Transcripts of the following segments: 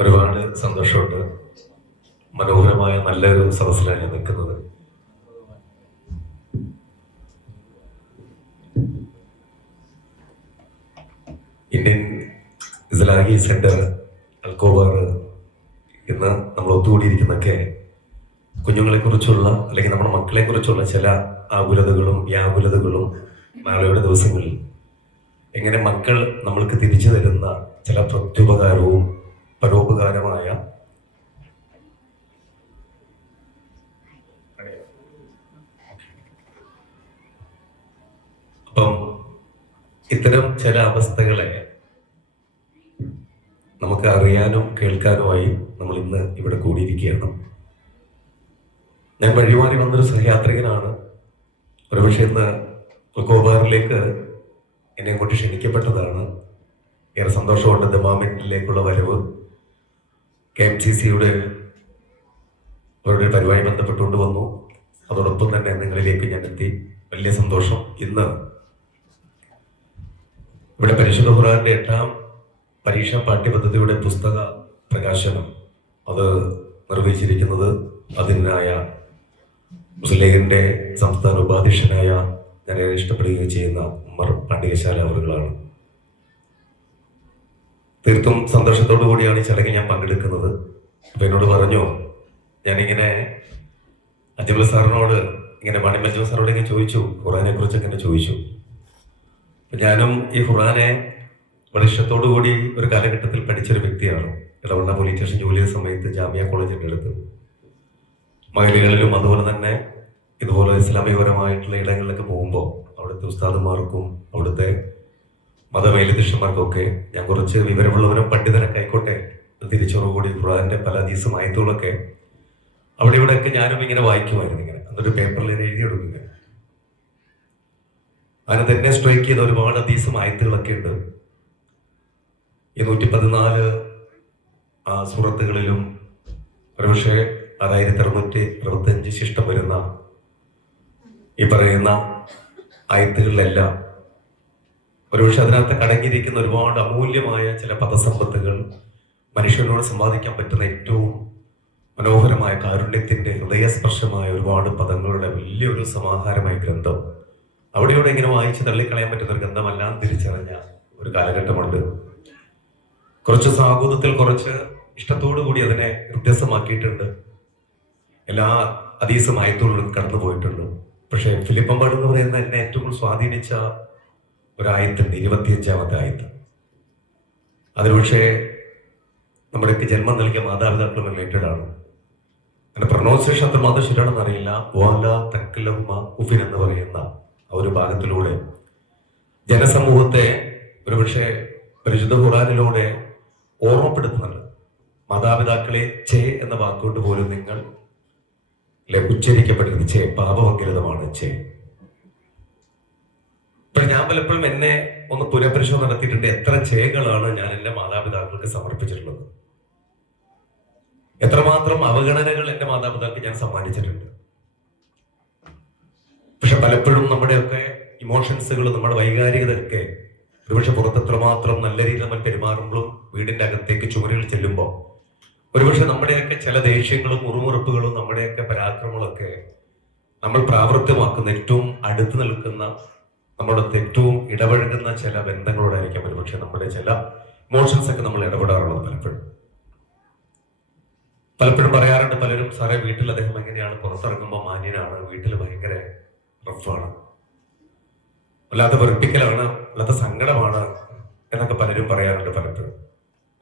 ഒരുപാട് സന്തോഷമുണ്ട്. മനോഹരമായ നല്ലൊരു സദസ്സിലാണ് ഞാൻ നിൽക്കുന്നത്. ഇന്ത്യൻ ഇസ്ലാഹി സെന്റർ അൽക്കോബാർ ഇന്ന് നമ്മൾ ഒത്തുകൂടിയിരിക്കുന്നൊക്കെ കുഞ്ഞുങ്ങളെ കുറിച്ചുള്ള അല്ലെങ്കിൽ നമ്മുടെ മക്കളെ കുറിച്ചുള്ള ചില ആകുലതകളും വ്യാകുലതകളും നാളെയുടെ ദിവസങ്ങളിൽ എങ്ങനെ മക്കൾ നമ്മൾക്ക് തിരിച്ചു തരുന്ന ചില പ്രത്യുപകാരവും പരോപകാരമായ അപ്പം ഇത്തരം ചില അവസ്ഥകളെ നമുക്ക് അറിയാനും കേൾക്കാനുമായി നമ്മൾ ഇന്ന് ഇവിടെ കൂടിയിരിക്കുകയാണ്. ഞാൻ വഴിമാറി വന്നൊരു സഹയാത്രികനാണ്. ഒരുപക്ഷെ ഇന്ന് അൽക്കോബാറിലേക്ക് എന്നെ അങ്ങോട്ട് ക്ഷണിക്കപ്പെട്ടതാണ്. ഏറെ സന്തോഷമുണ്ട്. ദമാമിലേക്കുള്ള വരവ് KMCCയുടെ അവരുടെ പരിപാടി ബന്ധപ്പെട്ടുകൊണ്ട് വന്നു. അതോടൊപ്പം തന്നെ നിങ്ങളിലേക്ക് ഞാൻ എത്തി. വലിയ സന്തോഷം. ഇന്ന് ഇവിടെ പരിശുദ്ധ ഖുർആന്റെ 8ാം പരീക്ഷാ പാഠ്യപദ്ധതിയുടെ പുസ്തക പ്രകാശനം അത് നിർവഹിച്ചിരിക്കുന്നത് അതിനായ മുസ്ലിം ലീഗിന്റെ സംസ്ഥാന ഉപാധ്യക്ഷനായ ഞാൻ ഇഷ്ടപ്പെടുകയും ചെയ്യുന്ന ഉമ്മർ പണ്ടികശാല അവറുകളാണ്. തീർത്തും സന്തോഷത്തോടു കൂടിയാണ് ഈ ചടങ്ങിൽ ഞാൻ പങ്കെടുക്കുന്നത്. അപ്പൊ എന്നോട് പറഞ്ഞു, ഞാനിങ്ങനെ അജ്മൽ സാറിനോട് ഇങ്ങനെ മണിമജ്മൽ സാറോട് ഇങ്ങനെ ചോദിച്ചു, ഖുർആനെ കുറിച്ചൊക്കെ എന്നെ ചോദിച്ചു. ഞാനും ഈ ഖുർആനെ വളരെ ഇഷ്ടത്തോടു കൂടി ഒരു കാലഘട്ടത്തിൽ പഠിച്ചൊരു വ്യക്തിയാണ്. ഇടവണ്ണ പോലീസ് സ്റ്റേഷൻ ജോലി ചെയ്ത സമയത്ത് ജാമിയ കോളേജിന്റെ അടുത്ത് മഹലികളിലും അതുപോലെ തന്നെ ഇതുപോലെ ഇസ്ലാമികപരമായിട്ടുള്ള ഇടങ്ങളിലൊക്കെ പോകുമ്പോൾ അവിടുത്തെ ഉസ്താദുമാർക്കും അവിടുത്തെ മതമേലധ്യക്ഷന്മാർക്കൊക്കെ ഞാൻ കുറച്ച് വിവരമുള്ളവരും പണ്ഡിതരൊക്കെ ആയിക്കോട്ടെ തിരിച്ചോടുകൂടി ഖുർആന്റെ പല ഹദീസും ആയത്തുകളൊക്കെ അവിടെ ഇവിടെയൊക്കെ ഞാനും ഇങ്ങനെ വായിക്കുമായിരുന്നു. ഇങ്ങനെ അതൊരു പേപ്പറിൽ എഴുതിയെടുക്കുക. അതിനകത്ത് എന്നെ സ്ട്രൈക്ക് ചെയ്ത ഒരുപാട് ഹദീസും ആയത്തുകളൊക്കെ ഉണ്ട്. ഈ 114 സൂറത്തുകളിലും ഒരുപക്ഷെ 1665 ശിഷ്ടം വരുന്ന ഈ പറയുന്ന ആയത്തുകളിലെല്ലാം ഒരുപക്ഷെ അതിനകത്ത് അടങ്ങിയിരിക്കുന്ന ഒരുപാട് അമൂല്യമായ ചില പദസമ്പത്തുകൾ, മനുഷ്യനോട് സമ്പാദിക്കാൻ പറ്റുന്ന ഏറ്റവും മനോഹരമായ കാരുണ്യത്തിന്റെ ഹൃദയസ്പർശമായ ഒരുപാട് പദങ്ങളുടെ വലിയൊരു സമാഹാരമായ ഗ്രന്ഥം അവിടെയോടെ ഇങ്ങനെ വായിച്ച് തള്ളിക്കളയാൻ പറ്റുന്ന ഒരു ഗ്രന്ഥമല്ലാന്ന് തിരിച്ചറിഞ്ഞ ഒരു കാലഘട്ടമുണ്ട്. കുറച്ച് സാഹൂദത്തിൽ കുറച്ച് ഇഷ്ടത്തോടു കൂടി അതിനെ വ്യത്യസ്തമാക്കിയിട്ടുണ്ട്. എല്ലാ ഹദീസും ആയത്തുകളിലും കടന്നു പോയിട്ടുണ്ട്. പക്ഷെ ഫിലിപ്പമ്പാട് എന്ന് പറയുന്ന എന്നെ ഏറ്റവും സ്വാധീനിച്ച ഒരായത്തുണ്ട്, 25ാമത്തെ ആയത്ത്. അതിൽ പക്ഷേ നമ്മുടെയൊക്കെ ജന്മം നൽകിയ മാതാപിതാക്കളും റിലേറ്റഡ് ആണ്. അതിന്റെ പ്രൊനൗൺസിയേഷൻ അത്ര മാത്രം ശരിയാണെന്ന് അറിയില്ല. വാല തക്കലമ്മ ഉഫിൻ എന്ന് പറയുന്ന ആ ഒരു ഭാഗത്തിലൂടെ ജനസമൂഹത്തെ ഒരുപക്ഷെ പരിശുദ്ധ ഖുർആനിലൂടെ ഓർമ്മപ്പെടുത്തുന്നുണ്ട്. മാതാപിതാക്കളെ ചേ എന്ന വാക്കുകൊണ്ട് പോലും നിങ്ങൾ ഉച്ചരിക്കപ്പെടുന്നത് ചേ, പാപമംഗലതമാണ് ചേ. ഇപ്പൊ ഞാൻ പലപ്പോഴും എന്നെ ഒന്ന് പുനഃപരിശോധന നടത്തിയിട്ടുണ്ട്. എത്ര ചേകളാണ് ഞാൻ എന്റെ മാതാപിതാക്കൾക്ക് സമർപ്പിച്ചിട്ടുള്ളത്, എത്രമാത്രം അവഗണനകൾ എന്റെ മാതാപിതാക്കൾക്ക് ഞാൻ സമ്മാനിച്ചിട്ടുണ്ട്. പക്ഷെ പലപ്പോഴും നമ്മുടെയൊക്കെ ഇമോഷൻസുകൾ, നമ്മുടെ വൈകാരികതയൊക്കെ ഒരുപക്ഷെ പുറത്തെത്രമാത്രം നല്ല രീതിയിൽ നമ്മൾ പെരുമാറുമ്പോഴും വീടിന്റെ അകത്തേക്ക് ചുമരുകൾ ചെല്ലുമ്പോൾ ഒരുപക്ഷെ നമ്മുടെയൊക്കെ ചില ദേഷ്യങ്ങളും മുറുമുറുപ്പുകളും നമ്മുടെയൊക്കെ പരാക്രമങ്ങളൊക്കെ നമ്മൾ പ്രാവർത്തികമാക്കുന്ന ഏറ്റവും അടുത്ത് നിൽക്കുന്ന നമ്മുടെ ഏറ്റവും ഇടപഴകുന്ന ചില ബന്ധങ്ങളോടായിരിക്കാം ഒരുപക്ഷെ നമ്മുടെ ചില ഇമോഷൻസ് ഒക്കെ നമ്മൾ ഇടപെടാറുള്ളത്. പലപ്പോഴും പറയാറുണ്ട് പലരും, സാറേ വീട്ടിൽ അദ്ദേഹം എങ്ങനെയാണ്, പുറത്തിറങ്ങുമ്പോൾ മാന്യനാണ്, വീട്ടിൽ ഭയങ്കര റഫാണ്, വല്ലാത്ത വെറുപ്പിക്കലാണ്, വല്ലാത്ത സങ്കടമാണ് എന്നൊക്കെ പലരും പറയാറുണ്ട്. പലപ്പോഴും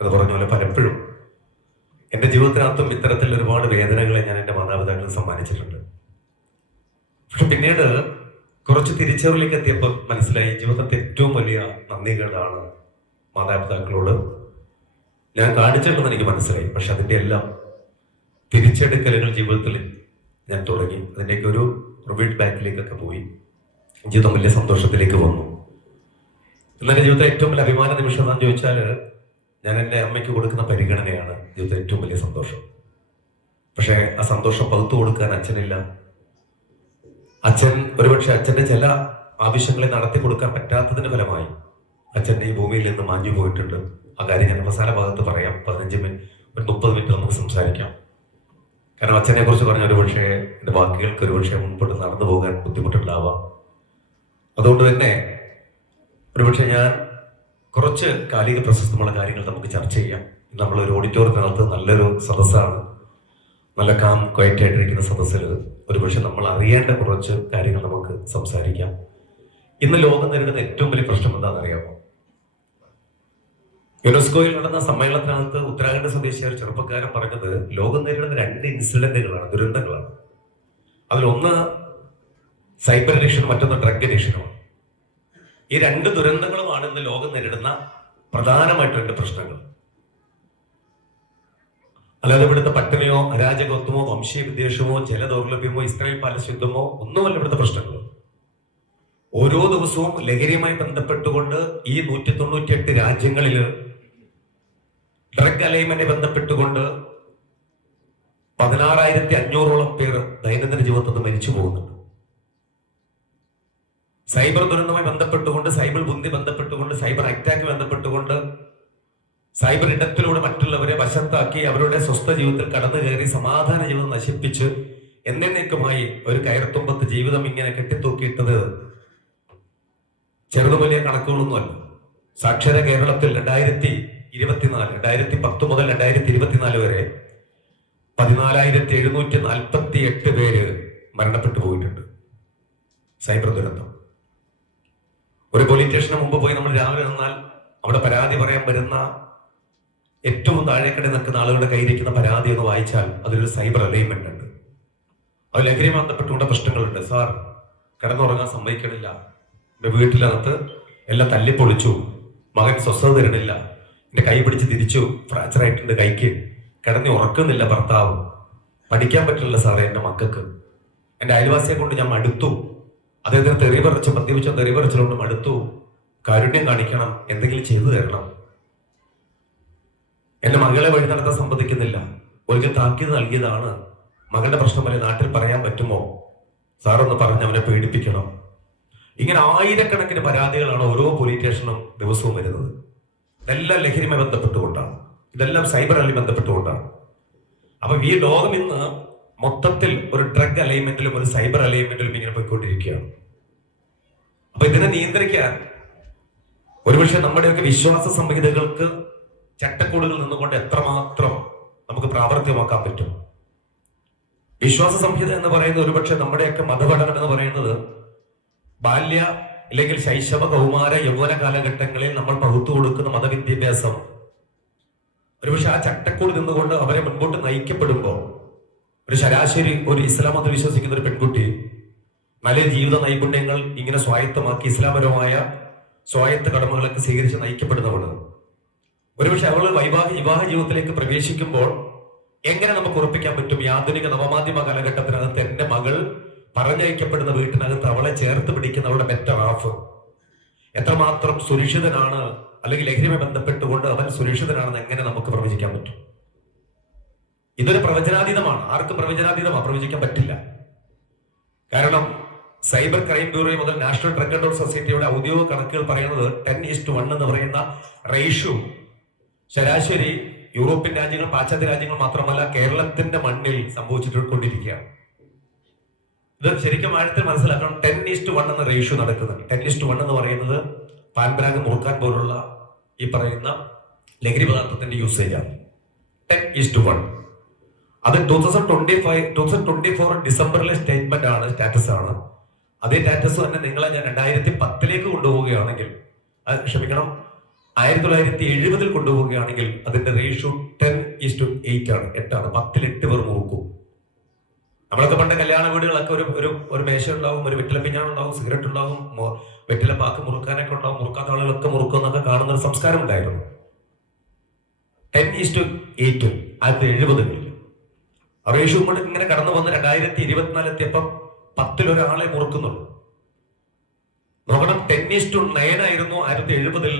അത് പറഞ്ഞ പോലെ പലപ്പോഴും എന്റെ ജീവിതത്തിനകത്തും ഇത്തരത്തിൽ ഒരുപാട് വേദനകളെ ഞാൻ എന്റെ മാതാപിതാക്കൾ സമ്മാനിച്ചിട്ടുണ്ട്. പക്ഷെ പിന്നീട് കുറച്ച് തിരിച്ചറിവിലേക്ക് എത്തിയപ്പോൾ മനസ്സിലായി, ജീവിതത്തെ ഏറ്റവും വലിയ നന്ദികേടാണ് മാതാപിതാക്കളോട് ഞാൻ കാണിച്ചിട്ടുണ്ടെന്ന് എനിക്ക് മനസ്സിലായി. പക്ഷെ അതിന്റെ എല്ലാം തിരിച്ചെടുക്കലുകൾ ജീവിതത്തിൽ ഞാൻ തുടങ്ങി. അതിൻ്റെയൊക്കെ ഒരു റിവീഡ് ബാക്കിലേക്കൊക്കെ പോയി ജീവിതം വലിയ സന്തോഷത്തിലേക്ക് വന്നു. എന്നെ ജീവിതത്തിലെ ഏറ്റവും വലിയ അഭിമാന നിമിഷം എന്താണെന്ന് ചോദിച്ചാൽ, ഞാൻ എൻ്റെ അമ്മയ്ക്ക് കൊടുക്കുന്ന പരിഗണനയാണ് ജീവിതത്തിലെ ഏറ്റവും വലിയ സന്തോഷം. പക്ഷെ ആ സന്തോഷം പകുത്തു കൊടുക്കാൻ അച്ഛനില്ല. അച്ഛൻ ഒരുപക്ഷെ അച്ഛൻ്റെ ചില ആവശ്യങ്ങളെ നടത്തി കൊടുക്കാൻ പറ്റാത്തതിന്റെ ഫലമായി അച്ഛൻ്റെ ഈ ഭൂമിയിൽ നിന്ന് മാഞ്ഞു പോയിട്ടുണ്ട്. ആ കാര്യം ഞാൻ അവസാന ഭാഗത്ത് പറയാം. 30 മിനിറ്റ് നമുക്ക് സംസാരിക്കാം. കാരണം അച്ഛനെ കുറിച്ച് പറഞ്ഞ ഒരു പക്ഷേ എൻ്റെ വാക്കുകൾക്ക് ഒരു പക്ഷേ മുൻപോട്ട് നടന്നു പോകാൻ ബുദ്ധിമുട്ടുണ്ടാവാം. അതുകൊണ്ട് തന്നെ ഒരുപക്ഷെ ഞാൻ കുറച്ച് കാലിക പ്രശസ്തമുള്ള കാര്യങ്ങൾ നമുക്ക് ചർച്ച ചെയ്യാം. നമ്മളൊരു ഓഡിറ്റോറിയത്തിനകത്ത് നല്ലൊരു സദസ്സാണ്, നല്ല കാം ക്വയറ്റായിട്ടിരിക്കുന്ന സദസ്സിൽ ഒരുപക്ഷെ നമ്മൾ അറിയേണ്ട കുറച്ച് കാര്യങ്ങൾ നമുക്ക് സംസാരിക്കാം. ഇന്ന് ലോകം നേരിടുന്ന ഏറ്റവും വലിയ പ്രശ്നം എന്താണെന്നറിയാമോ? യുനെസ്കോയിൽ നടന്ന സമ്മേളനത്തിനകത്ത് ഉത്തരാഖണ്ഡ് സ്വദേശിയായ ഒരു ചെറുപ്പക്കാരൻ പറഞ്ഞത് ലോകം നേരിടുന്ന 2 ഇൻസിഡന്റുകളാണ്, ദുരന്തങ്ങളാണ്. അതിലൊന്ന് സൈബർ അഡിക്ഷനും മറ്റൊന്ന് ഡ്രഗ് അഡിക്ഷനുമാണ്. ഈ 2 ദുരന്തങ്ങളുമാണ് ഇന്ന് ലോകം നേരിടുന്ന പ്രധാനമായിട്ട് 2 പ്രശ്നങ്ങൾ. അല്ലാതെ ഇവിടുത്തെ പട്ടിണിയോ അരാജകത്വമോ വംശീയ വിദ്വേഷമോ ജലദൗർലഭ്യമോ ഇസ്രായേൽ പാലസ്തീൻ യുദ്ധമോ ഒന്നുമല്ല ഇവിടുത്തെ പ്രശ്നങ്ങൾ. ഓരോ ദിവസവും ലഹരിയുമായി ബന്ധപ്പെട്ടുകൊണ്ട് ഈ 198 രാജ്യങ്ങളിൽ ഡ്രഗ് അലൈൻമെന്റ് ബന്ധപ്പെട്ടുകൊണ്ട് 16,500ഓളം പേർ ദൈനംദിന ജീവിതത്തിൽ മരിച്ചു പോകുന്നുണ്ട്. സൈബർ ദുരന്തവുമായി ബന്ധപ്പെട്ടുകൊണ്ട്, സൈബർ ബുദ്ധി ബന്ധപ്പെട്ടുകൊണ്ട്, സൈബർ അറ്റാക്ക് ബന്ധപ്പെട്ടുകൊണ്ട്, സൈബർ ഇടത്തിലൂടെ മറ്റുള്ളവരെ വശത്താക്കി അവരുടെ സ്വസ്ഥ ജീവിതത്തിൽ കടന്നു കയറി സമാധാന ജീവിതം നശിപ്പിച്ച് എന്നേക്കുമായി ഒരു കയർത്തുമ്പത്ത് ജീവിതം ഇങ്ങനെ കെട്ടിത്തൂക്കിയിട്ടത് ചെറുതു വലിയ കണക്കുകളൊന്നുമല്ല. സാക്ഷര കേരളത്തിൽ 2010 മുതൽ 2024 വരെ 14,748 പേര് മരണപ്പെട്ടു പോയിട്ടുണ്ട്. സൈബർ ദുരന്തം. ഒരു പോലീസ് സ്റ്റേഷന് മുമ്പ് പോയി നമ്മൾ രാവിലെ നിന്നാൽ അവിടെ പരാതി പറയാൻ വരുന്ന ഏറ്റവും താഴേക്കടെ നിൽക്കുന്ന ആളുകളുടെ കയ്യിരിക്കുന്ന പരാതി എന്ന് വായിച്ചാൽ അതിലൊരു സൈബർ അലൈൻമെന്റ് ഉണ്ട്. അത് ലഹരി ബന്ധപ്പെട്ടുകൊണ്ട് പ്രശ്നങ്ങളുണ്ട്. സാർ, കിടന്നുറങ്ങാൻ സമ്മതിക്കണില്ല, എന്റെ വീട്ടിനകത്ത് എല്ലാം തല്ലിപ്പൊളിച്ചു, മകൻ സ്വസ്ഥത തരണില്ല, എന്റെ കൈ പിടിച്ച് തിരിച്ചു, ഫ്രാക്ചർ ആയിട്ടുണ്ട് കൈക്ക്, കിടന്നി ഉറക്കുന്നില്ല ഭർത്താവ്, പഠിക്കാൻ പറ്റില്ല സാറേ എന്റെ മക്കൾക്ക്, എന്റെ അയൽവാസിയെ കൊണ്ട് ഞാൻ മടുത്തു, അദ്ദേഹത്തിന് തെറിപറിച്ച് മദ്യപിച്ച തെറിപറിച്ചുകൊണ്ട് മടുത്തു, കാരുണ്യം കാണിക്കണം, എന്തെങ്കിലും ചെയ്തു തരണം, എന്റെ മകളെ വഴി നടത്താൻ സമ്മതിക്കുന്നില്ല, ഒരിക്കൽ താക്കീത് നൽകിയതാണ്, മകളുടെ പ്രശ്നം വരെ നാട്ടിൽ പറയാൻ പറ്റുമോ, സാറൊന്ന് പറഞ്ഞ് അവനെ പേടിപ്പിക്കണം. ഇങ്ങനെ ആയിരക്കണക്കിന് പരാതികളാണ് ഓരോ പോലീസ് സ്റ്റേഷനും ദിവസവും വരുന്നത്. ഇതെല്ലാം ലഹരിയുമായി ബന്ധപ്പെട്ടുകൊണ്ടാണ്, ഇതെല്ലാം സൈബറുമായി ബന്ധപ്പെട്ടുകൊണ്ടാണ്. അപ്പൊ ഈ ലോകം ഇന്ന് മൊത്തത്തിൽ ഒരു ഡ്രഗ് അലൈൻമെന്റിലും ഒരു സൈബർ അലൈൻമെന്റിലും ഇങ്ങനെ പോയിക്കൊണ്ടിരിക്കുകയാണ്. അപ്പൊ ഇതിനെ നിയന്ത്രിക്കാൻ ഒരുപക്ഷെ നമ്മുടെയൊക്കെ വിശ്വാസ സംഹിതകൾക്ക് ചട്ടക്കൂടുകൾ നിന്നുകൊണ്ട് എത്രമാത്രം നമുക്ക് പ്രാവർത്തികമാക്കാൻ പറ്റും. വിശ്വാസ സംഹിത എന്ന് പറയുന്നത് ഒരുപക്ഷെ നമ്മുടെയൊക്കെ മതപഠനം എന്ന് പറയുന്നത് ബാല്യ അല്ലെങ്കിൽ ശൈശവ കൗമാര യൗവന കാലഘട്ടങ്ങളിൽ നമ്മൾ പകുത്തു കൊടുക്കുന്ന മതവിദ്യാഭ്യാസം ഒരുപക്ഷെ ആ ചട്ടക്കൂട് നിന്നുകൊണ്ട് അവരെ മുൻപോട്ട് നയിക്കപ്പെടുമ്പോൾ ഒരു ശരാശരി ഒരു ഇസ്ലാം മതം വിശ്വസിക്കുന്ന ഒരു പെൺകുട്ടി നല്ല ജീവിത നൈപുണ്യങ്ങൾ ഇങ്ങനെ സ്വായത്തമാക്കി ഇസ്ലാമപരമായ സ്വായത്ത കടമകളൊക്കെ സ്വീകരിച്ച് നയിക്കപ്പെടുന്നവള് ഒരുപക്ഷെ അവള് വിവാഹ ജീവിതത്തിലേക്ക് പ്രവേശിക്കുമ്പോൾ എങ്ങനെ നമുക്ക് ഉറപ്പിക്കാൻ പറ്റും ഈ ആധുനിക നവമാധ്യമ കാലഘട്ടത്തിനകത്ത് എന്റെ മകൾ പറഞ്ഞയക്കപ്പെടുന്ന വീട്ടിനകത്ത് അവളെ ചേർത്ത് പിടിക്കുന്ന അവളുടെ ബെറ്റർ ഹാഫ് എത്രമാത്രം സുരക്ഷിതനാണ്, അല്ലെങ്കിൽ ലഹരിയുമായി ബന്ധപ്പെട്ടുകൊണ്ട് അവൻ സുരക്ഷിതനാണെന്ന് എങ്ങനെ നമുക്ക് പ്രവചിക്കാൻ പറ്റും? ഇതൊരു പ്രവചനാതീതമാണ്. ആർക്കും പ്രവചിക്കാൻ പറ്റില്ല. കാരണം സൈബർ ക്രൈം ബ്യൂറോ മുതൽ നാഷണൽ ഡ്രഗ് കൺട്രോൾ സൊസൈറ്റിയുടെ ഔദ്യോഗിക കണക്കുകൾ പറയുന്നത് 10:1 എന്ന് പറയുന്ന റേഷ്യോ ശരാശരി യൂറോപ്യൻ രാജ്യങ്ങൾ, പാശ്ചാത്യ രാജ്യങ്ങൾ മാത്രമല്ല കേരളത്തിന്റെ മണ്ണിൽ സംഭവിച്ചിട്ടുകൊണ്ടിരിക്കുകയാണ്. ഇത് ശരിക്കും ആഴത്തിൽ മനസ്സിലാക്കണം. 10:1 എന്ന റേഷ്യോ നടക്കുന്നുണ്ട്. 10:1 എന്ന് പറയുന്നത് പാൻപരാഗ് മുറുക്കാൻ പോലുള്ള ഈ പറയുന്ന ലഹരി പദാർത്ഥത്തിന്റെ യൂസേജാണ്. 10:1. അത് 2024 ഡിസംബറിലെ സ്റ്റേറ്റ്മെന്റ് ആണ്, സ്റ്റാറ്റസ് ആണ്. അതേ സ്റ്റാറ്റസ് തന്നെ നിങ്ങളെ ഞാൻ 2010 കൊണ്ടുപോവുകയാണെങ്കിൽ, ക്ഷമിക്കണം, 1970 കൊണ്ടുപോവുകയാണെങ്കിൽ അതിന്റെ റേഷ്യോ 10:8 ആണ്. 8 10 പേർ മുറുക്കും. നമ്മളൊക്കെ പണ്ട് കല്യാണ വീടുകളൊക്കെ ഒരു മേശ ഉണ്ടാവും, ഒരു വെറ്റില പിഞ്ഞാൺ ഉണ്ടാവും, സിഗരറ്റ് ഉണ്ടാവും, വെറ്റില പാക്ക് മുറുക്കാനൊക്കെ ഉണ്ടാവും, മുറുക്കാത്ത ആളുകളൊക്കെ മുറുക്കും എന്നൊക്കെ കാണുന്ന ഒരു സംസ്കാരം ഉണ്ടായിരുന്നു. 10:8 1970 റേഷ്യോ കൊണ്ട് ഇങ്ങനെ കടന്നു വന്ന് 2024 എത്തിയപ്പം 10 ഒരാളെ മുറുക്കുന്നുള്ളൂ. നോക്കണം, 10:9 ആയിരുന്നു 1970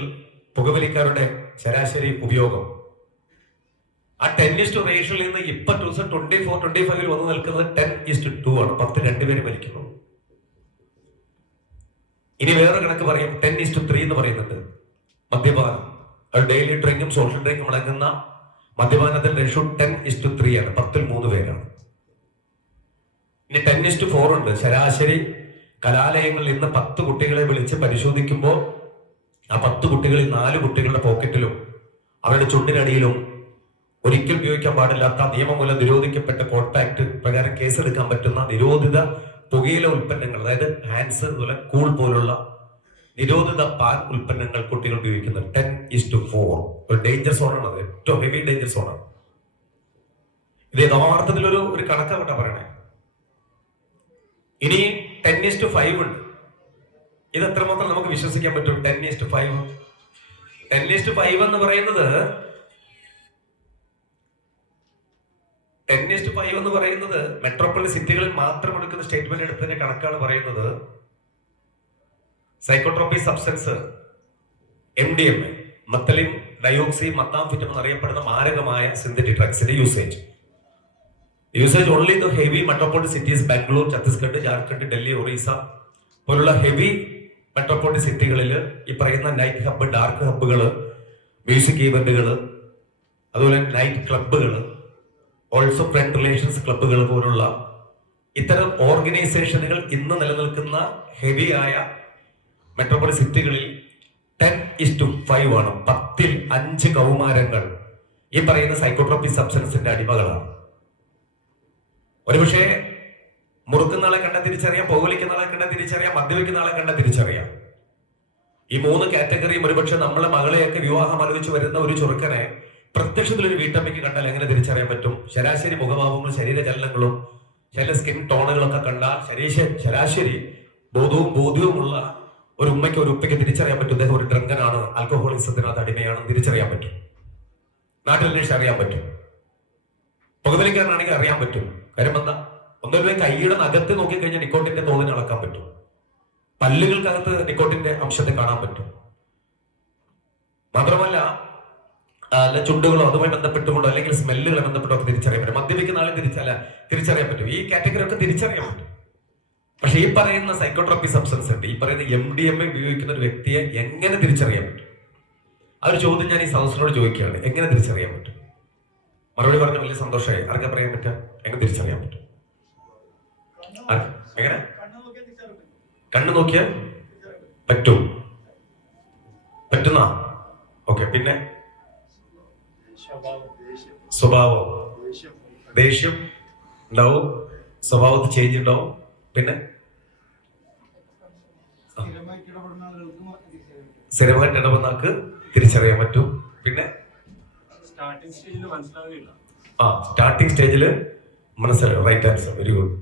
പുകവലിക്കാരുടെ ശരാശരി ഉപയോഗം. ആ 10:2 റേഷ്യോയിൽ നിന്ന് ഇപ്പൊ 2024-25 വന്ന് നിൽക്കുന്നത് 10:2 ആണ്. 10 2 വലിക്കുന്നു. ഇനി വേറെ കണക്ക് പറയും, 10:3 എന്ന് പറയുന്നുണ്ട്. മദ്യപാനം, ഡെയിലി ഡ്രിങ്കും സോഷ്യൽ ഡ്രിങ്കും അടങ്ങുന്ന മദ്യപാനത്തിന്റെ റേഷ്യോ 10:3 ആണ്. 10-3 പേരാണ്. ഇനി 10:4 ഉണ്ട്. ശരാശരി കലാലയങ്ങളിൽ ഇന്ന് 10 കുട്ടികളെ വിളിച്ച് പരിശോധിക്കുമ്പോൾ ആ 10 കുട്ടികളിൽ 4 കുട്ടികളുടെ പോക്കറ്റിലും അവരുടെ ചുണ്ടിനടിയിലും ഒരിക്കൽ ഉപയോഗിക്കാൻ പാടില്ലാത്ത നിയമം മൂലം നിരോധിക്കപ്പെട്ട കോൺടാക്ട് പ്രകാരം കേസെടുക്കാൻ പറ്റുന്ന നിരോധിത പുകയില ഉൽപ്പന്നങ്ങൾ, അതായത് ഹാൻസ്, അതുപോലെ കൂൾ പോലുള്ള നിരോധിത പാൽ ഉൽപ്പന്നങ്ങൾ കുട്ടികൾ ഉപയോഗിക്കുന്നത്. 10:4 ഒരു ഡേഞ്ചർ സോണാണ്. അത് ഏറ്റവും ഹെവി ഡേഞ്ചർ സോണാണ്. ഇത് യഥാർത്ഥത്തിൽ ഒരു കണക്കാവട്ടെ പറയണേ. ഇനി 10:5 ഉണ്ട്. ഇത് എത്രമാത്രം നമുക്ക് വിശ്വസിക്കാൻ പറ്റും? 10:5 എന്ന് പറയുന്നത് 10:5 എന്ന് പറയുന്നത് മെട്രോപ്പൊളിറ്റൻ സിറ്റികളിൽ മാത്രം എടുക്കുന്ന സ്റ്റേറ്റ്മെന്റ് എടുത്തതിന്റെ കണക്കാണ് പറയുന്നത്. Psychotropic substance MDMA, methylene dioxy methamphetamine എന്നറിയപ്പെടുന്ന മാരകമായ സിന്തറ്റിക് ഡ്രഗ്സിന്റെ usage only the heavy metropolitan cities Bangalore, Chhattisgarh, Jharkhand, Delhi, Orissa പോലുള്ള ഹെവി മെട്രോപ്പൊളിറ്റൻ സിറ്റികളിൽ ഈ പറയുന്ന നൈറ്റ് ഹബ്ബ്, ഡാർക്ക് ഹബ്ബുകള്, മ്യൂസിക് ഈവന്റുകള്, അതുപോലെ നൈറ്റ് ക്ലബ്ബുകള്, ഓൾസോ ഫ്രണ്ട് റിലേഷൻസ് ക്ലബ്ബുകൾ പോലുള്ള ഇത്തരം ഓർഗനൈസേഷനുകൾ ഇന്ന് നിലനിൽക്കുന്ന ഹെവിയായ മെട്രോപ്പൊളിറ്റൻ സിറ്റികളിൽ 10:5 ആണ്. 10-5 കൗമാരങ്ങൾ ഈ പറയുന്ന സൈക്കോട്രോപിക് സബ്സ്റ്റൻസിന്റെ അടിമകളാണ്. ഒരുപക്ഷെ മുറുക്കുന്ന ആളെ കണ്ട തിരിച്ചറിയാം, പുകവലിക്കുന്ന ആളെ കണ്ട തിരിച്ചറിയാം, മദ്യപിക്കുന്ന ആളെ കണ്ട തിരിച്ചറിയാം. ഈ 3 കാറ്റഗറിയും ഒരുപക്ഷെ നമ്മളെ മകളെയൊക്കെ വിവാഹം ആലോചിച്ച് വരുന്ന ഒരു ചെറുക്കനെ പ്രത്യക്ഷത്തിൽ ഒരു വീട്ടമ്മയ്ക്ക് കണ്ടാൽ എങ്ങനെ തിരിച്ചറിയാൻ പറ്റും? ശരാശരി മുഖഭാവങ്ങളും ശരീരചലനങ്ങളും ചില സ്കിൻ ടോണുകളൊക്കെ കണ്ടാൽ ശരാശരി ബോധ്യവുമുള്ള ഒരു ഉമ്മയ്ക്ക് ഒരു ഉപ്പയ്ക്ക് തിരിച്ചറിയാൻ പറ്റും. അദ്ദേഹം ഒരു ഡ്രങ്കനാണ്, ആൽക്കഹോളിസത്തിനകത്ത് അടിമയാണെന്ന് തിരിച്ചറിയാൻ പറ്റും. നാട്ടിൽ അന്വേഷിച്ച് അറിയാൻ പറ്റും. പുകവലിക്കാരനാണെങ്കിൽ അറിയാൻ പറ്റും. കാര്യം എന്താ? ഒന്നൊരു കൈയുടെ നഖത്ത് നോക്കിക്കഴിഞ്ഞാൽ നിക്കോട്ടിന്റെ തോതിനെ അളക്കാൻ പറ്റും. പല്ലുകൾക്കകത്ത് നിക്കോട്ടിന്റെ അംശത്തെ കാണാൻ പറ്റും. മാത്രമല്ല ചുണ്ടുകളോ അതുമായി ബന്ധപ്പെട്ടുകൊണ്ടോ അല്ലെങ്കിൽ സ്മെല്ലുകളെ ബന്ധപ്പെട്ടോ ഒക്കെ തിരിച്ചറിയാൻ പറ്റും. മദ്യപിക്കുന്ന ആളെ തിരിച്ചറിയാൻ പറ്റും. ഈ കാറ്റഗറി ഒക്കെ തിരിച്ചറിയാൻ പറ്റും. പക്ഷെ ഈ പറയുന്ന സൈക്കോട്രോപിക് സബ്സ്റ്റൻസ് ഉണ്ട്, ഈ പറയുന്ന MDMA ഉപയോഗിക്കുന്ന ഒരു വ്യക്തിയെ എങ്ങനെ തിരിച്ചറിയാൻ പറ്റും? ആ ഒരു ചോദ്യം ഞാൻ ഈ സദസ്സിനോട് ചോദിക്കുകയാണ്. എങ്ങനെ തിരിച്ചറിയാൻ പറ്റും? മറുപടി പറഞ്ഞ വലിയ സന്തോഷമായി. ആർക്കാ പറയാൻ പറ്റുക? എങ്ങനെ തിരിച്ചറിയാൻ പറ്റും? എങ്ങനെ? കണ്ണു നോക്കിയാൽ പറ്റും. പറ്റുന്ന ഓക്കെ. പിന്നെ സ്വഭാവം, ദേഷ്യം ഉണ്ടാവും, സ്വഭാവത്തിൽ ചേഞ്ച് ഉണ്ടാവും. പിന്നെ സ്ഥിരമായിട്ട് ഇടപെടുന്ന ആൾക്ക് തിരിച്ചറിയാൻ പറ്റും. പിന്നെ സ്റ്റാർട്ടിംഗ് സ്റ്റേജില് മനസ്സിലാവും. Right answer, very good.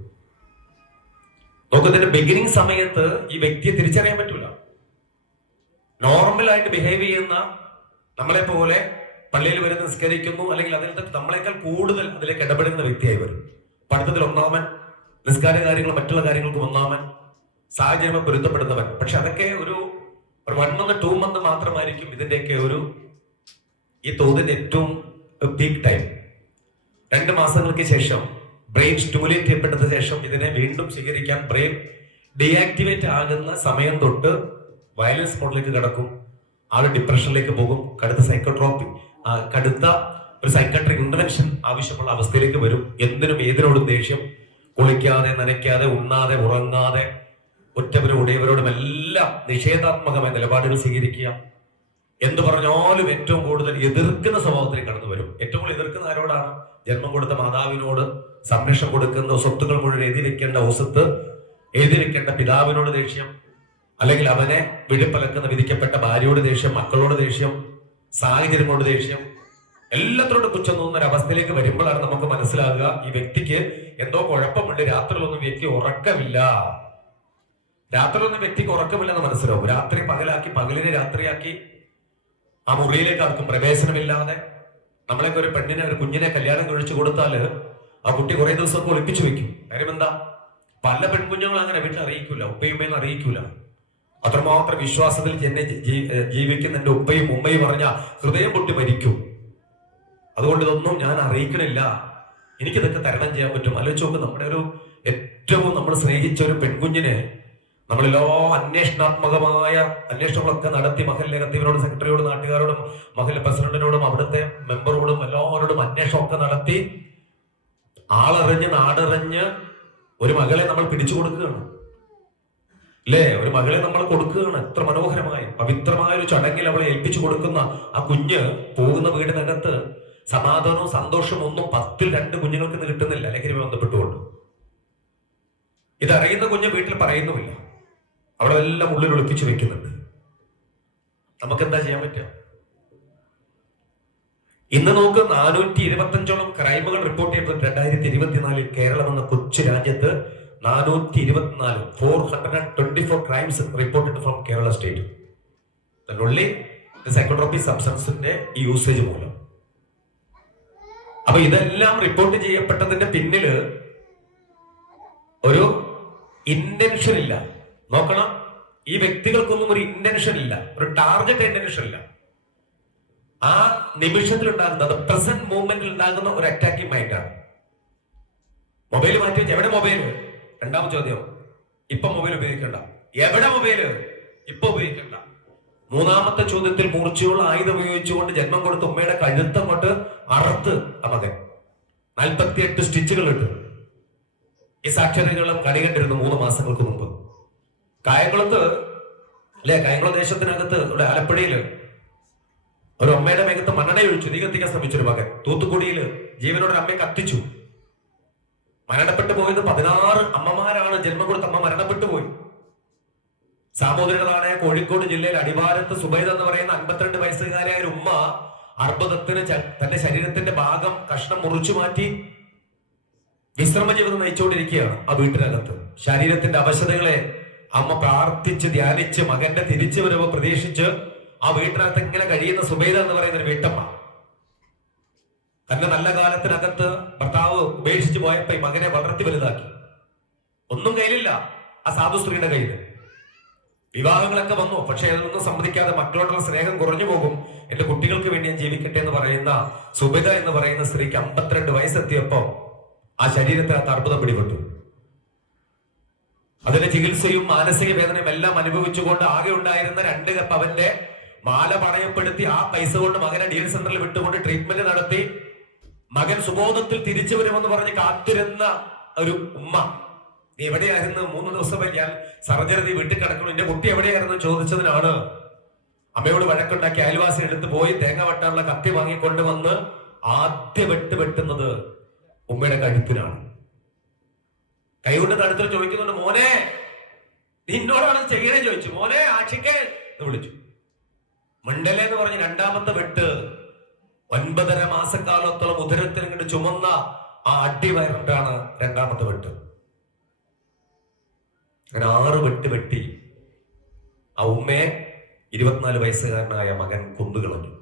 നോക്കത്തിന്റെ ബിഗിനിങ് സമയത്ത് ഈ വ്യക്തിയെ തിരിച്ചറിയാൻ പറ്റൂല. നോർമലായിട്ട് ബിഹേവ് ചെയ്യുന്ന നമ്മളെ പോലെ പള്ളിയിൽ വരുന്ന നിസ്കരിക്കുന്നു അല്ലെങ്കിൽ അതിൽ നമ്മളെക്കാൾ കൂടുതൽ അതിലേക്ക് ഇടപെടുന്ന വ്യക്തിയായി വരും. പഠിത്തത്തിൽ ഒന്നാമൻ, നിസ്കാര കാര്യങ്ങൾ മറ്റുള്ള കാര്യങ്ങൾക്ക് ഒന്നാമൻ, സാഹചര്യം പൊരുത്തപ്പെടുന്നവൻ. പക്ഷെ അതൊക്കെ ഒരു 1 month 2 month മാത്രമായിരിക്കും ഇതിന്റെയൊക്കെ ഈ തോതിന്റെ ഏറ്റവും പീക്ക് ടൈം. 2 മാസങ്ങൾക്ക് ശേഷം ബ്രെയിൻ സ്റ്റിമുലേറ്റ് ചെയ്യപ്പെട്ടതിന് ശേഷം ഇതിനെ വീണ്ടും സ്വീകരിക്കാൻ ബ്രെയിൻ ഡീആക്ടിവേറ്റ് ആകുന്ന സമയം തൊട്ട് വയലൻസ് മോഡിലേക്ക് കടക്കും. ആള് ഡിപ്രഷനിലേക്ക് പോകും. കടുത്ത ഒരു സൈക്കാട്രിക് ഇന്റർവെൻഷൻ ആവശ്യമുള്ള അവസ്ഥയിലേക്ക് വരും. എന്തിനും ഏതിനോടും ദേഷ്യം, കുളിക്കാതെ, നനയ്ക്കാതെ, ഉണ്ണാതെ, ഉറങ്ങാതെ, ഒറ്റവരും ഉടയവരോടും എല്ലാം നിഷേധാത്മകമായ നിലപാടുകൾ സ്വീകരിക്കുക. എന്ത് പറഞ്ഞാലും ഏറ്റവും കൂടുതൽ എതിർക്കുന്ന സ്വഭാവത്തിലേക്ക് കടന്നു വരും. ഏറ്റവും കൂടുതൽ എതിർക്കുന്ന ആരോടാണ്? ജന്മം കൊടുത്ത മാതാവിനോട്, സംരക്ഷണം കൊടുക്കുന്ന സ്വത്തുക്കൾ മുഴുവൻ എഴുതി വെക്കേണ്ട ഓസത്ത് എഴുതി വെക്കേണ്ട പിതാവിനോട് ദേഷ്യം, അല്ലെങ്കിൽ അവനെ വിളിപ്പലക്കുന്ന വിധിക്കപ്പെട്ട ഭാര്യയോട് ദേഷ്യം, മക്കളോട് ദേഷ്യം, സാഹചര്യങ്ങളോട് ദേഷ്യം, എല്ലാത്തിനോടും പുച്ഛം തോന്നുന്ന ഒരു അവസ്ഥയിലേക്ക് വരുമ്പോഴാണ് നമുക്ക് മനസ്സിലാകുക ഈ വ്യക്തിക്ക് എന്തോ കുഴപ്പമുണ്ട്. രാത്രിയിലൊന്നും വ്യക്തി ഉറക്കമില്ല. രാത്രിയിലൊന്നും വ്യക്തിക്ക് ഉറക്കമില്ലെന്ന് മനസ്സിലാവും. രാത്രി പകലാക്കി, പകലിനെ രാത്രിയാക്കി, ആ മുറിയിലേക്ക് ആർക്കും പ്രവേശനമില്ലാതെ. നമ്മളെയൊക്കെ ഒരു പെണ്ണിനെ, ഒരു കുഞ്ഞിനെ കല്യാണം കഴിച്ചു കൊടുത്താല് ആ കുട്ടി കുറെ ദിവസമൊക്കെ ഒളിപ്പിച്ചു വെക്കും. കാര്യം എന്താ? പല പെൺകുഞ്ഞുങ്ങളും അങ്ങനെ വീട്ടിൽ അറിയിക്കൂല, ഉപ്പയുമ്മയും അറിയിക്കൂല. അത്രമാത്രം വിശ്വാസത്തിൽ എന്നെ ജീവിക്കുന്ന എന്റെ ഉപ്പയും ഉമ്മയും പറഞ്ഞ ഹൃദയം പൊട്ടി മരിക്കും. അതുകൊണ്ട് ഇതൊന്നും ഞാൻ അറിയിക്കണില്ല, എനിക്കിതൊക്കെ തരണം ചെയ്യാൻ പറ്റും. ആലോചിച്ച് നോക്ക്, നമ്മുടെ ഏറ്റവും നമ്മൾ സ്നേഹിച്ച ഒരു പെൺകുഞ്ഞിനെ നമ്മളെല്ലാ അന്വേഷണാത്മകമായ അന്വേഷണങ്ങളൊക്കെ നടത്തി മഹല്ലെ ഖത്തീബിനോടും സെക്രട്ടറിയോടും നാട്ടുകാരോടും മഹല്ലെ പ്രസിഡന്റിനോടും അവിടുത്തെ മെമ്പറോടും എല്ലാവരോടും അന്വേഷണമൊക്കെ നടത്തി ആളറിഞ്ഞ് നാടറിഞ്ഞ് ഒരു മകളെ നമ്മൾ പിടിച്ചു കൊടുക്കുകയാണ് അല്ലേ? ഒരു മകളെ നമ്മൾ കൊടുക്കുകയാണ്. എത്ര മനോഹരമായ പവിത്രമായ ഒരു ചടങ്ങിൽ അവളെ ഏൽപ്പിച്ചു കൊടുക്കുന്ന ആ കുഞ്ഞ് പോകുന്ന വീടിനകത്ത് സമാധാനവും സന്തോഷവും ഒന്നും 10ൽ 2 കുഞ്ഞുങ്ങൾക്ക് ഇന്ന് കിട്ടുന്നില്ല ലഹരി ബന്ധപ്പെട്ടുകൊണ്ട്. ഇതറിയുന്ന കുഞ്ഞ് വീട്ടിൽ പറയുന്നുമില്ല, അവിടെ എല്ലാം ഉള്ളിൽ ഒളിപ്പിച്ചു വെക്കുന്നുണ്ട്. നമുക്ക് എന്താ ചെയ്യാൻ പറ്റുക? ഇന്ന് നമുക്ക് 425ഓളം ക്രൈമുകൾ റിപ്പോർട്ട് ചെയ്തത് 2024 കേരളം എന്ന കൊച്ചു രാജ്യത്ത് 424 crimes reported from Kerala state. Only psychotropic സബ്സ്റ്റൻസിന്റെ ഈ യൂസേജ് മൂലം. അപ്പൊ ഇതെല്ലാം റിപ്പോർട്ട് ചെയ്യപ്പെട്ടതിന്റെ പിന്നില് ഒരു ഇന്റൻഷൻ ഇല്ല. നോക്കണം, ഈ വ്യക്തികൾക്കൊന്നും ഒരു ഇന്റൻഷൻ ഇല്ല, ഒരു ടാർഗറ്റ് ഇന്റൻഷൻ ഇല്ല. ആ നിമിഷത്തിൽ ഉണ്ടാകുന്നത് പ്രസന്റ് മൂവ്മെന്റിൽ ഉണ്ടാകുന്ന ഒരു അറ്റാക്കിംഗ് മൈൻഡാണ്. മൊബൈൽ മാറ്റി വെച്ച് എവിടെ മൊബൈല്? രണ്ടാമത്തെ ചോദ്യം, ഇപ്പൊ മൊബൈൽ ഉപയോഗിക്കണ്ട. എവിടെ മൊബൈല്? ഇപ്പൊ ഉപയോഗിക്കണ്ട. മൂന്നാമത്തെ ചോദ്യത്തിൽ മൂർച്ചയുള്ള ആയുധം ഉപയോഗിച്ചുകൊണ്ട് ജന്മം കൊടുത്ത ഉമ്മയുടെ കഴുത്തങ്ങോട്ട് അറുത്ത് ആ മകൻ 48 സ്റ്റിച്ചുകൾ ഇട്ടു. ഈ സാക്ഷരതകളും കണികണ്ടിരുന്നു 3 മാസങ്ങൾക്ക് മുമ്പ്. കായംകുളത്ത് അല്ലെ, കായംകുളം ദേശത്തിനകത്ത് ഇവിടെ ആലപ്പുഴയില് ഒരു അമ്മയുടെ മേഘത്ത് മണ്ണെണ്ണയൊഴിച്ചു തീ കത്തിക്കാൻ ശ്രമിച്ചൊരു മകൻ. തൂത്തുക്കുടിയില് ജീവനോട് അമ്മയെ കത്തിച്ചു. മരണപ്പെട്ടു പോയത് 16 അമ്മമാരാണ്. ജന്മം കൊടുത്ത അമ്മ മരണപ്പെട്ടു പോയി. സാമൂതിരിയുടെ കോഴിക്കോട് ജില്ലയിൽ അടിവാരത്ത് സുബൈദ എന്ന് പറയുന്ന 52 വയസ്സുകാരായ ഒരു ഉമ്മ അർബുദത്തിന് തന്റെ ശരീരത്തിന്റെ ഭാഗം കഷ്ണം മുറിച്ചു മാറ്റി വിശ്രമ ജീവിതം നയിച്ചുകൊണ്ടിരിക്കുകയാണ് ആ വീട്ടിനകത്ത്. ശരീരത്തിന്റെ അവശതകളെ അമ്മ പ്രാർത്ഥിച്ച് ധ്യാനിച്ച് മകന്റെ തിരിച്ചു വരവ് പ്രതീക്ഷിച്ച് ആ വീട്ടിനകത്ത് ഇങ്ങനെ കഴിയുന്ന സുബൈദ എന്ന് പറയുന്ന ഒരു വീട്ടമ്മ തന്റെ നല്ല കാലത്തിനകത്ത് ഭർത്താവ് ഉപേക്ഷിച്ച് പോയപ്പോ ഈ മകനെ വളർത്തി വലുതാക്കി. ഒന്നും കയ്യിലില്ല ആ സാധു സ്ത്രീയുടെ കയ്യിൽ. വിവാഹങ്ങളൊക്കെ വന്നു, പക്ഷെ അതൊന്നും സമ്മതിക്കാതെ മക്കളോടുള്ള സ്നേഹം കുറഞ്ഞു പോകും, എന്റെ കുട്ടികൾക്ക് വേണ്ടി ഞാൻ ജീവിക്കട്ടെ എന്ന് പറയുന്ന സുബിത എന്ന് പറയുന്ന സ്ത്രീക്ക് 52 വയസ്സെത്തിയപ്പോ ആ ശരീരത്തിനകത്ത് അർബുദം പിടിപെട്ടു. അതിന്റെ ചികിത്സയും മാനസിക വേദനയും എല്ലാം അനുഭവിച്ചുകൊണ്ട് ആകെ ഉണ്ടായിരുന്ന 2 പവന്റെ മാല പണയപ്പെടുത്തി ആ പൈസ കൊണ്ട് മകനെ ഡി എൽ സെന്ററിൽ വിട്ടുകൊണ്ട് ട്രീറ്റ്മെന്റ് നടത്തി മകൻ സുബോധത്തിൽ തിരിച്ചു വരുമെന്ന് പറഞ്ഞ് കാത്തിരുന്ന ഒരു ഉമ്മ, നീ എവിടെയായിരുന്നു? 3 ദിവസമായി ഞാൻ സർജറി വീട്ടിൽ കിടക്കണം, എന്റെ കുട്ടി എവിടെയായിരുന്നു ചോദിച്ചതിനാണ് അമ്മയോട് വഴക്കുണ്ടാക്കി അയൽവാസി എടുത്ത് പോയി തേങ്ങ വെട്ടാനുള്ള കത്തി വാങ്ങിക്കൊണ്ടുവന്ന് ആദ്യ വെട്ടുന്നത് ഉമ്മയുടെ കഴുത്തിനാണ്. കൈകൊണ്ട് തടുത്തിൽ ചോദിക്കുന്നുണ്ട്, മോനെ നിന്നോടാണ് ചെയ്യണേ ചോദിച്ചു. മോനെ ആക്ഷിക്കേ എന്ന് വിളിച്ചു. മണ്ഡല എന്ന് പറഞ്ഞ് 2ാമത്തെ വെട്ട് 9.5 മാസക്കാലത്തോളം ഉദരത്തിൽ ഇങ്ങോട്ട് ചുമന്ന ആ അടി വയറിട്ടാണ് 2ാമത്തെ വെട്ട്. അങ്ങനെ 6 വെട്ട് വെട്ടി ആ ഉമ്മയെ 24 വയസ്സുകാരനായ മകൻ കൊന്നുകളഞ്ഞു.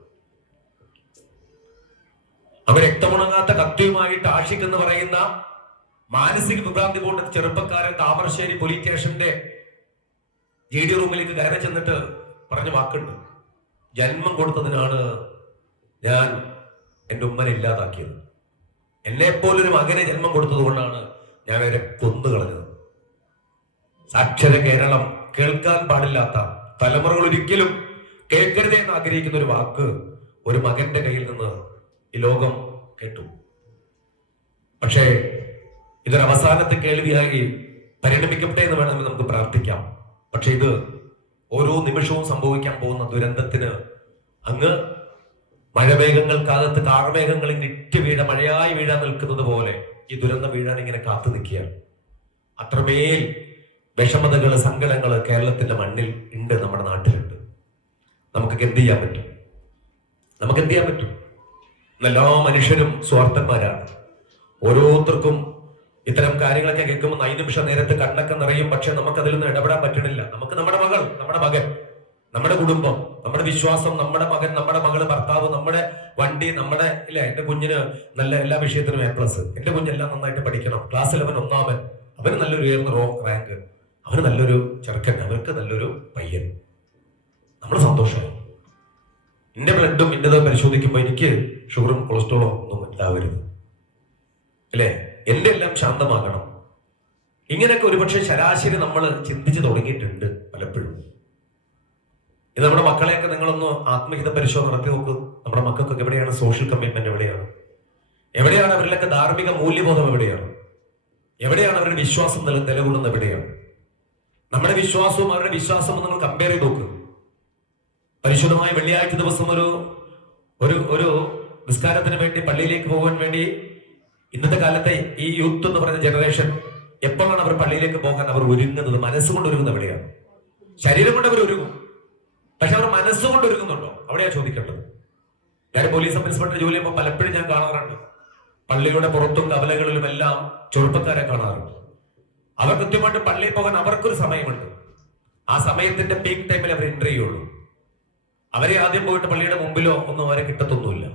അവ രക്തമുണങ്ങാത്ത കത്തിയുമായിട്ട് ആഷിഖ് എന്ന് പറയുന്ന മാനസിക വിഭ്രാന്തി കൊണ്ട് ചെറുപ്പക്കാരൻ താമരശ്ശേരി പോലീസ് സ്റ്റേഷന്റെ GD റൂമിലേക്ക് കയറി ചെന്നിട്ട് പറഞ്ഞ വാക്കുണ്ട്, ജന്മം കൊടുത്തതിനാണ് ഞാൻ എൻ്റെ ഉമ്മനെ ഇല്ലാതാക്കിയത്. എന്നെപ്പോലൊരു മകനെ ജന്മം കൊടുത്തത് കൊണ്ടാണ് ഞാൻ അവരെ കൊന്നുകളഞ്ഞത്. സാക്ഷര കേരളം കേൾക്കാൻ പാടില്ലാത്ത, തലമുറകൾ ഒരിക്കലും കേൾക്കരുതേ എന്ന് ആഗ്രഹിക്കുന്ന ഒരു വാക്ക് ഒരു മകന്റെ കയ്യിൽ നിന്ന് ഈ ലോകം കേട്ടു. പക്ഷേ ഇതൊരു അവസാനത്തെ കേൾവിയായി പരിണമിക്കട്ടെ എന്ന് വേണമെങ്കിൽ നമുക്ക് പ്രാർത്ഥിക്കാം. പക്ഷെ ഇത് ഓരോ നിമിഷവും സംഭവിക്കാൻ പോകുന്ന ദുരന്തത്തിന് അങ്ങ് മഴമേഘങ്ങൾക്കകത്ത് കാർമേഘങ്ങളിൽ ഇറ്റ് മഴയായി വീഴാൻ നിൽക്കുന്നത് പോലെ ഈ ദുരന്തം വീഴാൻ ഇങ്ങനെ കാത്തു നിൽക്കുകയാണ്. അത്രമേൽ വിഷമതകള്, സങ്കടങ്ങള് കേരളത്തിന്റെ മണ്ണിൽ ഉണ്ട്, നമ്മുടെ നാട്ടിലുണ്ട്. നമുക്കൊക്കെ എന്ത് ചെയ്യാൻ പറ്റും? എല്ലാ മനുഷ്യരും സ്വാർത്ഥന്മാരാണ്. ഓരോരുത്തർക്കും ഇത്തരം കാര്യങ്ങളൊക്കെ കേൾക്കുമ്പോൾ 5 നിമിഷം നേരത്തെ കണ്ണൊക്കെ നിറയും. പക്ഷെ നമുക്ക് അതിൽ നിന്ന് ഇടപെടാൻ പറ്റണില്ല. നമുക്ക് നമ്മുടെ മകൾ, നമ്മുടെ മകൻ, നമ്മുടെ കുടുംബം, നമ്മുടെ വിശ്വാസം, നമ്മുടെ മകൻ, നമ്മുടെ മകള്, ഭർത്താവ്, നമ്മുടെ വണ്ടി, നമ്മുടെ ഇല്ല, എന്റെ കുഞ്ഞിന് നല്ല എല്ലാ വിഷയത്തിനും A+, എന്റെ കുഞ്ഞെല്ലാം നന്നായിട്ട് പഠിക്കണം, ക്ലാസ്സിൽ അവൻ 1ാമൻ, അവന് നല്ലൊരു ഉയർന്ന റാങ്ക്, അവന് നല്ലൊരു ചെറുക്കൻ, അവർക്ക് നല്ലൊരു പയ്യൻ, നമ്മുടെ സന്തോഷമായി. എന്റെ ബ്ലഡും എന്റേതും പരിശോധിക്കുമ്പോൾ എനിക്ക് ഷുഗറും കൊളസ്ട്രോളും ഒന്നും ഉണ്ടാവരുത്, അല്ലേ? എന്റെ എല്ലാം ശാന്തമാകണം. ഇങ്ങനെയൊക്കെ ഒരുപക്ഷെ ശരാശരി നമ്മൾ ചിന്തിച്ചു തുടങ്ങിയിട്ടുണ്ട് പലപ്പോഴും. ഇത് നമ്മുടെ മക്കളെയൊക്കെ നിങ്ങളൊന്ന് ആത്മഹിത പരിശോധന നടത്തി നോക്ക്. നമ്മുടെ മക്കൾക്കൊക്കെ എവിടെയാണ് സോഷ്യൽ കമ്മിറ്റ്മെന്റ്, എവിടെയാണ് അവരിലൊക്കെ ധാർമ്മിക മൂല്യബോധം, എവിടെയാണ് അവരുടെ വിശ്വാസം നിലകൊള്ളുന്നത്, എവിടെയാണ് നമ്മുടെ വിശ്വാസവും അവരുടെ വിശ്വാസവും നിങ്ങൾ കമ്പയർ ചെയ്ത് നോക്ക്. പരിശുദ്ധമായ വെള്ളിയാഴ്ച ദിവസം ഒരു നിസ്കാരത്തിന് വേണ്ടി പള്ളിയിലേക്ക് പോകാൻ വേണ്ടി ഇന്നത്തെ കാലത്തെ ഈ യൂത്ത് എന്ന് പറയുന്ന ജനറേഷൻ എപ്പോഴാണ് അവർ പള്ളിയിലേക്ക് പോകാൻ അവർ ഒരുങ്ങുന്നത്? മനസ്സുകൊണ്ട് ഒരുങ്ങുന്നത് എവിടെയാണ്? ശരീരം കൊണ്ട് അവർ ഒരുങ്ങും, പക്ഷെ അവർ മനസ്സുകൊണ്ട് ഒരുങ്ങുന്നുണ്ടോ? അവിടെയാ ചോദിക്കേണ്ടത്. ഞാൻ പോലീസ് സബ് ഇൻസ്പെക്ടർ ജോലി ചെയ്യുമ്പോൾ പലപ്പോഴും ഞാൻ കാണാറുണ്ട്, പള്ളിയുടെ പുറത്തും കവലകളിലും എല്ലാം ചെറുപ്പക്കാരെ കാണാറുണ്ട്. അവർ കൃത്യമായിട്ട് പള്ളിയിൽ പോകാൻ അവർക്കൊരു സമയമുണ്ട്. ആ സമയത്തിന്റെ പീക്ക് ടൈമിൽ അവർ എൻട്രി ചെയ്യുള്ളൂ. അവരെ ആദ്യം പോയിട്ട് പള്ളിയുടെ മുമ്പിലോ ഒന്നും അവരെ കിട്ടത്തൊന്നുമില്ല.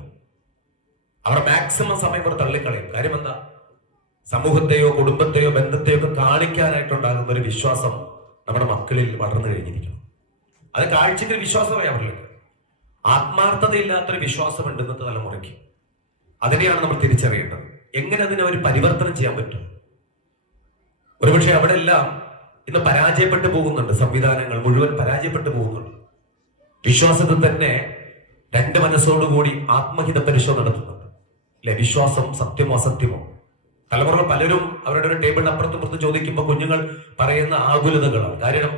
അവർ മാക്സിമം സമയം അവർ തള്ളിക്കളയും. കാര്യം എന്താ? സമൂഹത്തെയോ കുടുംബത്തെയോ ബന്ധത്തെയോ ഒക്കെ കാണിക്കാനായിട്ടുണ്ടാകുന്ന ഒരു വിശ്വാസം നമ്മുടെ മക്കളിൽ വളർന്നു കഴിഞ്ഞിരിക്കണം. അത് കാഴ്ചയ്ക്ക് വിശ്വാസമായി അവരിലേക്ക്. ആത്മാർത്ഥതയില്ലാത്തൊരു വിശ്വാസമുണ്ട് ഇന്നത്തെ തലമുറയ്ക്ക്. അതിനെയാണ് നമ്മൾ തിരിച്ചറിയേണ്ടത്. എങ്ങനെ അതിനെ ഒരു പരിവർത്തനം ചെയ്യാൻ പറ്റും? ഒരുപക്ഷെ അവിടെ എല്ലാം ഇന്ന് പരാജയപ്പെട്ടു പോകുന്നുണ്ട്. സംവിധാനങ്ങൾ മുഴുവൻ പരാജയപ്പെട്ടു പോകുന്നുണ്ട്. വിശ്വാസത്തിൽ തന്നെ രണ്ട് മനസ്സോടുകൂടി ആത്മഹിത പരിശോധന നടത്തുന്നുണ്ട്, അല്ലെ? വിശ്വാസം സത്യമോ അസത്യമോ? തലമുറകൾ പലരും അവരുടെ ഒരു ടേബിളിന് അപ്പുറത്തും ചോദിക്കുമ്പോൾ കുഞ്ഞുങ്ങൾ പറയുന്ന ആകുലതകളാണ്. കാരണം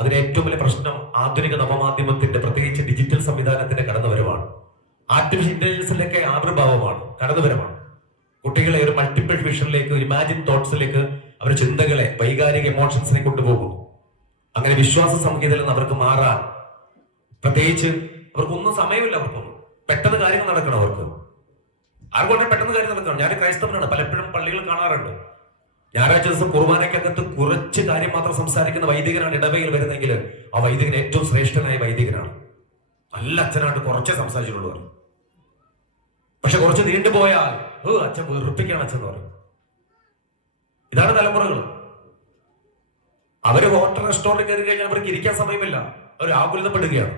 അതിന് ഏറ്റവും വലിയ പ്രശ്നം ആധുനിക നവമാധ്യമത്തിന്റെ, പ്രത്യേകിച്ച് ഡിജിറ്റൽ സംവിധാനത്തിന്റെ കടന്നുവരവാണ്. ആർട്ടിഫിഷ്യൽ ഇന്റലിജൻസിലേക്ക് ആവിർഭാവമാണ്, കടന്നുവരവാണ്. കുട്ടികളെ ഒരു മൾട്ടിപ്പിൾ വിഷനിലേക്ക്, ഒരു ഇമാജിൻ തോട്ട്സിലേക്ക് അവരുടെ ചിന്തകളെ, വൈകാരിക ഇമോഷൻസിനെ കൊണ്ടുപോകുന്നു. അങ്ങനെ വിശ്വാസ സംഹിതയിൽ നിന്ന് അവർക്ക് മാറാൻ, പ്രത്യേകിച്ച് അവർക്കൊന്നും സമയമില്ല. അവർക്കൊന്നും പെട്ടെന്ന് കാര്യങ്ങൾ നടക്കണം. അവർക്ക് ആർക്കും പെട്ടെന്ന് കാര്യം നടക്കണം. ഞാൻ ക്രൈസ്തവനാണ്, പലപ്പോഴും പള്ളികൾ കാണാറുണ്ട്. ഞായറാഴ്ച ദിവസം കുർബാനയ്ക്കകത്ത് കുറച്ച് കാര്യം മാത്രം സംസാരിക്കുന്ന വൈദികനാണ് ഇടവയിൽ വരുന്നെങ്കിൽ ആ വൈദികൻ ഏറ്റവും ശ്രേഷ്ഠനായ വൈദികനാണ്. നല്ല അച്ഛനായിട്ട് കുറച്ചേ സംസാരിച്ചിട്ടുള്ളൂ. പക്ഷെ കുറച്ച് നീണ്ടുപോയാൽ അച്ഛൻ വെറുപ്പിക്കാണ് അച്ഛൻ പറയും. ഇതാണ് തലമുറകൾ. അവര് ഹോട്ടൽ റെസ്റ്റോറന്റ് കയറി കഴിഞ്ഞാൽ അവർക്ക് ഇരിക്കാൻ സമയമില്ല. അവർ ആകുലതപ്പെടുകയാണ്.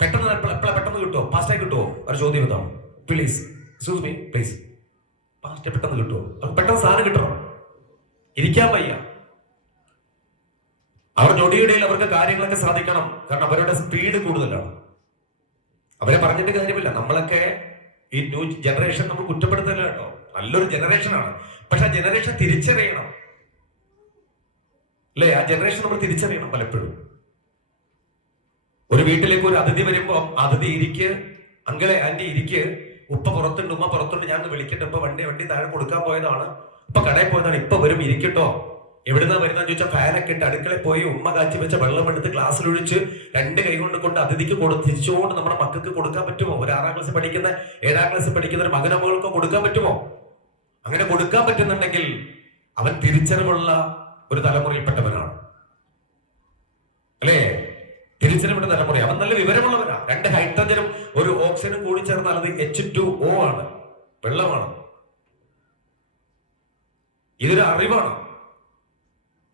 പെട്ടെന്ന് കിട്ടുമോ? ഫാസ്റ്റായി കിട്ടുമോ? ഒരു ചോദ്യം ഇതാണ്. Please excuse me please, fast പെട്ടെന്ന് കിട്ടുമോ? അവർക്ക് പെട്ടെന്ന് സാധനം കിട്ടണം. ഇരിക്കാൻ വയ്യ. അവർ ഞൊടിയിടയിൽ അവർക്ക് കാര്യങ്ങളൊക്കെ സാധിക്കണം. കാരണം അവരുടെ സ്പീഡ് കൂടുതലാണ്. അവരെ പറഞ്ഞിട്ട് കാര്യമില്ല. നമ്മളൊക്കെ ഈ ന്യൂ ജനറേഷൻ നമ്മൾ കുറ്റപ്പെടുത്തില്ല കേട്ടോ, നല്ലൊരു ജനറേഷനാണ്. പക്ഷെ ആ ജനറേഷൻ തിരിച്ചറിയണം, അല്ലേ? ആ ജനറേഷൻ നമ്മൾ തിരിച്ചറിയണം. പലപ്പോഴും ഒരു വീട്ടിലേക്ക് ഒരു അതിഥി വരുമ്പോ അതിഥി ഇരിക്ക്, അങ്കിളെ ആന്റി ഇരിക്ക്, ഉപ്പ പുറത്തുണ്ട്, ഉമ്മ പുറത്തുണ്ട്, ഞാൻ വിളിക്കട്ടെ, ഇപ്പൊ വണ്ടി താഴെ കൊടുക്കാൻ പോയതാണ്, ഇപ്പൊ കടയിൽ പോയതാണ്, ഇപ്പൊ വരും, ഇരിക്കട്ടോ. എവിടുന്നാ വരുന്നതെന്ന് ചോദിച്ചാൽ ഫാനൊക്കെ ഇട്ട് അടുക്കളയിൽ പോയി ഉമ്മ കാച്ചി വെച്ച വെള്ളം എടുത്ത് ഗ്ലാസ്സിലൊഴിച്ച് 2 കൈ കൊണ്ട് അതിഥിക്ക് തിരിച്ചുകൊണ്ട് നമ്മുടെ മക്കൾക്ക് കൊടുക്കാൻ പറ്റുമോ? ഒരു 6ാം ക്ലാസ്സിൽ പഠിക്കുന്ന 7ാം ക്ലാസ്സിൽ പഠിക്കുന്ന ഒരു മകനോ മകൾക്കോ കൊടുക്കാൻ പറ്റുമോ? അങ്ങനെ കൊടുക്കാൻ പറ്റുന്നുണ്ടെങ്കിൽ അവൻ തിരിച്ചറിവുള്ള ഒരു തലമുറയിൽപ്പെട്ടവനാണ്, അല്ലേ? തിരിച്ചറിവിട്ട തലമുറ. അവൻ നല്ല വിവരമുള്ളവനാ. 2 ഹൈഡ്രജനും ഒരു ഓക്സിജനും കൂടി ചേർന്നാൽ അത് H2O ആണ്, വെള്ളമാണ്. ഇതൊരു അറിവാണ്.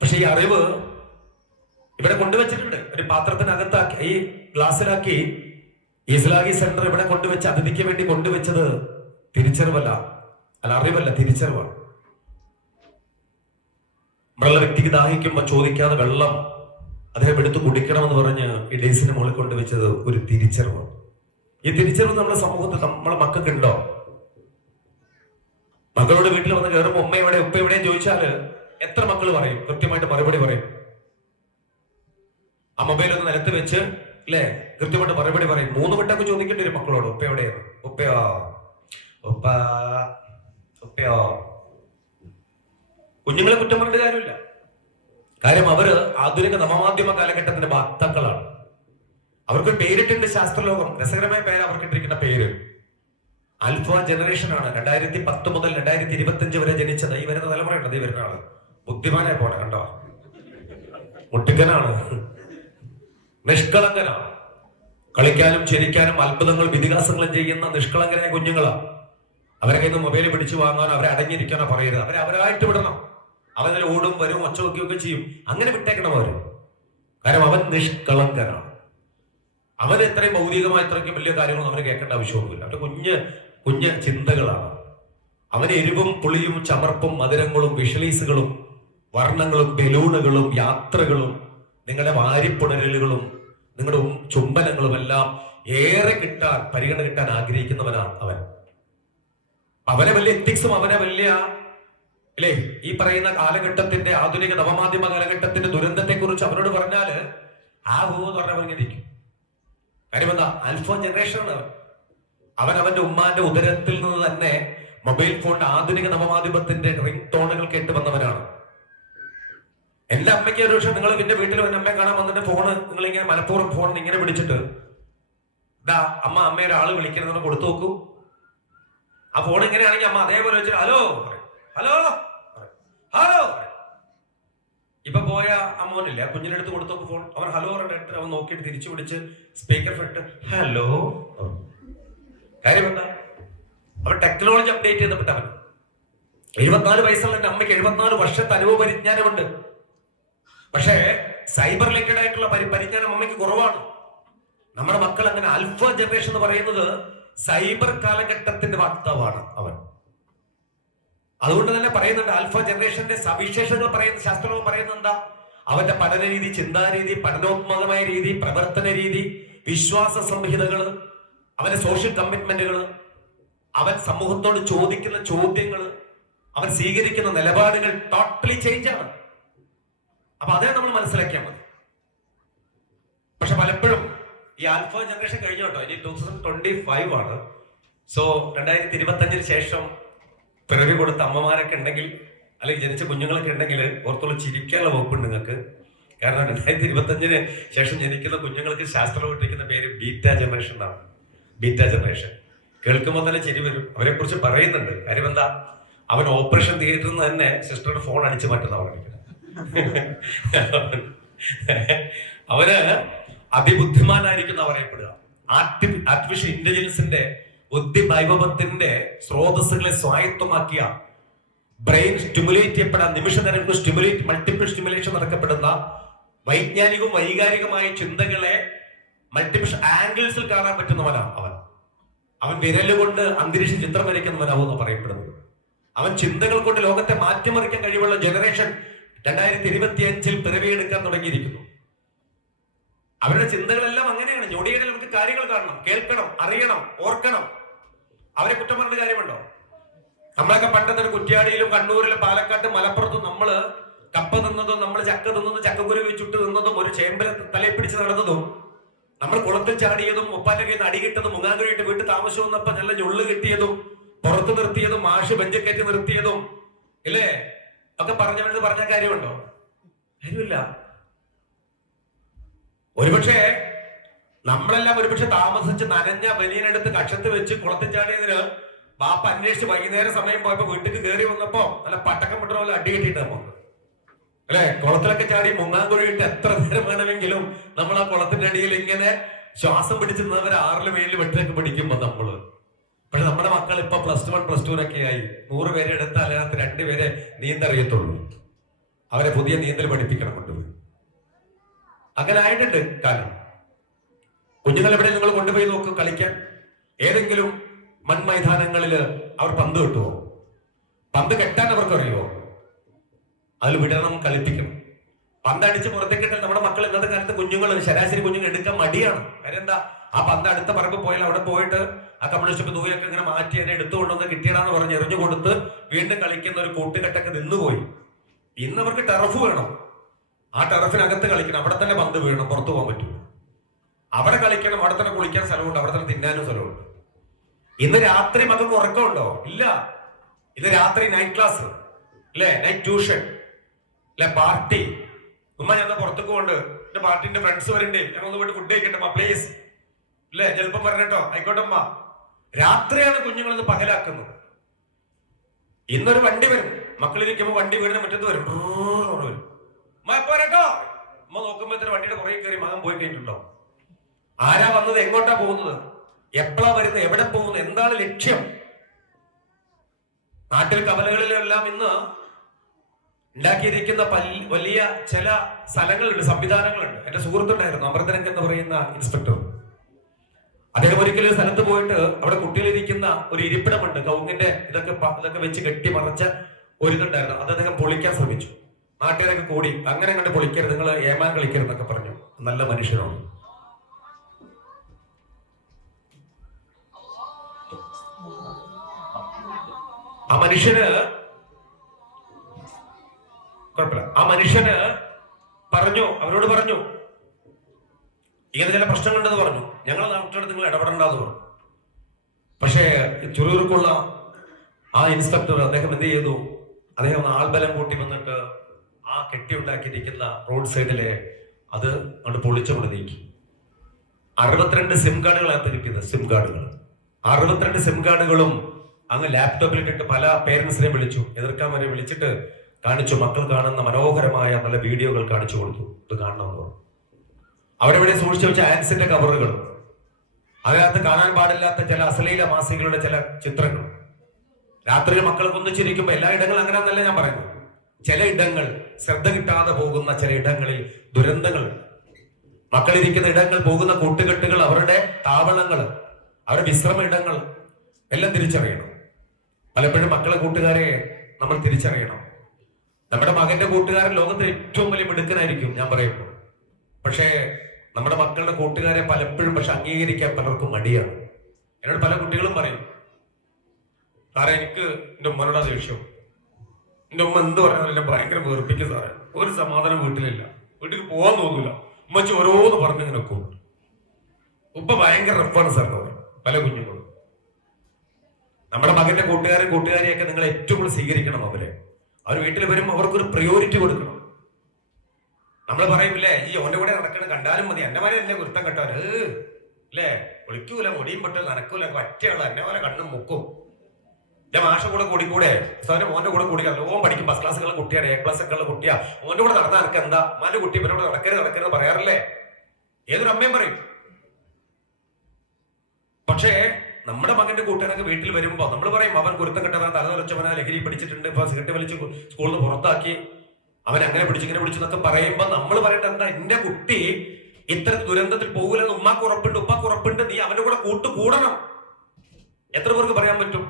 പക്ഷെ ഈ അറിവ് ഇവിടെ കൊണ്ടുവച്ചിട്ടുണ്ട്. ഒരു പാത്രത്തിനകത്താക്കി, ഈ ഗ്ലാസ്സിലാക്കി ഇസ്ലാമി സെന്റർ ഇവിടെ കൊണ്ടുവച്ച് അതിഥിക്ക് വേണ്ടി കൊണ്ടുവച്ചത് തിരിച്ചറിവല്ല, അറിവല്ല, തിരിച്ചറിവാണ്. നമ്മളുള്ള വ്യക്തിക്ക് ദാഹിക്കുമ്പോ ചോദിക്കാതെ വെള്ളം അദ്ദേഹം എടുത്ത് കുടിക്കണമെന്ന് പറഞ്ഞ് ഈ ഡേസിന് മുകളിൽ കൊണ്ടുവച്ചത് ഒരു തിരിച്ചറിവാണ്. ഈ തിരിച്ചറിവ് നമ്മുടെ സമൂഹത്തിൽ നമ്മളെ മക്കൾക്ക് ഉണ്ടോ? മക്കളോട് വീട്ടിൽ വന്ന് കയറുമ്പോ ഉമ്മ എവിടെ ഉപ്പ എവിടെയും ചോദിച്ചാല് എത്ര മക്കൾ പറയും? കൃത്യമായിട്ട് മറുപടി പറയും. ആ മൊബൈൽ ഒന്ന് നിലത്ത് വെച്ച്, അല്ലെ, കൃത്യമായിട്ട് മറുപടി പറയും. 3 വട്ടമൊക്കെ ചോദിക്കേണ്ടി വരും മക്കളോട്, ഉപ്പ എവിടെയാണ്, ഉപ്പയോ ഉപ്പ ഉപ്പയോ. കുഞ്ഞുങ്ങളെ കുറ്റം പറഞ്ഞിട്ട് കാര്യമില്ല. കാര്യം അവര് ആധുനിക നവമാധ്യമ കാലഘട്ടത്തിന്റെ ഭക്താക്കളാണ്. അവർക്ക് പേരിട്ടുണ്ട്, ശാസ്ത്രലോകം. രസകരമായ പേര് അവർക്ക് ഇട്ടിരിക്കുന്ന പേര് ആൽഫ ജനറേഷൻ ആണ്. 2010 മുതൽ 2025 വരെ ജനിച്ചത്. ഈ വരുന്ന തലമുറയുണ്ട്. ഈ വരുന്ന ആള് ബുദ്ധിമാനായ പോലെ കണ്ടോ, മുട്ടിക്കനാണ്, നിഷ്കളങ്കനാണ്. കളിക്കാനും ചിരിക്കാനും അത്ഭുതങ്ങൾ വിധികാസങ്ങളും ചെയ്യുന്ന നിഷ്കളങ്കനായ കുഞ്ഞുങ്ങളാണ്. അവരെ കയ്യിൽ നിന്ന് മൊബൈൽ പിടിച്ചു വാങ്ങാനോ അവരെ അടങ്ങിയിരിക്കാനോ പറയരുത്. അവരായിട്ട് വിടണം. അവൻ ഓടും വരും ഒച്ച വെക്കുകയൊക്കെ ചെയ്യും. അങ്ങനെ വിട്ടേക്കണം അവര്. കാരണം അവൻ നിഷ്കളങ്കനാണ്. അവൻ എത്രയും ഭൗതികമായ ഇത്രയ്ക്കും വലിയ കാര്യങ്ങളൊന്നും അവന് കേൾക്കേണ്ട ആവശ്യമൊന്നുമില്ല. അവന്റെ കുഞ്ഞ് ചിന്തകളാണ്. അവന് എരിവും പുളിയും ചമർപ്പും മധുരങ്ങളും വിഷ്വലൈസുകളും വർണ്ണങ്ങളും ബലൂണുകളും യാത്രകളും നിങ്ങളുടെ വാരിപ്പുണരലുകളും നിങ്ങളുടെ ചുംബനങ്ങളും എല്ലാം ഏറെ കിട്ടാൻ പരിഗണന കിട്ടാൻ ആഗ്രഹിക്കുന്നവനാണ് അവൻ. അവനെ വലിയ എത്തിക്സും അവനെ വലിയ അല്ലേ ഈ പറയുന്ന കാലഘട്ടത്തിന്റെ ആധുനിക നവമാധ്യമ കാലഘട്ടത്തിന്റെ ദുരന്തത്തെ കുറിച്ച് അവനോട് പറഞ്ഞാല് ആ ഹൂ എന്ന് പറഞ്ഞ അവൻ ഇരിക്കും. കാര്യം എന്താ? ആൽഫ ജനറേഷനാണ് അവൻ. അവൻ അവന്റെ ഉമ്മാന്റെ ഉദരത്തിൽ നിന്ന് തന്നെ മൊബൈൽ ഫോണിന്റെ ആധുനിക നവമാധ്യമത്തിന്റെ റിംഗ് ടോണുകൾ കേട്ട് വന്നവനാണ്. എന്റെ അമ്മയ്ക്ക് ഒരു പക്ഷെ നിങ്ങൾ എന്റെ വീട്ടിൽ എന്റെ അമ്മയെ കാണാൻ വന്നിട്ട് ഫോണ് നിങ്ങൾ ഇങ്ങനെ മനഃപൂർവ്വം ഫോൺ ഇങ്ങനെ പിടിച്ചിട്ട് ഇതാ അമ്മ അമ്മയുടെ ആള് വിളിക്കുന്നത് കൊടുത്തു നോക്കൂ. ആ ഫോൺ എങ്ങനെയാണെങ്കിൽ അമ്മ അതേപോലെ വെച്ചിട്ട് ഹലോ ഹലോ ഹലോ. ഇപ്പൊ പോയ അമ്മോനില്ല കുഞ്ഞിനെടുത്ത് കൊടുത്തു ഫോൺ. അവൻ ഹലോ പറഞ്ഞിട്ട് അവൻ നോക്കിയിട്ട് തിരിച്ചു പിടിച്ച് സ്പീക്കർ ഇട്ട് ഹലോ. കാര്യം എന്താ? അവൻ ടെക്നോളജി അപ്ഡേറ്റ് ചെയ്തപ്പെട്ടവൻ. 74 വയസ്സുള്ള എന്റെ അമ്മയ്ക്ക് 74 വർഷത്തെ അനുഭവ പരിജ്ഞാനമുണ്ട്. പക്ഷേ സൈബർ റിലേറ്റഡ് ആയിട്ടുള്ള പരിജ്ഞാനം അമ്മയ്ക്ക് കുറവാണ്. നമ്മുടെ മക്കൾ അങ്ങനെ ആൽഫ ജനറേഷൻ എന്ന് പറയുന്നത് സൈബർ കാലഘട്ടത്തിന്റെ വാക്താവാണ് അവൻ. അതുകൊണ്ട് തന്നെ പറയുന്നുണ്ട് ആൽഫ ജനറേഷന്റെ സവിശേഷതകൾ പറയുന്ന ശാസ്ത്രവും പറയുന്നത് എന്താ? അവന്റെ പഠന രീതി, ചിന്താരീതി, പഠനോത്മകമായ രീതി, പ്രവർത്തന രീതി, വിശ്വാസ സംഹിതകള്, അവന്റെ സോഷ്യൽ കമ്മിറ്റ്മെന്റുകള്, അവൻ സമൂഹത്തോട് ചോദിക്കുന്ന ചോദ്യങ്ങള്, അവൻ സ്വീകരിക്കുന്ന നിലപാടുകൾ ടോട്ടലി ചേഞ്ച് ആണ്. അപ്പൊ അതേ നമ്മൾ മനസ്സിലാക്കിയാൽ മതി. പക്ഷെ പലപ്പോഴും ഈ ആൽഫ ജനറേഷൻ കഴിഞ്ഞു കേട്ടോ. ഇനി 2025 ആണ്. സോ 2025 ശേഷം പിറവി കൊടുത്ത അമ്മമാരൊക്കെ ഉണ്ടെങ്കിൽ അല്ലെങ്കിൽ ജനിച്ച കുഞ്ഞുങ്ങളൊക്കെ ഉണ്ടെങ്കിൽ ഓർത്തോളം ചിരിക്കാനുള്ള വകുപ്പുണ്ട് നിങ്ങൾക്ക്. കാരണം 2025 ശേഷം ജനിക്കുന്ന കുഞ്ഞുങ്ങൾക്ക് ശാസ്ത്രമായിട്ടിരിക്കുന്ന പേര് ബീറ്റ ജനറേഷൻ ആണ്. ബീറ്റ ജനറേഷൻ കേൾക്കുമ്പോൾ തന്നെ ചിരി വരും. അവരെ കുറിച്ച് പറയുന്നുണ്ട്. കാര്യം എന്താ? അവൻ ഓപ്പറേഷൻ തിയേറ്ററിൽ നിന്ന് തന്നെ സിസ്റ്ററുടെ ഫോൺ അടിച്ചു മാറ്റുന്ന പറഞ്ഞിരിക്കുന്നത്. അവന് അതിബുദ്ധിമാനായിരിക്കുന്ന പറയപ്പെടുക. ആർട്ടിഫിഷ്യൽ ഇന്റലിജൻസിന്റെ ബുദ്ധിവൈഭവത്തിന്റെ സ്രോതസ്സുകളെ സ്വായത്തമാക്കിയ ബ്രെയിൻ സ്റ്റിമുലേറ്റ് ചെയ്യപ്പെടാൻ നിമിഷ നേരം സ്റ്റിമുലേറ്റ് മൾട്ടിപ്പിൾ സ്റ്റിമുലേഷൻ നടക്കപ്പെടുന്ന വൈജ്ഞാനികവും വൈകാരികമായ ചിന്തകളെ മൾട്ടിപ്പിൾ ആംഗിൾസിൽ കാണാൻ പറ്റുന്നവനാണ് അവൻ. അവൻ വിരലുകൊണ്ട് അന്തരീക്ഷ ചിത്രം വരയ്ക്കുന്നവനാവെന്ന് പറയപ്പെടുന്നത്. അവൻ ചിന്തകൾ കൊണ്ട് ലോകത്തെ മാറ്റിമറിക്കാൻ കഴിവുള്ള ജനറേഷൻ 2025 പിറവിയെടുക്കാൻ തുടങ്ങിയിരിക്കുന്നു. അവരുടെ ചിന്തകളെല്ലാം അങ്ങനെയാണ്. ഞൊടിയിടയിൽ നമുക്ക് കാര്യങ്ങൾ കാണണം, കേൾക്കണം, അറിയണം, ഓർക്കണം. അവരെ കുറ്റം പറഞ്ഞ കാര്യമുണ്ടോ? നമ്മളൊക്കെ പണ്ടത്തെ കുറ്റ്യാടിയിലും കണ്ണൂരിലും പാലക്കാട്ടും മലപ്പുറത്തും നമ്മള് കപ്പ തിന്നതും നമ്മൾ ചക്ക തിന്നതും ചക്കക്കുരുവി ചുട്ട് തിന്നതും ഒരു ചേമ്പല തലയെ പിടിച്ച് നടന്നതും നമ്മൾ കുളത്തിൽ ചാടിയതും മുപ്പാന്റെ കയ്യിൽ നിന്ന് അടികിട്ടതും മുങ്ങാങ്കുഴിയിട്ട് വീട്ടിൽ താമസം വന്നപ്പോ നല്ല ഞൊള്ളു കിട്ടിയതും പുറത്ത് നിർത്തിയതും മാഷ് ബെഞ്ചക്കയറ്റി നിർത്തിയതും ഇല്ലേ ഒക്കെ പറഞ്ഞ കാര്യമുണ്ടോ? കാര്യമില്ല. ഒരുപക്ഷെ നമ്മളെല്ലാം ഒരുപക്ഷെ താമസിച്ച് നനഞ്ഞ ബനിയനെടുത്ത് കക്ഷത്ത് വെച്ച് കുളത്തിൽ ചാടിയതിന് ബാപ്പ അന്വേഷിച്ച് വൈകുന്നേരം സമയം പോയപ്പോ വീട്ടിൽ കയറി വന്നപ്പോ നല്ല പട്ടക്കം വിട്ട പോലെ അടി കെട്ടിയിട്ട് നമുക്ക് അല്ലെ കുളത്തിലൊക്കെ ചാടി മുങ്ങാങ്കുഴിയിട്ട് എത്ര നേരം വേണമെങ്കിലും നമ്മൾ ആ കുളത്തിന്റെ അടിയിൽ ഇങ്ങനെ ശ്വാസം പിടിച്ച് നിന്നവരെ 6 മേലിൽ വെട്ടിലൊക്കെ പിടിക്കുമ്പോ നമ്മള്. പക്ഷെ നമ്മുടെ മക്കൾ ഇപ്പൊ +1 +2 ആയി. 100 പേരെ എടുത്താൽ അതിനകത്ത് 2 പേരെ നീന്തറിയത്തുള്ളൂ. അവരെ പുതിയ നീന്തൽ പഠിപ്പിക്കണം കൊണ്ടുപോയി. അങ്ങനെ ആയിട്ടുണ്ട് കാലം. കുഞ്ഞുങ്ങൾ എവിടെ നിങ്ങൾ കൊണ്ടുപോയി നോക്ക് കളിക്കാൻ. ഏതെങ്കിലും മൺമൈതാനങ്ങളിൽ അവർ പന്ത് കിട്ടുമോ? പന്ത് കെട്ടാൻ അവർക്കറിയുമോ? അതിൽ വിടണം, കളിപ്പിക്കണം. പന്തടിച്ച് പുറത്തേക്ക് ഇട്ടാൽ നമ്മുടെ മക്കൾ ഇന്നത്തെ കാലത്ത് കുഞ്ഞുങ്ങൾ ശരാശരി കുഞ്ഞുങ്ങൾ എടുക്കാൻ മടിയാണ്. കാര്യം എന്താ? ആ പന്ത് അടുത്ത പറമ്പ് പോയാൽ അവിടെ പോയിട്ട് ആ കമ്മ്യൂണിസ്റ്റ് ദൂയൊക്കെ ഇങ്ങനെ മാറ്റി അതിനെ എടുത്തുകൊണ്ടൊന്ന് കിട്ടിയടാന്ന് പറഞ്ഞ് എറിഞ്ഞു കൊടുത്ത് വീണ്ടും കളിക്കുന്ന ഒരു കൂട്ടുകെട്ടൊക്കെ നിന്നുപോയി. ഇന്ന് അവർക്ക് ടെറഫ് വേണം. ആ ടെറഫിനകത്ത് കളിക്കണം. അവിടെ തന്നെ പന്ത് വീഴണം, പുറത്തു പോകാൻ പറ്റും. അവിടെ കളിക്കണം, അവിടെ തന്നെ കുളിക്കാൻ സ്ഥലമുണ്ട്, അവിടെ തന്നെ തിന്നാനും സ്ഥലമുണ്ട്. ഇന്ന് രാത്രി മക്കൾക്ക് ഉറക്കമുണ്ടോ? ഇല്ല. ഇന്ന് രാത്രി നൈറ്റ് ക്ലാസ് അല്ലെ, നൈറ്റ് ട്യൂഷൻ അല്ലെ, പാർട്ടി. ഉമ്മ ഞാൻ പുറത്തേക്ക് കൊണ്ട് എന്റെ പാർട്ടിന്റെ ഫ്രണ്ട്സ് വരണ്ടേ, ഞങ്ങളൊന്ന് പോയിട്ട് ഫുഡ് കഴിക്കട്ടെ പ്ലീസ് അല്ലെ, ചിലപ്പം പറഞ്ഞിട്ടോ ആയിക്കോട്ടമ്മ. രാത്രിയാണ് കുഞ്ഞുങ്ങളൊന്ന് പകലാക്കുന്നത്. ഇന്നൊരു വണ്ടി വരും, മക്കളിരിക്കുമ്പോ വണ്ടി വീടിന് മുറ്റത്ത് വരും, വരും. പോരട്ടോ ഉമ്മ നോക്കുമ്പോ വണ്ടിയുടെ പുറകെ കയറി മകൻ പോയി കഴിഞ്ഞിട്ടുണ്ടോ? ആരാ വന്നത്, എങ്ങോട്ടാ പോകുന്നത്, എപ്പോഴാ വരുന്നത്, എവിടെ പോകുന്നത്, എന്താണ് ലക്ഷ്യം? നാട്ടിൽ കവലകളിലെല്ലാം ഇന്ന് ഉണ്ടാക്കിയിരിക്കുന്ന വലിയ ചില സ്ഥലങ്ങളുണ്ട്, സംവിധാനങ്ങളുണ്ട്. എന്റെ സുഹൃത്തുണ്ടായിരുന്നു അമൃതരംഗ് എന്ന് പറയുന്ന ഇൻസ്പെക്ടർ. അദ്ദേഹം ഒരിക്കലും ഒരു സ്ഥലത്ത് പോയിട്ട് അവിടെ കുട്ടികളിരിക്കുന്ന ഒരു ഇരിപ്പിടമുണ്ട്, കവുങ്ങിന്റെ ഇതൊക്കെ വെച്ച് കെട്ടി മറച്ച ഒരിതുണ്ടായിരുന്നു. അത് അദ്ദേഹം പൊളിക്കാൻ ശ്രമിച്ചു. നാട്ടുകാരൊക്കെ കൂടി അങ്ങനെ കണ്ട് പൊളിക്കരുത്, നിങ്ങൾ ഏമാൻ കളിക്കരുതെന്നൊക്കെ പറഞ്ഞു. നല്ല മനുഷ്യനാണ്. ആ മനുഷ്യന് കുഴപ്പമില്ല. ആ മനുഷ്യന് പറഞ്ഞു, അവരോട് പറഞ്ഞു ഇങ്ങനെ ചില പ്രശ്നങ്ങളുണ്ടെന്ന് പറഞ്ഞു. ഞങ്ങൾ നാട്ടിലെടുത്ത് നിങ്ങൾ ഇടപെടണ്ടെന്ന് പറഞ്ഞു. പക്ഷേ ചുരുക്കുള്ള ആ ഇൻസ്പെക്ടർ അദ്ദേഹം എന്ത് ചെയ്തു? അദ്ദേഹം ആൾബലം കൂട്ടി വന്നിട്ട് ആ കെട്ടിയുണ്ടാക്കിയിരിക്കുന്ന റോഡ് സൈഡിലെ അത് അങ്ങോട്ട് പൊളിച്ചുകൊണ്ട് നീക്കി. 62 സിം കാർഡുകളാണ് കിട്ടിയത്. സിം കാർഡുകൾ 62 സിം കാർഡുകളും അങ്ങ് ലാപ്ടോപ്പിലിട്ടിട്ട് പല പേരൻസിനെ വിളിച്ചു, എതിർക്കാൻ വരെ വിളിച്ചിട്ട് കാണിച്ചു. മക്കൾ കാണുന്ന മനോഹരമായ നല്ല വീഡിയോകൾ കാണിച്ചു കൊടുത്തു. ഇത് കാണണമെന്ന് പറഞ്ഞു. അവിടെ ഇവിടെ സൂക്ഷിച്ചു വെച്ച ആൻസിന്റെ കവറുകൾ, അതിനകത്ത് കാണാൻ പാടില്ലാത്ത ചില അശ്ലീല മാസികകളുടെ ചില ചിത്രങ്ങൾ. രാത്രിയിൽ മക്കൾക്ക് ഒന്നിച്ചിരിക്കുമ്പോ എല്ലാ ഇടങ്ങളും അങ്ങനെയാണെന്നല്ല ഞാൻ പറയുന്നത്. ചില ഇടങ്ങൾ ശ്രദ്ധ കിട്ടാതെ പോകുന്ന ചില ഇടങ്ങളിൽ ദുരന്തങ്ങൾ, മക്കളിരിക്കുന്ന ഇടങ്ങൾ, പോകുന്ന കൂട്ടുകെട്ടുകൾ, അവരുടെ താവളങ്ങൾ, അവരുടെ വിശ്രമ ഇടങ്ങൾ എല്ലാം തിരിച്ചറിയണം. പലപ്പോഴും മക്കളെ കൂട്ടുകാരെ നമ്മൾ തിരിച്ചറിയണം. നമ്മുടെ മകന്റെ കൂട്ടുകാരൻ ലോകത്തിൽ ഏറ്റവും വലിയ മിടുക്കനായിരിക്കും ഞാൻ പറയുമ്പോൾ. പക്ഷേ നമ്മുടെ മക്കളുടെ കൂട്ടുകാരെ പലപ്പോഴും പക്ഷെ അംഗീകരിക്കാൻ പലർക്കും മടിയാണ്. എന്നോട് പല കുട്ടികളും പറയും, സാറേ എനിക്ക് എന്റെ ഉമ്മനോട് ദേഷ്യം, എന്റെ ഉമ്മ എന്ത് പറഞ്ഞാലും എന്നെ ഭയങ്കര വെറുപ്പിക്കും സാറേ, ഒരു സമാധാനം വീട്ടിലില്ല, വീട്ടിൽ പോകാൻ തോന്നൂല, ഉമ്മച്ചി ഓരോന്ന് പറഞ്ഞിങ്ങനെ വെക്കും, ഉപ്പ ഭയങ്കര റഫാണ് സാർ എന്ന് പറയും പല കുഞ്ഞുങ്ങളും. നമ്മുടെ മകന്റെ കൂട്ടുകാരെയൊക്കെ നിങ്ങൾ ഏറ്റവും കൂടുതൽ സ്വീകരിക്കണം. അവർ വീട്ടിൽ വരും, അവർക്കൊരു പ്രയോറിറ്റി കൊടുക്കണം. നമ്മൾ പറയൂല്ലേ, ഈ ഓന്റെ കൂടെ നടക്കണം കണ്ടാലും മതി, എന്നെ പോലെ എന്നെ കുരുത്തം കെട്ടവര് അല്ലേ, ഒളിക്കൂല, മുടിയും പൊട്ട് നനക്കൂല, ഒറ്റയുള്ള എന്നെ പോലെ കണ്ണും മുക്കും. എന്റെ മാഷ കൂടെ കൂടിക്കൂടെ, സാറിന്റെ മോന്റെ കൂടെ കൂടി, ഓൻ പഠിക്കും, ഫസ്റ്റ് ക്ലാസ്സുകളുടെ കുട്ടിയാണ്, A ക്ലാസ് ഒക്കെ ഉള്ള കുട്ടിയാ, ഓന്റെ കൂടെ നടന്നാൽ എനിക്ക് എന്താ, മാന്റെ കുട്ടി ഇവരോട് നടക്കരുത് പറയാറില്ലേ, ഏതൊരു അമ്മയും പറയും. പക്ഷേ നമ്മുടെ മകന്റെ കൂട്ടുകാരൊക്കെ വീട്ടിൽ വരുമ്പോ നമ്മൾ പറയും, അവൻ കുരുത്തം കെട്ടവൻ, തലതൊലച്ചവനാ, ലഹരി പിടിച്ചിട്ടുണ്ട്, ഇപ്പൊ സിഗരറ്റ് വലിച്ച് സ്കൂളിൽ നിന്ന് പുറത്താക്കി, അവൻ അങ്ങനെ പിടിച്ചു ഇങ്ങനെ പിടിച്ചു എന്നൊക്കെ പറയുമ്പോ നമ്മൾ പറയേണ്ടത് എന്താ, എന്റെ കുട്ടി ഇത്തരത്തിൽ ദുരന്തത്തിൽ പോകില്ലെന്ന് ഉമ്മാക്ക് ഉറപ്പുണ്ട്, ഉപ്പാക്ക് ഉറപ്പുണ്ട്, നീ അവന്റെ കൂടെ കൂടണം. എത്ര പേർക്ക് പറയാൻ പറ്റും?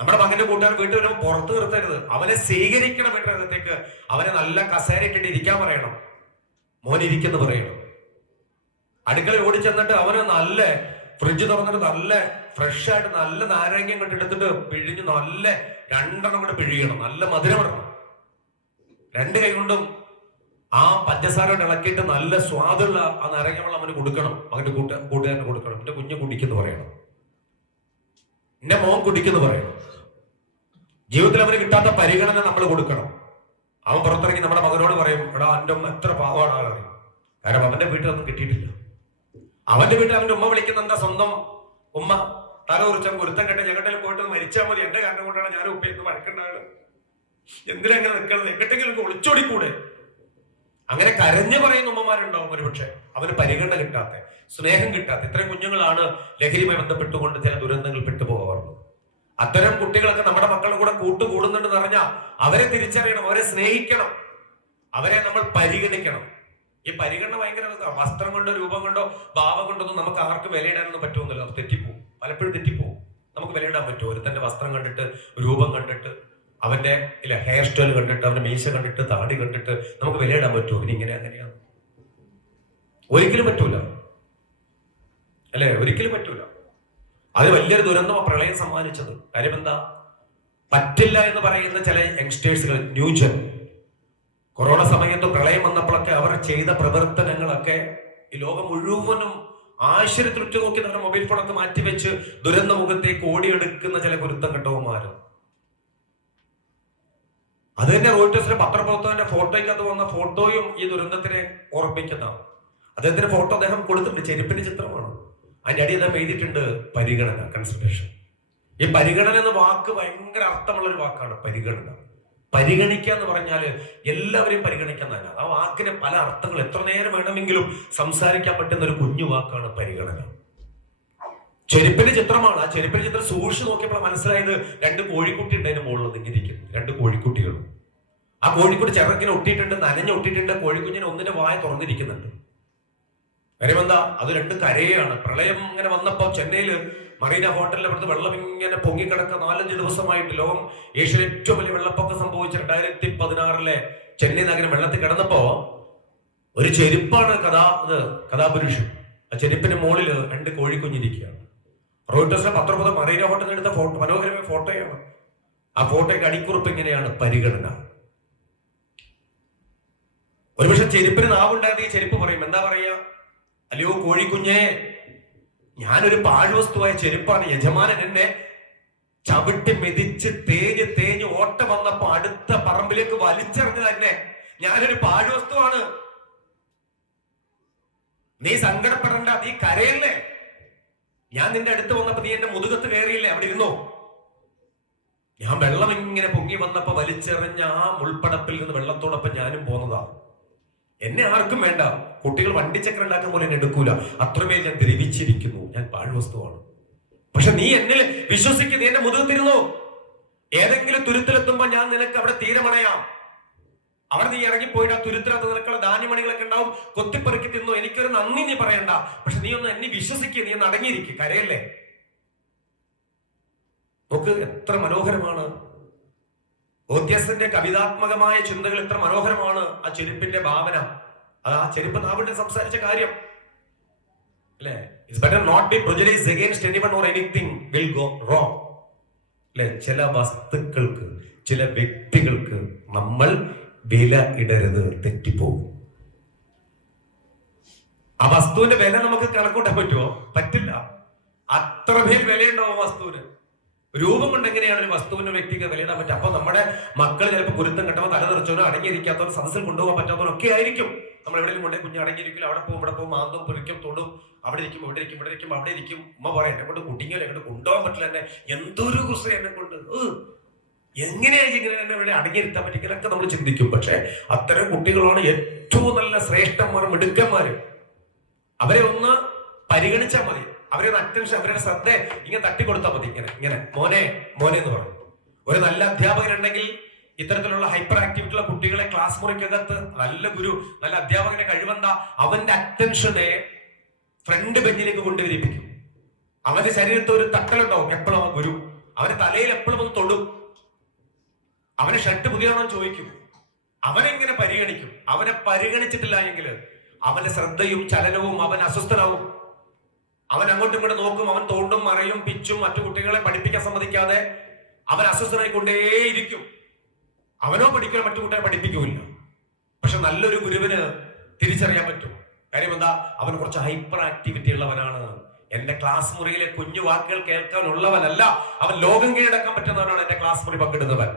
നമ്മുടെ മകന്റെ കൂട്ടുകാർ വീട്ടിൽ വരുമ്പോൾ പുറത്ത് നിർത്തരുത്, അവനെ സ്വീകരിക്കണം. വീട്ടിനകത്തേക്ക് അവനെ നല്ല കസേരയിട്ടിട്ട് ഇരിക്കാൻ പറയണം, മോൻ ഇരിക്കെന്ന് പറയണം. അടുക്കള ഓടിച്ചെന്നിട്ട് അവന് നല്ല ഫ്രിഡ്ജ് തുറന്നിട്ട് നല്ല ഫ്രഷ് ആയിട്ട് നല്ല നാരങ്ങ എടുത്തിട്ട് പിഴിഞ്ഞ് നല്ല 2 കൂടെ പിഴിയണം, നല്ല മധുരം ഇടണം. 2 കൈ കൊണ്ടും ആ പഞ്ചസാര ഇളക്കിയിട്ട് നല്ല സ്വാദുള്ള ആ നാരങ്ങ വെള്ളം അവന് കൊടുക്കണം. അവന്റെ കൂട്ടുകാരന് കൊടുക്കണം. എന്റെ കുഞ്ഞ് കുടിക്കുന്നു പറയണം, എന്റെ മോൻ കുടിക്കുന്നു പറയണം. ജീവിതത്തിൽ അവന് കിട്ടാത്ത പരിഗണന നമ്മൾ കൊടുക്കണം. അവൻ പുറത്തിറങ്ങി നമ്മുടെ മകനോട് പറയും, എടാ എന്റെ ഉമ്മ എത്ര പാവാണ് പറയും. കാരണം അവന്റെ വീട്ടിലൊന്നും കിട്ടിയിട്ടില്ല. അവന്റെ വീട്ടിൽ അവന്റെ ഉമ്മ വിളിക്കുന്ന എന്താ, സ്വന്തം ഉമ്മ തല കുറിച്ച കുരുത്തം കെട്ട ജഗട്ടയിൽ പോയിട്ട് മരിച്ചാൽ മതി, എന്റെ കാരണം കൊണ്ടാണ് ഞാൻ ഉപ്പയെന്ന് വഴക്കുണ്ടാണ്, എന്തിനങ്ങനെ നിൽക്കുന്നത്, എങ്ങോട്ടെങ്കിലും ഒളിച്ചോടിക്കൂടെ. അങ്ങനെ കരഞ്ഞു പറയുന്ന ഉമ്മമാരുണ്ടാവും ഒരുപക്ഷെ. അവന് പരിഗണന കിട്ടാത്ത, സ്നേഹം കിട്ടാത്ത ഇത്രയും കുഞ്ഞുങ്ങളാണ് ലഹരിയുമായി ബന്ധപ്പെട്ടുകൊണ്ട് ചില ദുരന്തങ്ങൾ പെട്ടുപോകാറുള്ളത്. അത്തരം കുട്ടികളൊക്കെ നമ്മുടെ മക്കളുടെ കൂടെ കൂടുന്നുണ്ടെന്ന് പറഞ്ഞാൽ അവരെ തിരിച്ചറിയണം, അവരെ സ്നേഹിക്കണം, അവരെ നമ്മൾ പരിഗണിക്കണം. ഈ പരിഗണന ഭയങ്കര വസ്ത്രം കൊണ്ടോ രൂപം കൊണ്ടോ ഭാവം കൊണ്ടൊന്നും നമുക്ക് ആർക്കും വിലയിടാനൊന്നും പറ്റുമെന്നില്ല. അത് തെറ്റിപ്പോവും, പലപ്പോഴും തെറ്റിപ്പോവും. നമുക്ക് വിലയിടാൻ പറ്റുമോ? ഒരുത്തന്റെ വസ്ത്രം കണ്ടിട്ട്, രൂപം കണ്ടിട്ട്, അവന്റെ ഹെയർ സ്റ്റൈൽ കണ്ടിട്ട്, അവന്റെ മീശ കണ്ടിട്ട്, താടി കണ്ടിട്ട് നമുക്ക് വിലയിടാൻ പറ്റുമോ? ഇനി ഇങ്ങനെ അങ്ങനെയാണ്, ഒരിക്കലും പറ്റൂല അല്ലെ, ഒരിക്കലും പറ്റൂല. അത് വലിയൊരു ദുരന്തമാണ് പ്രളയം സമ്മാനിച്ചത്. കാര്യം എന്താ, പറ്റില്ല എന്ന് പറയുന്ന ചില യങ്സ്റ്റേഴ്സുകൾ, ന്യൂജൻ, കൊറോണ സമയത്ത് പ്രളയം വന്നപ്പോഴൊക്കെ അവർ ചെയ്ത പ്രവർത്തനങ്ങളൊക്കെ ഈ ലോകം മുഴുവനും ആശ്ചര്യത്തിൽ നോക്കി നമ്മുടെ മൊബൈൽ ഫോണൊക്കെ മാറ്റിവെച്ച് ദുരന്ത മുഖത്തേക്ക് ഓടിയെടുക്കുന്ന ചില കുരുത്തം കെട്ടവന്മാരും. അത് തന്നെ റോയിട്ടേഴ്സിലെ പത്രപ്രവർത്തകന്റെ ഫോട്ടോയ്ക്കകത്ത് വന്ന ഫോട്ടോയും ഈ ദുരന്തത്തിനെ ഓർമ്മിക്കുന്നതാണ്. അദ്ദേഹത്തിന്റെ ഫോട്ടോ അദ്ദേഹം കൊടുത്തിട്ടുണ്ട്, ചെരുപ്പിന്റെ ചിത്രമാണ്. അതിന്റെ അടി എല്ലാം എഴുതിയിട്ടുണ്ട് പരിഗണന, കൺസിഡറേഷൻ. ഈ പരിഗണന എന്ന വാക്ക് ഭയങ്കര അർത്ഥമുള്ള ഒരു വാക്കാണ്. പരിഗണിക്കുക എന്ന് പറഞ്ഞാല് എല്ലാവരെയും പരിഗണിക്കാൻ തന്നെ. ആ വാക്കിന് പല അർത്ഥങ്ങൾ, എത്ര നേരം വേണമെങ്കിലും സംസാരിക്കാൻ പറ്റുന്ന ഒരു കുഞ്ഞു വാക്കാണ് പരിഗണന. ചെരുപ്പിന്റെ ചിത്രമാണ്. ആ ചെരുപ്പിന്റെ ചിത്രം സൂക്ഷിച്ചു നോക്കിയപ്പോൾ മനസ്സിലായത് 2 കോഴിക്കുട്ടി ഉണ്ട് അതിന്റെ മുകളിൽ ഇരിക്കുന്നു, 2 കോഴിക്കുട്ടികളും. ആ കോഴിക്കുട്ടി ചിറക്കിനെ ഒട്ടിയിട്ടുണ്ട്, നനഞ്ഞ ഒട്ടിയിട്ടുണ്ട്. കോഴിക്കുഞ്ഞിന് ഒന്നിന്റെ വായ തുറന്നിരിക്കുന്നുണ്ട്. കാര്യം എന്താ, അത് 2 കരയാണ്. പ്രളയം ഇങ്ങനെ വന്നപ്പോ ചെന്നൈയില് മറീന ഹോട്ടലിൽ അവിടുത്തെ വെള്ളം ഇങ്ങനെ പൊങ്ങിക്കിടക്ക 4-5 ദിവസമായിട്ട് ലോകം ഏഷ്യയിലെ ഏറ്റവും വലിയ വെള്ളപ്പൊക്കം സംഭവിച്ച 2016 ചെന്നൈ നഗരം വെള്ളത്തിൽ കിടന്നപ്പോ ഒരു ചെരുപ്പാണ് കഥാപുരുഷൻ. ആ ചെരുപ്പിന്റെ മുകളിൽ 2 കോഴിക്കുഞ്ഞിരിക്കുകയാണ്. റോയിട്ടേഴ്സിന്റെ പത്രപ്രവർത്തകർ മറീന ഹോട്ടലിൽ എടുത്ത ഫോട്ടോ, മനോഹരമായ ഫോട്ടോയാണ്. ആ ഫോട്ടോയ്ക്ക് അടിക്കുറിപ്പ് ഇങ്ങനെയാണ്: പരിഗണന. ഒരുപക്ഷെ ചെരുപ്പിന് നാവുണ്ടായത് ഈ ചെരുപ്പ് പറയും. എന്താ പറയാ? അല്ലയോ കോഴിക്കുഞ്ഞെ, ഞാനൊരു പാഴ്വസ്തുവായ ചെരുപ്പാണ്. യജമാനൻ എന്നെ ചവിട്ടി മെതിച്ച് തേഞ്ഞ് ഓട്ട വന്നപ്പോ അടുത്ത പറമ്പിലേക്ക് വലിച്ചെറിഞ്ഞു തന്നെ. ഞാനൊരു പാഴ്വസ്തുവാണ്. നീ സങ്കടപ്പെടണ്ട, നീ കരയല്ലേ. ഞാൻ നിന്റെ അടുത്ത് വന്നപ്പോ നീ എന്റെ മുതുകത്ത് കയറിയില്ലേ, അവിടെ ഇരുന്നോ. ഞാൻ വെള്ളം ഇങ്ങനെ പൊങ്ങി വന്നപ്പോ വലിച്ചെറിഞ്ഞ ആ മുൾപ്പടപ്പിൽ നിന്ന് വെള്ളത്തോടൊപ്പം ഞാനും പോന്നതാ. എന്നെ ആർക്കും വേണ്ട. കുട്ടികൾ വണ്ടിച്ചക്രം ഉണ്ടാക്കാൻ പോലെ എന്നെ എടുക്കൂല. അത്രമേൽ ഞാൻ ദ്രവിച്ചിരിക്കുന്നു. ഞാൻ പാഴ്വസ്തുവാണ്. പക്ഷെ നീ എന്നിൽ വിശ്വസിക്കുക. നീ എന്റെ മുതുകത്തിരുന്നു. ഏതെങ്കിലും തുരുത്തിലെത്തുമ്പോ ഞാൻ നിനക്ക് അവിടെ തീരമണയാം. അവിടെ നീ ഇറങ്ങിപ്പോയിട്ട് ആ തുരുത്തിനകത്ത് നിനക്കുള്ള ധാന്യമണികളൊക്കെ ഉണ്ടാവും. കൊത്തിപ്പെറുക്കി തിന്നു. എനിക്കൊരു നന്ദി നീ പറയണ്ട. പക്ഷെ നീ ഒന്ന് എന്നെ വിശ്വസിക്കുക. നീ ഒന്ന് അടങ്ങിയിരിക്കുക. കരയല്ലേ. നോക്ക് എത്ര മനോഹരമാണ്. ഓത്യസിന്റെ കവിതാത്മകമായ ചിന്തകൾ എത്ര മനോഹരമാണ്. ആ ചെരുപ്പിന്റെ ഭാവന, അത് ആ ചെരുപ്പ് നാവിന്റെ സംസാരിച്ച കാര്യം അല്ലെ. It's better not be prejudiced against anyone or anything will go wrong അല്ലെ. ചില വസ്തുക്കൾക്ക്, ചില വ്യക്തികൾക്ക് നമ്മൾ വില ഇടരുത്, തെറ്റിപ്പോകും. ആ വസ്തുവിന്റെ വില നമുക്ക് കണക്കൂട്ടാൻ പറ്റുമോ? പറ്റില്ല. അത്രമേൽ വിലയുണ്ടാവും വസ്തുവിന്. രൂപം കൊണ്ട് എങ്ങനെയാണ് ഒരു വസ്തുവിന്റെ വ്യക്തിക്ക് വിലയിടാൻ പറ്റുക? അപ്പൊ നമ്മുടെ മക്കൾ ചിലപ്പോൾ കുരുത്തം കെട്ടവോ, തല തെറിച്ചവനോ, അടങ്ങിയിരിക്കാത്തവനോ, സദസ്സിൽ കൊണ്ടുപോകാൻ പറ്റാത്തവനോ ഒക്കെ ആയിരിക്കും. നമ്മൾ എവിടെയും കൊണ്ടേ കുഞ്ഞ് അടങ്ങിയിരിക്കില്ല. അവിടെ പോകും, ഇവിടെ പോകും, മാന്തും, പൊരിക്കും, തൊടും. അവിടെ ഇരിക്കും, ഇവിടെ ഇരിക്കും, ഇവിടെ ഇരിക്കും, അവിടെ ഇരിക്കും. ഉമ്മ പറയാം, എന്നെ കൊണ്ട് കുട്ടിങ്ങോ, എന്നെ കൊണ്ടുപോകാൻ പറ്റില്ല, എന്നെ എന്തൊരു കുസ എന്നെ കൊണ്ട്, എങ്ങനെയായി ഇങ്ങനെ എന്നെ ഇവിടെ അടങ്ങിയിരുത്താൻ പറ്റിക്കലൊക്കെ നമ്മൾ ചിന്തിക്കും. പക്ഷെ അത്തരം കുട്ടികളാണ് ഏറ്റവും നല്ല ശ്രേഷ്ഠന്മാർ, മിടുക്കന്മാര്. അവരെ ഒന്ന് പരിഗണിച്ചാൽ മതി. അവരെ അറ്റൻഷൻ, അവരുടെ ശ്രദ്ധ ഇങ്ങനെ തട്ടിക്കൊടുത്താൽ മതി. ഇങ്ങനെ മോനെ മോനെ എന്ന് പറയും. ഒരു നല്ല അധ്യാപകനുണ്ടെങ്കിൽ ഇത്തരത്തിലുള്ള ഹൈപ്പർ ആക്ടിവിറ്റി ഉള്ള കുട്ടികളെ ക്ലാസ് മുറിക്കകത്ത്, നല്ല ഗുരു, നല്ല അധ്യാപകന്റെ കഴിവെന്താ? അവന്റെ അറ്റൻഷനെ ഫ്രണ്ട് ബെഞ്ചിലേക്ക് കൊണ്ടുവരിപ്പിക്കും. അവന്റെ ശരീരത്തിൽ ഒരു തട്ടലുണ്ടാവും എപ്പോഴും. ആ ഗുരു അവന്റെ തലയിൽ എപ്പോഴും ഒന്ന് തൊടും. അവനെ ഷർട്ട് പുതിയതാണോ ചോദിക്കും. അവനെങ്ങനെ പരിഗണിക്കും. അവനെ പരിഗണിച്ചിട്ടില്ല എങ്കിൽ അവന്റെ ശ്രദ്ധയും ചലനവും അവൻ അസ്വസ്ഥനാവും. അവൻ അങ്ങോട്ടും ഇങ്ങോട്ടും നോക്കും. അവൻ തോണ്ടും, മറയും, പിച്ചും. മറ്റു കുട്ടികളെ പഠിപ്പിക്കാൻ സമ്മതിക്കാതെ അവൻ അസ്വസ്ഥനായിക്കൊണ്ടേയിരിക്കും. അവനോ പഠിക്കാൻ മറ്റു കുട്ടികളെ പഠിപ്പിക്കൂല. പക്ഷെ നല്ലൊരു ഗുരുവിന് തിരിച്ചറിയാൻ പറ്റും. കാര്യം എന്താ? അവൻ കുറച്ച് ഹൈപ്പർ ആക്ടിവിറ്റി ഉള്ളവനാണ്. എന്റെ ക്ലാസ് മുറിയിലെ കുഞ്ഞു വാക്കുകൾ കേൾക്കാനുള്ളവനല്ല, അവൻ ലോകം കീഴടക്കാൻ പറ്റുന്നവനാണ് എന്റെ ക്ലാസ് മുറി പങ്കിടുന്നവൻ.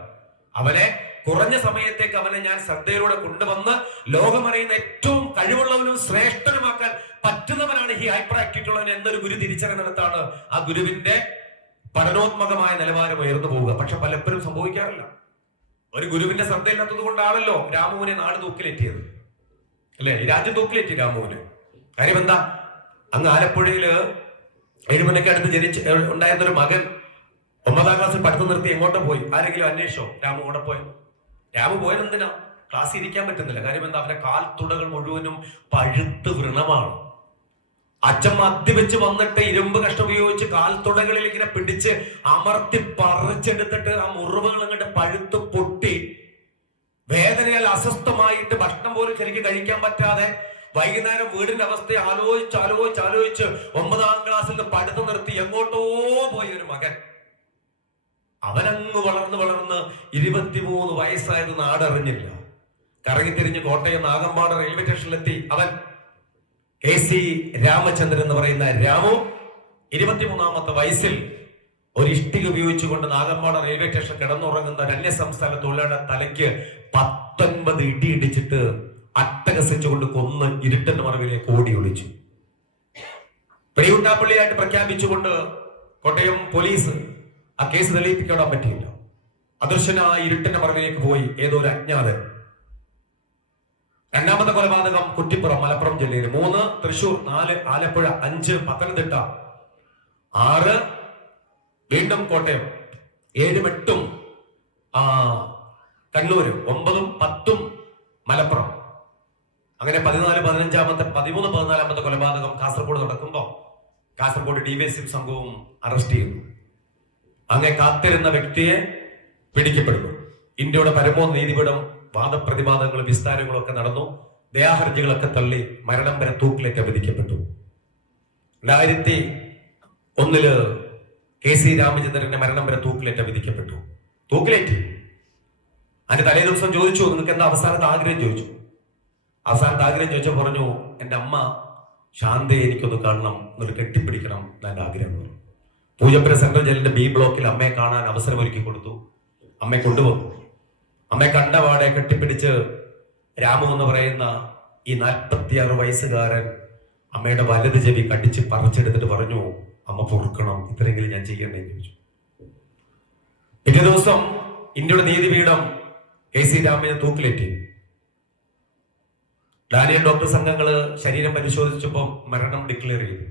അവനെ കുറഞ്ഞ സമയത്തേക്ക് അവനെ ഞാൻ ശ്രദ്ധയിലൂടെ കൊണ്ടുവന്ന് ലോകമറിയുന്ന ഏറ്റവും കഴിവുള്ളവനും ശ്രേഷ്ഠനുമാക്കാൻ പറ്റുന്നവനാണ് ഈ ഹൈപ്പർ ആക്ടിവിറ്റി ഉള്ളവൻ എന്നൊരു ഗുരു തിരിച്ചറിയുന്നിടത്താണ് ആ ഗുരുവിന്റെ പഠനോത്മകമായ നിലവാരം ഉയർന്നു പോവുക. പക്ഷെ പലപ്പോഴും സംഭവിക്കാറില്ല. ഒരു ഗുരുവിന്റെ ശ്രദ്ധയില്ലാത്തത് കൊണ്ടാണല്ലോ രാമുവിനെ നാട് തൂക്കിലെത്തിയത് അല്ലെ. ഈ രാജ്യം തൂക്കിലെത്തി രാമുവിന്. കാര്യം എന്താ? അങ്ങ് ആലപ്പുഴയില് എഴുമനക്കടുത്ത് ഉണ്ടായിരുന്ന ഒരു മകൻ 9ാം ക്ലാസ്സിൽ പഠിത്തം നിർത്തി എങ്ങോട്ടോ പോയി. ആരെങ്കിലും അന്വേഷിച്ചോ രാമു എവിടെ പോയത്? രാമു പോയത് എന്തിനാ? ക്ലാസ് ഇരിക്കാൻ പറ്റുന്നില്ല. കാര്യം എന്താ? അവന്റെ കാൽത്തുടകൾ മുഴുവനും പഴുത്ത് വ്രണമാണ്. അച്ഛൻ മദ്യപിച്ച് വന്നിട്ട് ഇരുമ്പ് കഷ്ണം ഉപയോഗിച്ച് കാൽത്തുടകളിൽ ഇങ്ങനെ പിടിച്ച് അമർത്തി പറിച്ചെടുത്തിട്ട് ആ മുറിവുകൾ അങ്ങോട്ട് പഴുത്ത് പൊട്ടി വേദനയാൽ അസ്വസ്ഥമായിട്ട് ഭക്ഷണം പോലും ശരിക്കും കഴിക്കാൻ പറ്റാതെ വൈകുന്നേരം വീടിന്റെ അവസ്ഥ ആലോചിച്ച് 9ാം ക്ലാസ്സിൽ നിന്ന് പഠിത്തം നിർത്തി എങ്ങോട്ടോ പോയ ഒരു മകൻ. അവനങ്ങ് വളർന്ന് 23 വയസ്സായത് നാടറിഞ്ഞില്ല. കറങ്ങിത്തിരിഞ്ഞ് കോട്ടയം നാഗമ്പാട് റെയിൽവേ സ്റ്റേഷനിലെത്തി. അവൻ KC രാമചന്ദ്രൻ എന്ന് പറയുന്ന രാമു 23ാമത്തെ വയസ്സിൽ ഒരു ഇഷ്ടിക ഉപയോഗിച്ചുകൊണ്ട് നാഗമ്പാട് റെയിൽവേ സ്റ്റേഷൻ കിടന്നുറങ്ങുന്ന ഒരു അന്യസംസ്ഥാന തൊഴിലാളിയുടെ തലയ്ക്ക് 19 ഇടി ഇടിച്ചിട്ട് അട്ടഹസിച്ചുകൊണ്ട് കൊന്ന് ഇരുട്ടന്റെ മറവിലേക്ക് ഓടി ഒളിച്ചു. പിടികൂട്ടാപ്പള്ളിയായിട്ട് പ്രഖ്യാപിച്ചുകൊണ്ട് കോട്ടയം പോലീസ് ആ കേസ് തെളിയിപ്പിക്കാൻ പറ്റിയില്ല. അദൃശ്യനായ ഇരുട്ടന്റെ മറവിലേക്ക് പോയി ഏതോ ഒരു അജ്ഞാതൻ. 2ാമത്തെ കൊലപാതകം കുറ്റിപ്പുറം, മലപ്പുറം ജില്ലയിൽ. 3 തൃശൂർ, 4 ആലപ്പുഴ, 5 പത്തനംതിട്ട, 6 വീണ്ടും കോട്ടയം, 7, 8 കണ്ണൂര്, 9, 10 മലപ്പുറം. അങ്ങനെ 14, 15, 13, 14ാമത്തെ കൊലപാതകം കാസർഗോഡ് നടക്കുമ്പോ കാസർഗോഡ് DVSF സംഘവും അറസ്റ്റ് ചെയ്യുന്നു. അങ്ങനെ കാത്തിരുന്ന വ്യക്തിയെ പിടിക്കപ്പെടുന്നു. ഇന്ത്യയുടെ പരമോന്നത നീതിപീഠം വാദപ്രതിവാദങ്ങളും വിസ്താരങ്ങളും ഒക്കെ നടന്നു. ദയാഹർജികളൊക്കെ തള്ളി മരണം വരെ തൂക്കിലേറ്റ് വിധിക്കപ്പെട്ടു. 2001 KC രാമചന്ദ്രന്റെ മരണം വരെ തൂക്കിലേറ്റ് വിധിക്കപ്പെട്ടു. തൂക്കിലേറ്റ്. അതിന്റെ തലേ ദിവസം ചോദിച്ചു, നിങ്ങൾക്ക് എന്താ അവസാനത്തെ ആഗ്രഹം ചോദിച്ചു. അവസാനത്തെ ആഗ്രഹം ചോദിച്ചാൽ പറഞ്ഞു, എൻ്റെ അമ്മ ശാന്തയെ എനിക്കൊന്ന് കാണണം, എന്നൊരു കെട്ടിപ്പിടിക്കണം എന്നെ ആഗ്രഹം പറഞ്ഞു. പൂജപ്പുര സെൻട്രൽ ജയിലിന്റെ B ബ്ലോക്കിൽ അമ്മയെ കാണാൻ അവസരം ഒരുക്കി കൊടുത്തു. അമ്മയെ കൊണ്ടുവന്നു. അമ്മയെ കണ്ടപാടെ കെട്ടിപ്പിടിച്ച് രാമു എന്ന് പറയുന്ന ഈ 46 വയസ്സുകാരൻ അമ്മയുടെ വലത് ചെവി കടിച്ച് പറിച്ചെടുത്തിട്ട് പറഞ്ഞു, അമ്മ പൊറുക്കണം, ഇത്രയെങ്കിലും ഞാൻ ചെയ്യണ്ടേ ചോദിച്ചു. പിറ്റേ ദിവസം ഇന്ത്യയുടെ നീതിപീഠം KC രാമനെ തൂക്കിലേറ്റി. ഡാനിയൽ ഡോക്ടർ സംഘങ്ങള് ശരീരം പരിശോധിച്ചപ്പോൾ മരണം ഡിക്ലെയർ ചെയ്തു.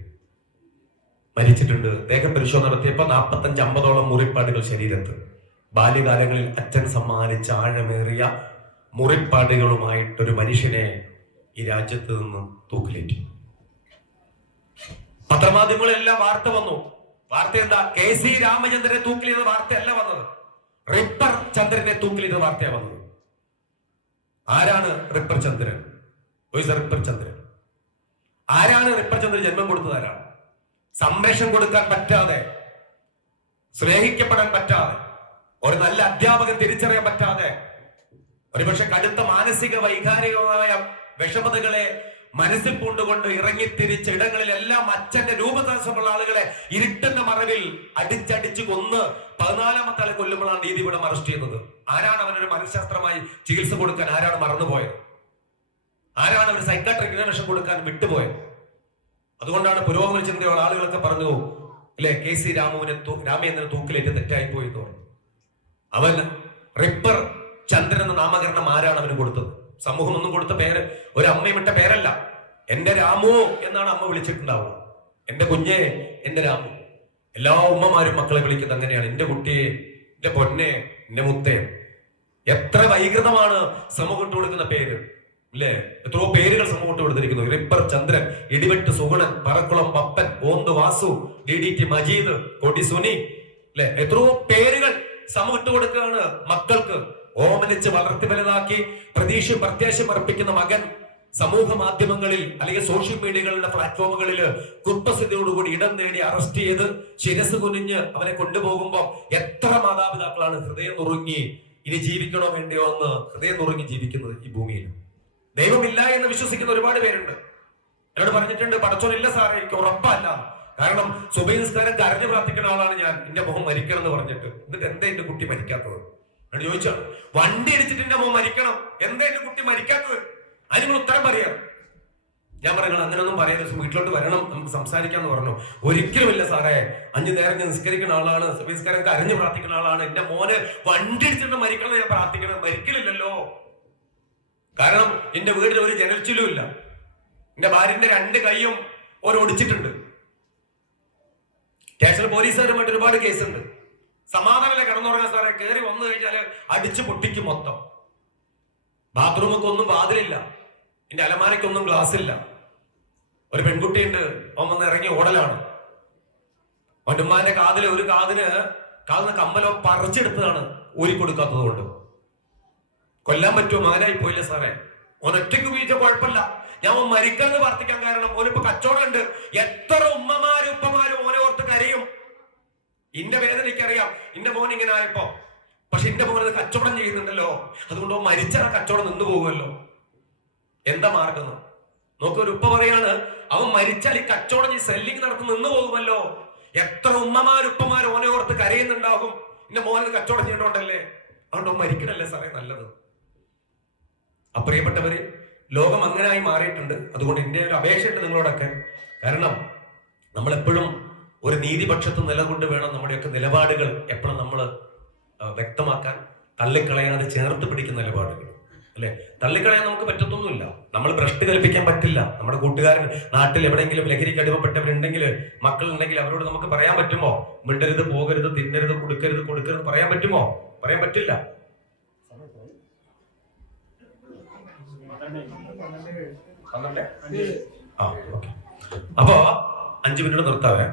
മരിച്ചിട്ടുണ്ട്. ദേഹപരിശോധന നടത്തിയപ്പോൾ 45-50ഓളം മുറിപ്പാടുകൾ ശരീരത്ത്. ബാല്യകാലങ്ങളിൽ അച്ഛൻ സമ്മാനിച്ച ആഴമേറിയ മുറിപ്പാടുകളുമായിട്ടൊരു മനുഷ്യനെ ഈ രാജ്യത്ത് നിന്ന് തൂക്കിലേറ്റി. പത്രമാധ്യമങ്ങളെല്ലാം വാർത്ത വന്നു. വാർത്ത എന്താ? KC രാമചന്ദ്രനെ തൂക്കിലേറ്റ വാർത്തയല്ല വന്നത്, റിപ്പർ ചന്ദ്രനെ തൂക്കിലേറ്റ വാർത്തയാണ് വന്നത്. ആരാണ് റിപ്പർ ചന്ദ്രൻ? റിപ്പർ ചന്ദ്രൻ ആരാണ്? റിപ്പർ ചന്ദ്രൻ ജന്മം കൊടുത്തത് ആരാണ്? സംരക്ഷണം കൊടുക്കാൻ പറ്റാതെ, സ്നേഹിക്കപ്പെടാൻ പറ്റാതെ, ഒരു നല്ല അധ്യാപകൻ തിരിച്ചറിയാൻ പറ്റാതെ, ഒരുപക്ഷെ കടുത്ത മാനസിക വൈകാരികമായ വിഷമതകളെ മനസ്സിൽ പൂണ്ടുകൊണ്ട് ഇറങ്ങിത്തിരിച്ച ഇടങ്ങളിലെല്ലാം അച്ഛന്റെ രൂപതടസ്സമുള്ള ആളുകളെ ഇരുട്ടിന്റെ മറവിൽ അടിച്ചടിച്ച് കൊന്ന് 14ാമത്തെ ആളെ കൊല്ലുമ്പോഴാണ് നീതിപീഠം അറസ്റ്റ് ചെയ്യുന്നത്. ആരാണ് അവനൊരു മനഃശാസ്ത്രമായി ചികിത്സ കൊടുക്കാൻ ആരാണ് മറന്നുപോയത്? ആരാണ് അവർ സൈക്കാട്രിക് ഇന്റർവെൻഷൻ കൊടുക്കാൻ വിട്ടുപോയത്? അതുകൊണ്ടാണ് പുരോഗമന ചിന്തയുള്ള ആളുകളൊക്കെ പറഞ്ഞു, അല്ലെ, KC രാമചന്ദ്രനെ തൂക്കിലേറ്റ് തെറ്റായി പോയി എന്ന് പറഞ്ഞു. അവൻ റിപ്പർ ചന്ദ്രൻ എന്ന നാമകരണം ആരാണ് അവന് കൊടുത്തത്? സമൂഹം ഒന്നും കൊടുത്ത പേര്, ഒരു അമ്മയും ഇട്ട പേരല്ല. എന്റെ രാമു എന്നാണ് അമ്മ വിളിച്ചിട്ടുണ്ടാവുക. എന്റെ കുഞ്ഞെ, എന്റെ രാമു. എല്ലാ ഉമ്മമാരും മക്കളെ വിളിക്കുന്നത് അങ്ങനെയാണ്. എന്റെ കുട്ടിയെ, എന്റെ പൊന്നെ, എന്റെ മുത്തേ. എത്ര വൈകൃതമാണ് സമൂഹം ഇട്ട് കൊടുക്കുന്ന പേര്, അല്ലേ? എത്രയോ പേരുകൾ സമൂഹം ഇട്ട് കൊടുത്തിരിക്കുന്നു. റിപ്പർ ചന്ദ്രൻ, ഇടിവെട്ട് സുഗുണൻ, പറക്കുളം പപ്പൻ, ഓന്ത് വാസു, DDT മജീദ്, കോട്ടി സുനി, അല്ലെ? എത്രയോ പേരുകൾ സമൂഹം ഇട്ട് കൊടുക്കുകയാണ് മക്കൾക്ക്. ഓമനിച്ച് വളർത്തി വലുതാക്കി പ്രതീക്ഷയും പ്രത്യാശയും അർപ്പിക്കുന്ന മകൻ സമൂഹ മാധ്യമങ്ങളിൽ അല്ലെങ്കിൽ സോഷ്യൽ മീഡിയകളുടെ പ്ലാറ്റ്ഫോമുകളിൽ കുറ്റസ്ഥിതിയോടുകൂടി ഇടം നേടി അറസ്റ്റ് ചെയ്ത് ശിരസ് കുനിഞ്ഞ് അവനെ കൊണ്ടുപോകുമ്പോൾ എത്ര മാതാപിതാക്കളാണ് ഹൃദയം നുറുങ്ങി ഇനി ജീവിക്കണോ വേണ്ടിയോ എന്ന് ഹൃദയം നുറുങ്ങി ജീവിക്കുന്നത് ഈ ഭൂമിയിൽ. ദൈവമില്ല എന്ന് വിശ്വസിക്കുന്ന ഒരുപാട് പേരുണ്ട്. എന്നോട് പറഞ്ഞിട്ടുണ്ട്, പടച്ചോനില്ല സാറേ, എനിക്ക് ഉറപ്പല്ല. കാരണം സുബഹി നിസ്കാരം കരഞ്ഞു പ്രാർത്ഥിക്കുന്ന ആളാണ് ഞാൻ, എന്റെ മുഖം മരിക്കണം എന്ന് പറഞ്ഞിട്ട്. എന്നിട്ട് എന്താ എന്റെ കുട്ടി മരിക്കാത്തത്? എന്നോട് ചോദിച്ചോ, വണ്ടി അടിച്ചിട്ട് എന്റെ മുഖം മരിക്കണം, എന്താ എന്റെ കുട്ടി മരിക്കാത്തത്? അതിന് നിങ്ങൾ ഉത്തരം പറയാം. ഞാൻ പറയുന്നത് അങ്ങനെയൊന്നും പറയരുത്, വീട്ടിലോട്ട് വരണം, നമുക്ക് സംസാരിക്കാന്ന് പറഞ്ഞു. ഒരിക്കലുമില്ല സാറേ, 5 നേരം ഞാൻ നിസ്കരിക്കുന്ന ആളാണ്, സുബഹി നിസ്കാരം കരഞ്ഞു പ്രാർത്ഥിക്കുന്ന ആളാണ്. എന്റെ മോന് വണ്ടി അടിച്ചിട്ട് മരിക്കണം ഞാൻ പ്രാർത്ഥിക്കണം. മരിക്കലില്ലല്ലോ. കാരണം എന്റെ വീട്ടിൽ ഒരു ജനൽച്ചിലും ഇല്ല. എന്റെ ഭാര്യന്റെ 2 കൈയും ഒടിച്ചിട്ടുണ്ട്. സ്റ്റേഷനിൽ പോലീസുകാരുമായിട്ട് ഒരുപാട് കേസുണ്ട്. സമാധാനമല്ലേ കിടന്നുറങ്ങാൻ സാറേ? കയറി വന്നു കഴിഞ്ഞാല് അടിച്ചു പൊട്ടിക്കും മൊത്തം. ബാത്റൂമൊക്കെ ഒന്നും വാതിലില്ല, എന്റെ അലമാരയ്ക്കൊന്നും ഗ്ലാസ് ഇല്ല. ഒരു പെൺകുട്ടിയുണ്ട്, അവൻ വന്ന് ഇറങ്ങി ഓടലാണ്. അവന്റെ ഉമ്മാന്റെ ഒരു കാതിന് കമ്മലോ പറിച്ചെടുത്തതാണ്, ഊരിക്കൊടുക്കാത്തത് കൊണ്ട്. കൊല്ലാൻ പറ്റുമോ? മകനായി പോയില്ല സാറേ. ഒറ്റയ്ക്ക് ഉപയോഗിച്ച കുഴപ്പമില്ല. ഞാൻ മരിക്കാന്ന് പ്രാർത്ഥിക്കാൻ കാരണം ഓനിപ്പോ കച്ചവടം ഉണ്ട്. എത്ര ഉമ്മമാരും ഉപ്പമാരും ഓനെ ഓർത്ത് കരയും. ഇന്റെ വേദന എനിക്കറിയാം. ഇന്റെ മോൻ ഇങ്ങനെ ആയപ്പോ, പക്ഷെ എന്റെ മോൻ അത് കച്ചവടം ചെയ്യുന്നുണ്ടല്ലോ, അതുകൊണ്ട് മരിച്ചാൽ ആ കച്ചവടം നിന്നു പോകുമല്ലോ. എന്താ മാർഗം നോക്ക്? ഒരു ഉപ്പ പറയാണ്, അവൻ മരിച്ചാൽ ഈ കച്ചവടം ഈ സെല്ലിങ് നടത്തി നിന്നു പോകുമല്ലോ. എത്ര ഉമ്മമാരും ഉപ്പമാരും ഓനെ ഓർത്ത് കരയുന്നുണ്ടാകും. എന്റെ മോനത് കച്ചവടം ചെയ്യണോണ്ടല്ലേ, അതുകൊണ്ട് മരിക്കണല്ലേ സാറേ നല്ലത്. പ്രിയപ്പെട്ടവര്, ലോകം അങ്ങനെയായി മാറിയിട്ടുണ്ട്. അതുകൊണ്ട് എന്റെ ഒരു അപേക്ഷയുണ്ട് നിങ്ങളോടൊക്കെ. കാരണം നമ്മളെപ്പോഴും ഒരു നീതിപക്ഷത്ത് നിലകൊണ്ട് വേണം നമ്മുടെയൊക്കെ നിലപാടുകൾ എപ്പോഴും നമ്മൾ വ്യക്തമാക്കാൻ. തള്ളിക്കളയാതെ ചേർത്ത് പിടിക്കുന്ന നിലപാടുകൾ, അല്ലെ? തള്ളിക്കളയാൻ നമുക്ക് പറ്റത്തൊന്നുമില്ല. നമ്മൾ ഭ്രഷ്ടി കൽപ്പിക്കാൻ പറ്റില്ല. നമ്മുടെ കൂട്ടുകാരൻ നാട്ടിൽ എവിടെയെങ്കിലും ലഹരിക്ക് അടിമപ്പെട്ടവരുണ്ടെങ്കിൽ, മക്കളുണ്ടെങ്കിൽ അവരോട് നമുക്ക് പറയാൻ പറ്റുമോ? മിണ്ടരുത്, പോകരുത്, തിന്നരുത്, കൊടുക്കരുത് പറയാൻ പറ്റുമോ? പറയാൻ പറ്റില്ല. അപ്പോ 5 മിനിറ്റ് നിർത്താവേ.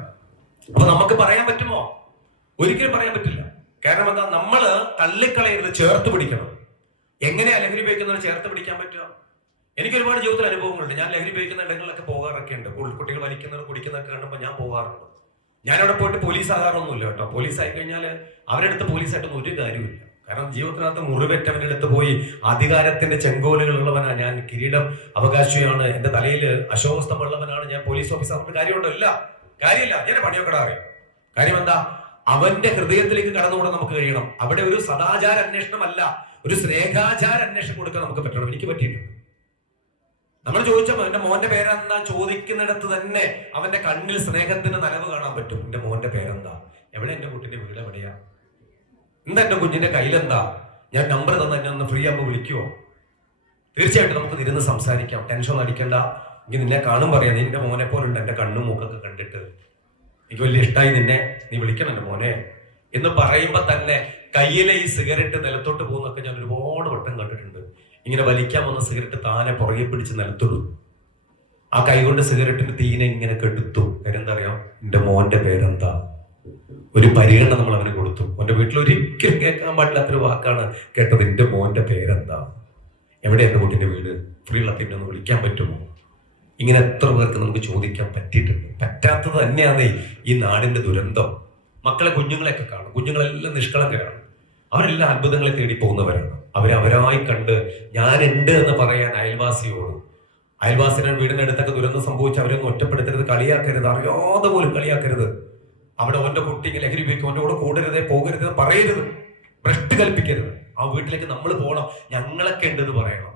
അപ്പൊ നമുക്ക് പറയാൻ പറ്റുമോ? ഒരിക്കലും പറയാൻ പറ്റില്ല. കാരണം എന്താ? നമ്മള് തള്ളിക്കളയരുത്, ചേർത്ത് പിടിക്കണം. എങ്ങനെയാ ലഹരി ഉപയോഗിക്കുന്നവരെ ചേർത്ത് പിടിക്കാൻ പറ്റുക? എനിക്ക് ഒരുപാട് ജീവിതത്തിൽ അനുഭവങ്ങളുണ്ട്. ഞാൻ ലഹരി ഉപയോഗിക്കുന്ന ഇടങ്ങളിലൊക്കെ പോകാറൊക്കെ ഉണ്ട്. കുട്ടികൾ വലിക്കുന്നവർ കുടിക്കുന്നതൊക്കെ കാണുമ്പോൾ ഞാൻ പോകാറുണ്ട്. ഞാനവിടെ പോയിട്ട് പോലീസ് ആകാറൊന്നുമില്ല കേട്ടോ. പോലീസ് ആയി കഴിഞ്ഞാൽ അവരുടെ അടുത്ത് പോലീസായിട്ടൊന്നും ഒരു കാര്യമില്ല. കാരണം ജീവിതത്തിനകത്ത് മുറിവേറ്റവന്റെ അടുത്ത് പോയി അധികാരത്തിന്റെ ചെങ്കോലുകളുള്ളവനാ ഞാൻ, കിരീടം അവകാശിയാണ്, എന്റെ തലയിൽ അശോകസ്തമുള്ളവനാണ് ഞാൻ, പോലീസ് ഓഫീസർ കാര്യമുണ്ടോ? ഇല്ല, കാര്യമില്ല. ഞാൻ പണിയൊക്കെ അറിയാം. കാര്യം എന്താ? അവന്റെ ഹൃദയത്തിലേക്ക് കടന്നുകൂടാൻ നമുക്ക് കഴിയണം. അവിടെ ഒരു സദാചാര അന്വേഷണമല്ല, ഒരു സ്നേഹാചാര അന്വേഷണം കൊടുക്കാൻ നമുക്ക് പറ്റണം. എനിക്ക് പറ്റിയിട്ടുണ്ട്. നമ്മൾ ചോദിച്ചപ്പോ എന്റെ മോന്റെ പേരെന്താ ചോദിക്കുന്നിടത്ത് തന്നെ അവന്റെ കണ്ണിൽ സ്നേഹത്തിന് നനവ് കാണാൻ പറ്റും. എന്റെ മോന്റെ പേരെന്താ? എവിടെ എന്റെ കുട്ടിന്റെ വീട് എവിടെയാ? എന്താ എന്റെ കുഞ്ഞിന്റെ കയ്യിലെന്താ? ഞാൻ നമ്പർ തന്ന എന്നെ ഒന്ന് ഫ്രീ ആകുമ്പോൾ വിളിക്കുവോ? തീർച്ചയായിട്ടും നമുക്ക് ഇരുന്ന് സംസാരിക്കാം. ടെൻഷൻ അടിക്കണ്ട. എനിക്ക് നിന്നെ കാണും പറയാം, നിന്റെ മോനെ പോലുണ്ട്. എന്റെ കണ്ണും മൂക്കൊക്കെ കണ്ടിട്ട് എനിക്ക് വലിയ ഇഷ്ടമായി നിന്നെ, നീ വിളിക്കണം എന്റെ മോനെ എന്ന് പറയുമ്പോ തന്നെ കയ്യിലെ ഈ സിഗരറ്റ് നിലത്തോട്ട് പോകുന്നൊക്കെ ഞാൻ ഒരുപാട് വട്ടം കണ്ടിട്ടുണ്ട്. ഇങ്ങനെ വലിക്കാൻ വന്ന സിഗരറ്റ് താനെ പുറകെ പിടിച്ച് നിലത്തിടും. ആ കൈ കൊണ്ട് സിഗരറ്റിന്റെ തീനെ ഇങ്ങനെ കെടുത്തു. കാര്യം എന്താ അറിയാം? എന്റെ മോന്റെ പേരെന്താ? ഒരു പരിഗണന നമ്മൾ അവന് കൊടുത്തു. അവന്റെ വീട്ടിൽ ഒരിക്കലും കേൾക്കാൻ പാടില്ലാത്തൊരു വാക്കാണ് കേട്ടത്. എന്റെ മോന്റെ പേരെന്താ? എവിടെ എന്റെ കുട്ടിന്റെ വീട്? ഫ്രീ ഉള്ള പിന്നെ ഒന്ന് വിളിക്കാൻ പറ്റുമോ? ഇങ്ങനെ എത്ര പേർക്ക് നമുക്ക് ചോദിക്കാൻ പറ്റിയിട്ടുണ്ട്. പറ്റാത്തത് തന്നെയാണ് ഈ നാടിന്റെ ദുരന്തം. മക്കളെ കുഞ്ഞുങ്ങളെയൊക്കെ കാണും. കുഞ്ഞുങ്ങളെല്ലാം നിഷ്കളങ്കരാണ്. അവരെല്ലാം അത്ഭുതങ്ങളെ തേടി പോകുന്നവരാണ്. അവരവരായി കണ്ട് ഞാനുണ്ട് എന്ന് പറയാൻ അയൽവാസിയോട്, അയൽവാസിയുടെ വീടിനടുത്തൊക്കെ ദുരന്തം സംഭവിച്ച് അവരൊന്നും ഒറ്റപ്പെടുത്തരുത്, കളിയാക്കരുത്, അറിയാതെ പോലും കളിയാക്കരുത്. അവിടെ ഓന്റെ കുട്ടി ലഹരി ഉപയോഗിക്കും, ഓന്റെ കൂടെ കൂടരുതേ, പോകരുത്, പറയരുത്, ഭ്രഷ്ട് കൽപ്പിക്കരുത്. ആ വീട്ടിലേക്ക് നമ്മൾ പോകണം. ഞങ്ങളൊക്കെ ഉണ്ടെന്ന് പറയണം.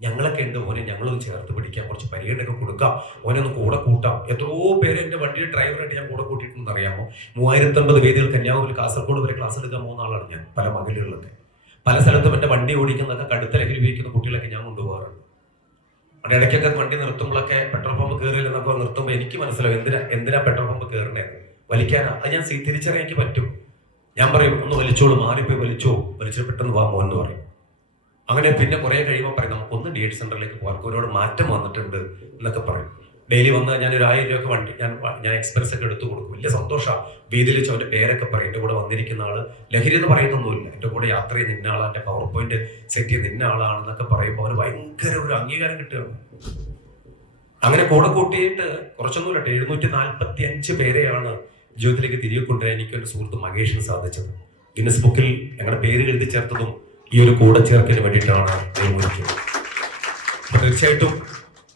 ഞങ്ങളൊക്കെ ഉണ്ട് ഓനെ, ഞങ്ങളൊന്ന് ചേർത്ത് പിടിക്കാം, കുറച്ച് പരിഗണനയൊക്കെ കൊടുക്കാം, ഓനെ ഒന്ന് കൂടെ കൂട്ടാം. എത്രയോ പേര് എന്റെ വണ്ടിയുടെ ഡ്രൈവറായിട്ട് ഞാൻ കൂടെ കൂട്ടിയിട്ടുണ്ടെന്ന് അറിയാമോ? 3050 വേദികൾ കന്യാകുമാരി കാസർഗോഡ് വരെ ക്ലാസ് എടുക്കാൻ പോകുന്ന ആളാണ് ഞാൻ. പല മകലുകളിലൊക്കെ പല സ്ഥലത്തും എന്റെ വണ്ടി ഓടിക്കുന്നതൊക്കെ കടുത്ത ലഹരി ഉപയോഗിക്കുന്ന കുട്ടികളൊക്കെ ഞാൻ കൊണ്ടുപോകാറുണ്ട്. അവിടെ ഇടയ്ക്കൊക്കെ വണ്ടി നിർത്തുമ്പോഴൊക്കെ പെട്രോൾ പമ്പ് കയറില്ലെന്നൊക്കെ നിർത്തുമ്പോൾ എനിക്ക് മനസ്സിലാവും എന്തിനാ പെട്രോൾ പമ്പ് കയറണേ, വലിക്കാനാ. അത് ഞാൻ തിരിച്ചറിയാൻ എനിക്ക് പറ്റും. ഞാൻ പറയും ഒന്ന് വലിച്ചോളൂ, മാറിപ്പോയി വലിച്ചിട്ട് പെട്ടെന്ന് വാ മോൻ എന്ന് പറയും. അങ്ങനെ പിന്നെ കുറെ കഴിയുമ്പോൾ പറയും നമുക്കൊന്ന് ഡി എഡ് സെന്ററിലേക്ക് പോകാൻ, ഒരുപാട് മാറ്റം വന്നിട്ടുണ്ട് എന്നൊക്കെ പറയും. ഡെയിലി വന്ന് ഞാൻ ഒരു 1000 രൂപ വണ്ടി ഞാൻ എക്സ്പെൻസ് ഒക്കെ എടുത്തു കൊടുക്കും. വലിയ സന്തോഷമാണ്. വീതിയിൽ വെച്ച് അവന്റെ പേരൊക്കെ പറയും. എന്റെ കൂടെ വന്നിരിക്കുന്ന ആള് ലഹരി എന്ന് പറയുന്നൊന്നുമില്ല, എന്റെ കൂടെ യാത്ര ചെയ്ത് നിന്ന ആളാണ്, എന്റെ പവർ പോയിന്റ് സെറ്റ് ചെയ്ത് നിന്ന ആളാണെന്നൊക്കെ പറയുമ്പോൾ അവന് ഭയങ്കര ഒരു അംഗീകാരം കിട്ടുകയാണ്. അങ്ങനെ കൂടെ കൂട്ടിയിട്ട് കുറച്ചൊന്നുമില്ല, 745 പേരെയാണ് ജീവിതത്തിലേക്ക് തിരികെ കൊണ്ടുവരാൻ എനിക്ക് ഒരു സുഹൃത്ത് മഹേഷിന് സാധിച്ചത്. ഗിന്നസ് ബുക്കിൽ ഞങ്ങളുടെ പേര് എഴുതി ചേർത്തതും ഈ ഒരു കൂടെ ചേർക്കലിന് വേണ്ടിയിട്ടാണ് ഒരുക്കുന്നത്. അപ്പൊ തീർച്ചയായിട്ടും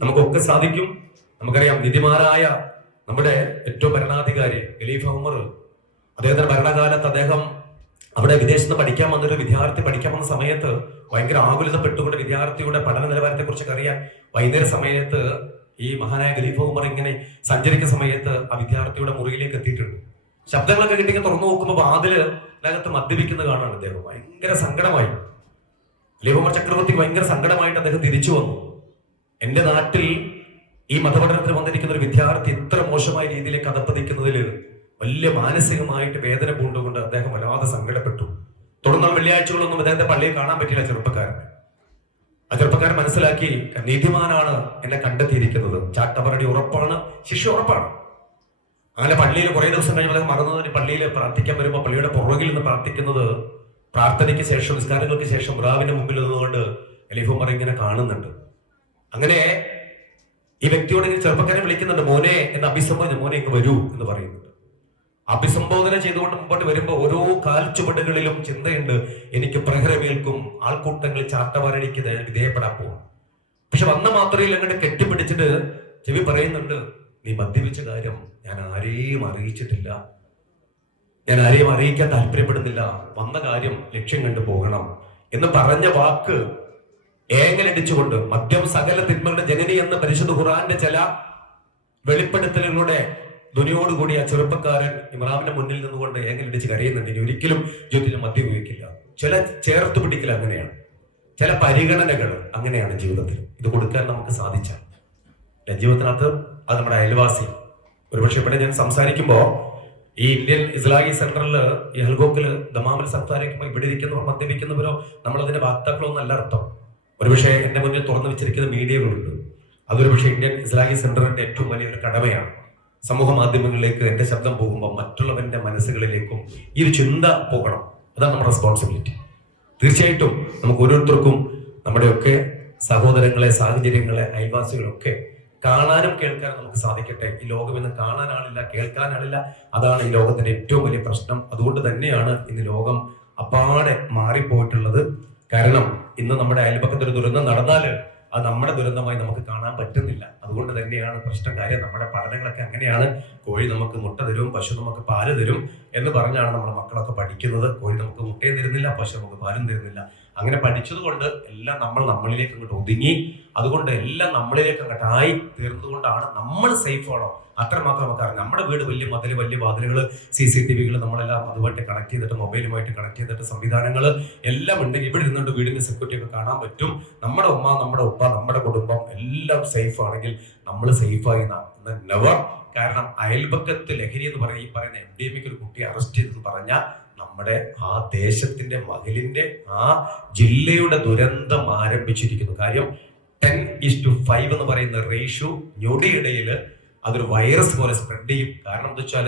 നമുക്കൊക്കെ സാധിക്കും. നമുക്കറിയാം നീതിമാനായ നമ്മുടെ ഏറ്റവും ഭരണാധികാരി ഖലീഫ ഉമർ, അദ്ദേഹത്തിന്റെ ഭരണകാലത്ത് അദ്ദേഹം അവിടെ വിദേശത്ത് നിന്ന് പഠിക്കാൻ വന്നൊരു വിദ്യാർത്ഥി പഠിക്കാൻ വന്ന സമയത്ത് ഭയങ്കര ആകുലതപ്പെട്ടുകൊണ്ട് വിദ്യാർത്ഥിയുടെ പഠന നിലവാരത്തെ കുറിച്ചൊക്കെ അറിയാൻ വൈകുന്നേര സമയത്ത് ഈ മഹാനായ ഖലീഫ ഉമർ ഇങ്ങനെ സഞ്ചരിക്കുന്ന സമയത്ത് ആ വിദ്യാർത്ഥിയുടെ മുറിയിലേക്ക് എത്തിയിട്ടുണ്ട്. ശബ്ദങ്ങളൊക്കെ കിട്ടി തുറന്നു നോക്കുമ്പോൾ വാതിലകത്ത് മദ്യപിക്കുന്നത് കാണാണ്. അദ്ദേഹം ഭയങ്കര സങ്കടമായി. ഖലീഫ ഉമർ ചക്രവർത്തി ഭയങ്കര സങ്കടമായിട്ട് അദ്ദേഹം തിരിച്ചു വന്നു. എന്റെ നാട്ടിൽ ഈ മതപഠനത്തിൽ വന്നിരിക്കുന്ന ഒരു വിദ്യാർത്ഥി ഇത്ര മോശമായ രീതിയിലേക്ക് അധപ്പതിക്കുന്നതിൽ വലിയ മാനസികമായിട്ട് വേദന പൂണ്ടുകൊണ്ട് അദ്ദേഹം വല്ലാതെ സങ്കടപ്പെട്ടു. തുടർന്നുള്ള വെള്ളിയാഴ്ചകളൊന്നും അദ്ദേഹത്തെ പള്ളിയിൽ കാണാൻ പറ്റില്ല ചെറുപ്പക്കാരൻ. ആ ചെറുപ്പക്കാരൻ മനസ്സിലാക്കി നീതിമാനാണ് എന്നെ കണ്ടെത്തിയിരിക്കുന്നത്, ചാട്ടപറടി ഉറപ്പാണ്, ശിക്ഷ ഉറപ്പാണ്. അങ്ങനെ പള്ളിയിൽ കുറെ ദിവസം കഴിയുമ്പോൾ അദ്ദേഹം മറന്നതിന് പള്ളിയിൽ പ്രാർത്ഥിക്കാൻ വരുമ്പോൾ പള്ളിയുടെ പുറകിൽ നിന്ന് പ്രാർത്ഥിക്കുന്നത്, പ്രാർത്ഥനയ്ക്ക് ശേഷം നിസ്കാരങ്ങൾക്ക് ശേഷം റാവിന്റെ മുമ്പിൽ നിന്നുകൊണ്ട് ഖലീഫ ഉമർ ഇങ്ങനെ കാണുന്നുണ്ട്. അങ്ങനെ ഈ വ്യക്തിയോട് ചെറുപ്പക്കാരനെ വിളിക്കുന്നുണ്ട്, മോനെ എന്ന് അഭിസംബോധന, മോനെ ഇങ്ങ് വരൂ എന്ന് പറയുന്നുണ്ട്. അഭിസംബോധന ചെയ്തുകൊണ്ട് മുമ്പോട്ട് വരുമ്പോൾ ഓരോ കാൽച്ചുവടുകളിലും ചിന്തയുണ്ട്, എനിക്ക് പ്രഹരമേൽക്കും, ആൾക്കൂട്ടങ്ങളിൽ ചാട്ടവാരടിക്ക് വിധേയപ്പെടാൻ പോകും. പക്ഷെ വന്ന മാത്രയിൽ അങ്ങോട്ട് കെട്ടിപ്പിടിച്ചിട്ട് ചെവി പറയുന്നുണ്ട്, നീ മദ്യപിച്ച കാര്യം ഞാൻ ആരെയും അറിയിച്ചിട്ടില്ല, ഞാൻ ആരെയും അറിയിക്കാൻ താല്പര്യപ്പെടുന്നില്ല, വന്ന കാര്യം ലക്ഷ്യം കണ്ടു പോകണം എന്ന് പറഞ്ഞ വാക്ക് ഏങ്ങലടിച്ചുകൊണ്ട് മദ്യം സകല തിന്മകളുടെ ജനനി എന്ന പരിശുദ്ധ ഖുർആന്റെ ചില വെളിപ്പെടുത്തലുകളുടെ ധ്വനിയോടുകൂടി ആ ചെറുപ്പക്കാരൻ ഇമ്രാമിന്റെ മുന്നിൽ നിന്നുകൊണ്ട് ഏങ്ങലടിച്ച് കരയുന്നുണ്ട്. ഇനി ഒരിക്കലും ജീവിതത്തിൽ മദ്യം ഉപയോഗിക്കില്ല. ചില ചേർത്ത് പിടിക്കൽ അങ്ങനെയാണ്, ചില പരിഗണനകൾ അങ്ങനെയാണ് ജീവിതത്തിൽ. ഇത് കൊടുക്കാൻ നമുക്ക് സാധിച്ചാൽ ജീവിതത്തിനകത്ത് അത് നമ്മുടെ അയൽവാസി. ഒരുപക്ഷെ ഇവിടെ ഞാൻ സംസാരിക്കുമ്പോൾ ഈ ഇന്ത്യൻ ഇസ്ലാഹി സെന്ററിൽ ഈ ഹൽഗോക്കില് ദമാമിൽ സംസാരിക്കുമ്പോൾ ഇവിടെ ഇരിക്കുന്നവർ മദ്യപിക്കുന്നവരോ നമ്മളതിന്റെ വാക്താക്കളോ എന്നല്ല അർത്ഥം. ഒരുപക്ഷെ എന്റെ മുന്നിൽ തുറന്നു വെച്ചിരിക്കുന്ന മീഡിയകളുണ്ട്. അതൊരുപക്ഷെ ഇന്ത്യൻ ഇസ്ലാഹി സെന്ററിന്റെ ഏറ്റവും വലിയൊരു കടമയാണ്. സമൂഹ മാധ്യമങ്ങളിലേക്ക് എന്റെ ശബ്ദം പോകുമ്പോൾ മറ്റുള്ളവന്റെ മനസ്സുകളിലേക്കും ഈ ഒരു ചിന്ത പോകണം. അതാണ് നമ്മുടെ റെസ്പോൺസിബിലിറ്റി. തീർച്ചയായിട്ടും നമുക്ക് ഓരോരുത്തർക്കും നമ്മുടെയൊക്കെ സഹോദരങ്ങളെ, സാഹചര്യങ്ങളെ, അയൽവാസികളൊക്കെ കാണാനും കേൾക്കാനും നമുക്ക് സാധിക്കട്ടെ. ഈ ലോകം ഇന്ന് കാണാൻ ആളില്ല, കേൾക്കാൻ ആളില്ല. അതാണ് ഈ ലോകത്തിന്റെ ഏറ്റവും വലിയ പ്രശ്നം. അതുകൊണ്ട് തന്നെയാണ് ഇന്ന് ലോകം അപ്പാടെ മാറിപ്പോയിട്ടുള്ളത്. കാരണം ഇന്ന് നമ്മുടെ അയൽപക്കത്തൊരു ദുരന്തം നടന്നാൽ അത് നമ്മുടെ ദുരന്തമായി നമുക്ക് കാണാൻ പറ്റുന്നില്ല. അതുകൊണ്ട് തന്നെയാണ് പ്രശ്നം. കാര്യം നമ്മുടെ പഠനങ്ങളൊക്കെ അങ്ങനെയാണ്. കോഴി നമുക്ക് മുട്ട തരും, പശു നമുക്ക് പാല് തരും എന്ന് പറഞ്ഞാണ് നമ്മുടെ മക്കളൊക്കെ പഠിക്കുന്നത്. കോഴി നമുക്ക് മുട്ടയും തരുന്നില്ല, പശു നമുക്ക് പാലും തരുന്നില്ല. അങ്ങനെ പഠിച്ചത് കൊണ്ട് എല്ലാം നമ്മളിലേക്ക് അങ്ങോട്ട് ഒതുങ്ങി. അതുകൊണ്ട് എല്ലാം നമ്മളിലേക്ക് അങ്ങോട്ട് ആയി തീർന്നതുകൊണ്ടാണ് നമ്മൾ സേഫ് ആണോ അത്രമാത്രം നമുക്കറിയാം. നമ്മുടെ വീട് വലിയ മതിൽ, വലിയ വാതിലുകൾ, CCTV നമ്മളെല്ലാം അതുമായിട്ട് കണക്ട് ചെയ്തിട്ട്, മൊബൈലുമായിട്ട് കണക്ട് ചെയ്തിട്ട് സംവിധാനങ്ങൾ എല്ലാം ഉണ്ടെങ്കിൽ ഇവിടെ ഇരുന്നുകൊണ്ട് വീടിന്റെ സെക്യൂരിറ്റി ഒക്കെ കാണാൻ പറ്റും. നമ്മുടെ ഉമ്മ, നമ്മുടെ ഉപ്പ, നമ്മുടെ കുടുംബം എല്ലാം സേഫ് ആണെങ്കിൽ നമ്മൾ സേഫായി നെവർ. കാരണം അയൽപക്കത്ത് ലഹരി എന്ന് പറയുന്ന ഈ പറയുന്ന MDMA ഒരു കുട്ടിയെ അറസ്റ്റ് ചെയ്തെന്ന് പറഞ്ഞാൽ നമ്മുടെ ആ ദേശത്തിന്റെ മതിലിന്റെ ആ ജില്ലയുടെ ദുരന്തം ആരംഭിച്ചിരിക്കുന്നു. കാര്യം 10:5 എന്ന് പറയുന്ന റേഷ്യോ ഞൊടിയിടയിൽ അതൊരു വൈറസ് പോലെ സ്പ്രെഡ് ചെയ്യും. കാരണം എന്താ വെച്ചാൽ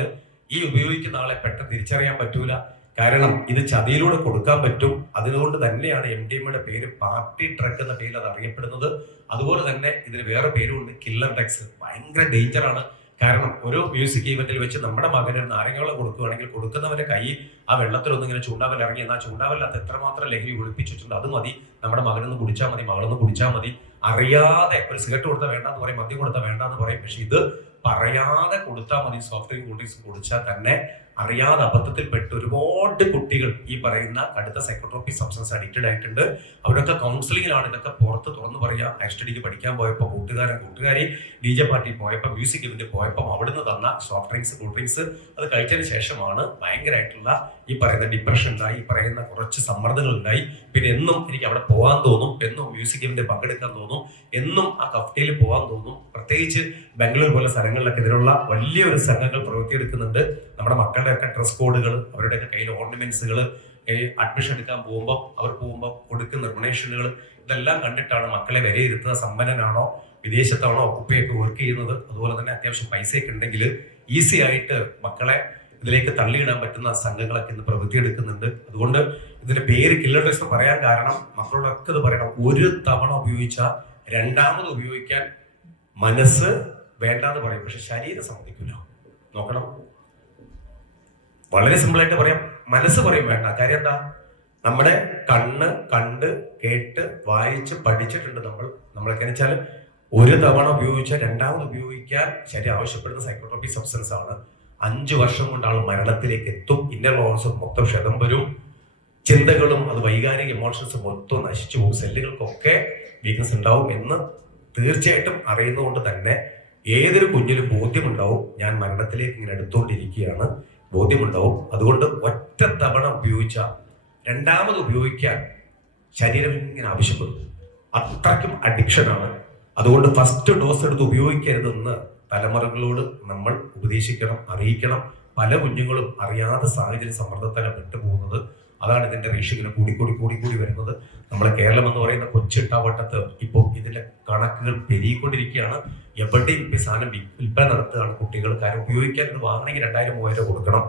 ഈ ഉപയോഗിക്കുന്ന ആളെ പെട്ടെന്ന് തിരിച്ചറിയാൻ പറ്റൂല. കാരണം ഇത് ചതിയിലൂടെ കൊടുക്കാൻ പറ്റും. അതുകൊണ്ട് തന്നെയാണ് MDMA പേര് പാർട്ടി ഡ്രഗ് എന്ന പേരിൽ അത് അറിയപ്പെടുന്നത്. അതുപോലെ തന്നെ ഇതിന് വേറെ പേരുണ്ട്, കില്ലർ ഡ്രഗ്സ്. ഭയങ്കര ഡേഞ്ചറാണ്. കാരണം ഒരു മ്യൂസിക് ഈവന്റിൽ വെച്ച് നമ്മുടെ മകന് നാരങ്ങവെള്ളം കൊടുക്കുകയാണെങ്കിൽ കൊടുക്കുന്നവന്റെ കൈ ആ വെള്ളത്തിലൊന്നും ഇങ്ങനെ ചൂണ്ടാവൽ ഇറങ്ങി, എന്നാൽ ചൂണ്ടാവല്ലാത്ത എത്രമാത്രം ലഹരി ഒളിപ്പിച്ചിട്ടുണ്ട് അത് മതി, നമ്മുടെ മകനൊന്ന് കുടിച്ചാൽ മതി, മകളൊന്ന് കുടിച്ചാൽ മതി. അറിയാതെ ഒരു സിഗരറ്റ് കൊടുത്താൽ വേണ്ടെന്ന് പറയും, മദ്യം കൊടുത്താൽ വേണ്ടെന്ന് പറയും. പക്ഷെ ഇത് പറയാതെ കൊടുത്താൽ മതി. സോഫ്റ്റ് ഡ്രിങ്ക്, കൂൾ ഡ്രിങ്ക്സ് കുടിച്ചാൽ തന്നെ അറിയാതെ അബദ്ധത്തിൽപ്പെട്ട് ഒരുപാട് കുട്ടികൾ ഈ പറയുന്ന കടുത്ത സൈക്കോട്രോപിക് സബ്സ്റ്റൻസ് അഡിക്റ്റഡ് ആയിട്ടുണ്ട്. അവരൊക്കെ കൗൺസിലിംഗിലാണ് ഇതൊക്കെ പുറത്ത് തുറന്നു പറയുക. ഹയർ സ്റ്റഡിക്ക് പഠിക്കാൻ പോയപ്പോൾ കൂട്ടുകാരി DJ പാർട്ടി പോയപ്പോൾ, മ്യൂസിക് ഇവന്റ് പോയപ്പോൾ അവിടുന്ന് തന്ന സോഫ്റ്റ് ഡ്രിങ്ക്സ്, കൂൾ ഡ്രിങ്ക്സ് അത് കഴിച്ചതിന് ശേഷമാണ് ഭയങ്കരമായിട്ടുള്ള ഈ പറയുന്ന ഡിപ്രഷൻ ഉണ്ടായി, ഈ പറയുന്ന കുറച്ച് സമ്മർദ്ദങ്ങൾ ഉണ്ടായി. പിന്നെ എന്നും എനിക്ക് അവിടെ പോകാൻ തോന്നും, എന്നും മ്യൂസിക് ഇവന്റ് പങ്കെടുക്കാൻ തോന്നും, എന്നും ആ കഫ്റ്റയിൽ പോകാൻ തോന്നും. പ്രത്യേകിച്ച് ബാംഗ്ലൂർ പോലെ സ്ഥലങ്ങളിലൊക്കെ ഇതിനുള്ള വലിയൊരു സംഘങ്ങൾ പ്രവൃത്തിയെടുക്കുന്നുണ്ട്. നമ്മുടെ മക്കളുടെയൊക്കെ ഡ്രസ് കോഡുകൾ, അവരുടെയൊക്കെ കയ്യിൽ ഓർണമെന്റ്സുകൾ, അഡ്മിഷൻ എടുക്കാൻ പോകുമ്പോൾ കൊടുക്കുന്ന ഡൊണേഷനുകൾ, ഇതെല്ലാം കണ്ടിട്ടാണ് മക്കളെ വിലയിരുത്തുക. സമ്പന്നനാണോ, വിദേശത്താണോ ഉപ്പയൊക്കെ വർക്ക് ചെയ്യുന്നത്, അതുപോലെ തന്നെ അത്യാവശ്യം പൈസയൊക്കെ ഉണ്ടെങ്കിൽ ഈസി ആയിട്ട് മക്കളെ ഇതിലേക്ക് തള്ളിയിടാൻ പറ്റുന്ന സംഘങ്ങളൊക്കെ ഇന്ന് പ്രവൃത്തിയെടുക്കുന്നുണ്ട്. അതുകൊണ്ട് ഇതിന്റെ പേര് കില്ലർ ഡ്രഗ്സ് പറയാൻ കാരണം മക്കളോടൊക്കെ ഇത് പറയണം. ഒരു തവണ ഉപയോഗിച്ചാൽ രണ്ടാമത് ഉപയോഗിക്കാൻ മനസ്സ് വേണ്ടാന്ന് പറയും, പക്ഷെ ശരീരം സമ്മതിക്കില്ല. നോക്കണം, വളരെ സിമ്പിളായിട്ട് പറയാം. മനസ്സ് പറയും വേണ്ട. കാര്യം എന്താ? നമ്മുടെ കണ്ണ് കണ്ട് കേട്ട് വായിച്ച് പഠിച്ചിട്ടുണ്ട് നമ്മളൊക്കെ വെച്ചാൽ ഒരു തവണ ഉപയോഗിച്ചാൽ രണ്ടാമത് ഉപയോഗിക്കാൻ ശരീരം ആവശ്യപ്പെടുന്ന സൈക്കോട്രോപിക് സബ്സ്റ്റൻസ് ആണ്. 5 വർഷം കൊണ്ട് ആൾ മരണത്തിലേക്ക് എത്തും. ഇന്നർ ഓർഗൻസും മൊത്തം ക്ഷതം വരും. ചിന്തകളും അത് വൈകാരിക ഇമോഷൻസ് മൊത്തം നശിച്ചു പോകും. സെല്ലുകൾക്കൊക്കെ വീക്ക്നസ് ഉണ്ടാവും എന്ന് തീർച്ചയായിട്ടും അറിയുന്നതുകൊണ്ട് തന്നെ ഏതൊരു കുഞ്ഞിനും ബോധ്യമുണ്ടാവും, ഞാൻ മരണത്തിലേക്ക് ഇങ്ങനെ എടുത്തുകൊണ്ടിരിക്കുകയാണ്, ബോധ്യമുണ്ടാവും. അതുകൊണ്ട് ഒറ്റ തവണ ഉപയോഗിച്ചാൽ രണ്ടാമത് ഉപയോഗിക്കാൻ ശരീരം ഇങ്ങനെ ആവശ്യപ്പെടും. അത്രയ്ക്കും അഡിക്ഷനാണ്. അതുകൊണ്ട് ഫസ്റ്റ് ഡോസ് എടുത്ത് ഉപയോഗിക്കരുതെന്ന് തലമുറകളോട് നമ്മൾ ഉപദേശിക്കണം, അറിയിക്കണം. പല കുഞ്ഞുങ്ങളും അറിയാതെ സാഹചര്യ സമ്മർദ്ദത്താൽ വിട്ടുപോകുന്നത്. അതാണ് ഇതിന്റെ റേഷ്യോ ഇങ്ങനെ കൂടി വരുന്നത്. നമ്മളെ കേരളം എന്ന് പറയുന്ന കൊച്ചിട്ടാവട്ടത്ത് ഇപ്പോൾ ഇതിന്റെ കണക്കുകൾ പെരുകിക്കൊണ്ടിരിക്കുകയാണ്. എവിടെയും സാധനം വിൽപ്പന നടത്തുകയാണ് കുട്ടികൾ. കാര്യം ഉപയോഗിക്കാൻ ഇത് വാങ്ങണമെങ്കിൽ 2000-3000 കൊടുക്കണം.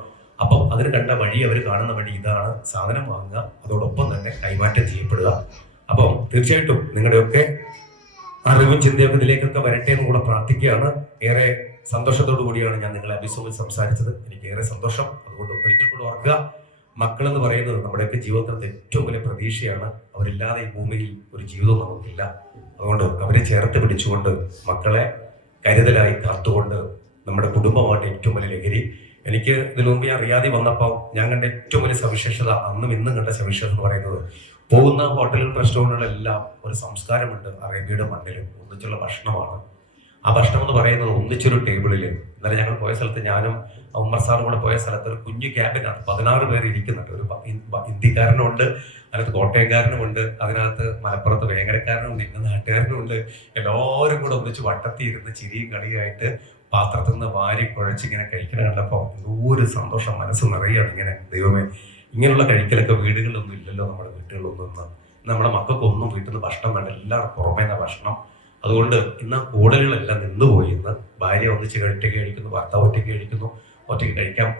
അപ്പം അതിന് കണ്ട വഴി, അവർ കാണുന്ന വഴി ഇതാണ്. സാധനം വാങ്ങുക, അതോടൊപ്പം തന്നെ കൈമാറ്റം ചെയ്യപ്പെടുക. അപ്പം തീർച്ചയായിട്ടും നിങ്ങളുടെയൊക്കെ അറിവും ചിന്തയൊക്കെ ഇതിലേക്കൊക്കെ വരട്ടെ എന്ന് കൂടെ പ്രാർത്ഥിക്കുകയാണ്. ഏറെ സന്തോഷത്തോടു കൂടിയാണ് ഞാൻ നിങ്ങളെ അഭിസംബോധന സംസാരിച്ചത്. എനിക്ക് ഏറെ സന്തോഷം. അതുകൊണ്ട് ഒരിക്കൽ കൂടെ ഓർക്കുക, മക്കൾ എന്ന് പറയുന്നത് നമ്മുടെയൊക്കെ ജീവിതത്തിലെ ഏറ്റവും വലിയ പ്രതീക്ഷയാണ്. അവരില്ലാതെ ഈ ഭൂമിയിൽ ഒരു ജീവിതവും നമുക്കില്ല. അതുകൊണ്ട് അവരെ ചേർത്ത് പിടിച്ചുകൊണ്ട് മക്കളെ കരുതലായി കാത്തുകൊണ്ട് നമ്മുടെ കുടുംബമായിട്ട് ഏറ്റവും വലിയ ലഹരി. എനിക്ക് ഇതിനു മുമ്പ് ഞാൻ അറിയാതെ വന്നപ്പോൾ ഞാൻ കണ്ട ഏറ്റവും വലിയ സവിശേഷത, അന്നും ഇന്നും കണ്ട സവിശേഷത എന്ന് പറയുന്നത്, പോകുന്ന ഹോട്ടലുകൾ, റെസ്റ്റോറൻറ്റുകളെല്ലാം ഒരു സംസ്കാരമുണ്ട്. അറേബ്യയുടെ മണ്ണിലും ഒന്നിച്ചുള്ള ഭക്ഷണമാണ്. ആ ഭക്ഷണം എന്ന് പറയുന്നത് ഒന്നിച്ചൊരു ടേബിളിൽ. ഇന്നലെ ഞങ്ങൾ പോയ സ്ഥലത്ത്, ഞാനും ഉമ്മർ സാറും കൂടെ പോയ സ്ഥലത്ത് ഒരു കുഞ്ഞു ക്യാബിനകത്ത് 16 പേര് ഇരിക്കുന്നുണ്ട്. ഒരു ഹിന്ദിക്കാരനുണ്ട്, അതിനകത്ത് കോട്ടയംകാരനുമുണ്ട്, അതിനകത്ത് മലപ്പുറത്ത് വേങ്ങരക്കാരനുണ്ട്, ഇന്ന നാട്ടുകാരനുണ്ട്. എല്ലാവരും കൂടെ ഒന്നിച്ച് വട്ടത്തി ഇരുന്ന് ചിരിയും കളിയായിട്ട് പാത്രത്തിൽ നിന്ന് വാരി കുഴച്ചിങ്ങനെ കഴിക്കണ കണ്ടപ്പോൾ എന്തോരു സന്തോഷം, മനസ്സ് നിറയാണ്. ഇങ്ങനെ ദൈവമേ, ഇങ്ങനെയുള്ള കഴിക്കലൊക്കെ വീടുകളിലൊന്നും ഇല്ലല്ലോ, നമ്മുടെ വീട്ടുകളിലൊന്നും. നമ്മുടെ മക്കൾക്കൊന്നും വീട്ടിൽ നിന്ന് ഭക്ഷണം വേണ്ട, എല്ലാം പുറമേന്ന ഭക്ഷണം. അതുകൊണ്ട് ഇന്ന് കൂടുതലുകളെല്ലാം നിന്നുപോയി. ഇന്ന് ഭാര്യ ഒന്നിച്ച് ഒറ്റയ്ക്ക് കഴിക്കുന്നു, ഭർത്താവ് ഒറ്റയ്ക്ക് കഴിക്കുന്നു,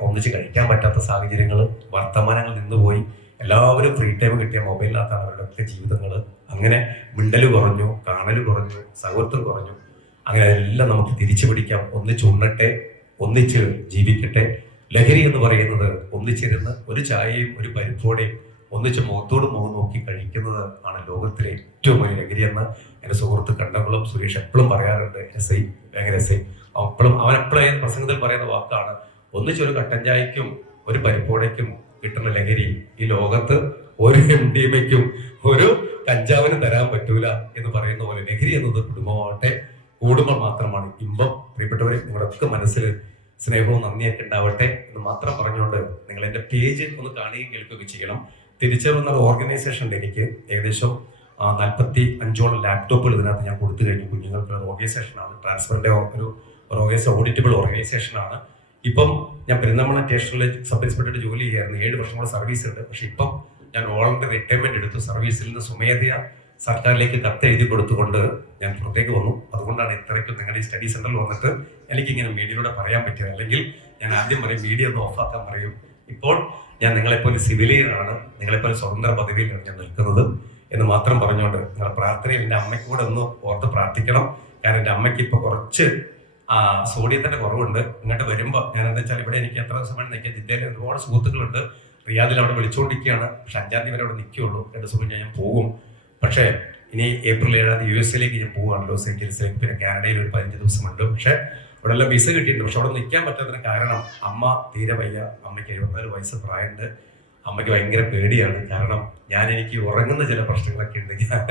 ഒന്നിച്ച് കഴിക്കാൻ പറ്റാത്ത സാഹചര്യങ്ങൾ, വർത്തമാനങ്ങൾ നിന്നുപോയി. എല്ലാവരും ഫ്രീ ടൈം കിട്ടിയ മൊബൈലിനകത്താണ് അവരുടെയൊക്കെ ജീവിതങ്ങൾ. അങ്ങനെ മിണ്ടൽ കുറഞ്ഞു, കാണൽ കുറഞ്ഞു, സൗഹൃദം കുറഞ്ഞു. അങ്ങനെ എല്ലാം നമുക്ക് തിരിച്ചു പിടിക്കാം. ഒന്നിച്ച് ഉണ്ണട്ടെ, ഒന്നിച്ച് ജീവിക്കട്ടെ. ലഹരി എന്ന് പറയുന്നത് ഒന്നിച്ചിരുന്ന് ഒരു ചായയും ഒരു പരിപ്പോടെയും ഒന്നിച്ച് മുഖത്തോട് മുഖം നോക്കി കഴിക്കുന്നത് ആണ് ലോകത്തിലെ ഏറ്റവും വലിയ ലഹരി എന്ന് എൻ്റെ സുഹൃത്ത് കണ്ടംകുളം സുരേഷ് എപ്പോഴും പറയാറുണ്ട്. എസ് ഐ ഭയങ്കര എസ് ഐ അവനെപ്പോഴും പ്രസംഗത്തിൽ പറയുന്ന വാക്കാണ്, ഒന്നിച്ചൊരു കട്ടൻ ചായക്കും ഒരു പരിപ്പോടയ്ക്കും കിട്ടുന്ന ലഹരി ഈ ലോകത്ത് ഒരു MDMA-ക്കും ഒരു കഞ്ചാവിനും തരാൻ പറ്റൂല എന്ന് പറയുന്ന പോലെ ലഹരി എന്നത് കുടുംബമാവട്ടെ, കൂടുമ്പോൾ മാത്രമാണ് ഇമ്പം. പ്രിയപ്പെട്ടവരെ, നിങ്ങളൊക്കെ മനസ്സിൽ സ്നേഹവും നന്ദിയൊക്കെ ഉണ്ടാവട്ടെ എന്ന് മാത്രം പറഞ്ഞുകൊണ്ട് നിങ്ങൾ എൻ്റെ പേജ് ഒന്ന് കാണുകയും കേൾക്കുകയൊക്കെ ചെയ്യണം. തിരിച്ചറിവുന്ന ഓർഗനൈസേഷൻ ഉണ്ട് എനിക്ക്. ഏകദേശം 45ഓളം ലാപ്ടോപ്പുകൾ ഇതിനകത്ത് ഞാൻ കൊടുത്തു കഴിഞ്ഞു. കുഞ്ഞുങ്ങൾക്കുള്ള ഓർഗനൈസേഷനാണ്. ട്രാൻസ്പെറന്റ് ഒരു ഓഡിറ്റബിൾ ഓർഗനൈസേഷനാണ്. ഇപ്പം ഞാൻ പെരിന്തൽമണ്ണ സ്റ്റേഷനിൽ സബ് ഇൻസ്പെക്ടർ ജോലി ചെയ്യായിരുന്നു. 7 വർഷം കൂടെ സർവീസ് ഉണ്ട്. പക്ഷെ ഇപ്പം ഞാൻ വോളണ്ടറി റിട്ടയർമെന്റ് എടുത്തു. സർവീസിൽ നിന്ന് സ്വമേധയാ സർക്കാരിലേക്ക് കത്ത് എഴുതി കൊടുത്തുകൊണ്ട് ഞാൻ പുറത്തേക്ക് വന്നു. അതുകൊണ്ടാണ് ഇത്രയ്ക്കും നിങ്ങളുടെ ഈ സ്റ്റഡി സെന്ററിൽ വന്നിട്ട് എനിക്കിങ്ങനെ മീഡിയയിലൂടെ പറയാൻ പറ്റിയത്. അല്ലെങ്കിൽ ഞാൻ ആദ്യം പറയും മീഡിയ ഒന്ന് ഓഫാക്കാൻ പറയും. ഇപ്പോൾ ഞാൻ നിങ്ങളെപ്പോലെ സിവിലിയനാണ്, നിങ്ങളെപ്പോലെ സ്വതന്ത്ര പദവിയിലാണ് ഞാൻ നിൽക്കുന്നത് എന്ന് മാത്രം പറഞ്ഞുകൊണ്ട് നിങ്ങളുടെ പ്രാർത്ഥനയിൽ എൻ്റെ അമ്മയ്ക്ക് കൂടെ ഒന്ന് ഓർത്ത് പ്രാർത്ഥിക്കണം. കാരണം എൻ്റെ അമ്മയ്ക്ക് ഇപ്പോൾ കുറച്ച് സോഡിയത്തിന്റെ കുറവുണ്ട്. ഇങ്ങോട്ട് വരുമ്പോൾ ഞാൻ എന്താ വെച്ചാൽ ഇവിടെ എനിക്ക് എത്ര സമയം നിൽക്കുക, ജില്ലയിൽ ഒരുപാട് സുഹൃത്തുക്കളുണ്ട്. റിയാദിൽ അവിടെ വിളിച്ചുകൊണ്ടിരിക്കുകയാണ്. പക്ഷെ 5-ാം തീയതി വരെ അവിടെ നിൽക്കുകയുള്ളൂ. 2 ദിവസം ഞാൻ പോകും. പക്ഷേ ഇനി ഏപ്രിൽ 7-ാം തീയതി USA ഞാൻ പോവുകയാണ്, ലോസ് ഏഞ്ചൽസിലേക്ക്. പിന്നെ കാനഡയിൽ ഒരു 15 ദിവസമുണ്ട്. പക്ഷെ അവിടെ എല്ലാം വിസ കിട്ടിയിട്ടുണ്ട്. പക്ഷെ അവിടെ നിൽക്കാൻ പറ്റാത്തതിന് കാരണം അമ്മ തീരെ വയ്യ. അമ്മയ്ക്ക് 74 വയസ്സ് പ്രായമുണ്ട്. അമ്മയ്ക്ക് ഭയങ്കര പേടിയാണ്. കാരണം എനിക്ക് ഉറങ്ങുന്ന ചില പ്രശ്നങ്ങളൊക്കെ ഉണ്ട്. ഞാൻ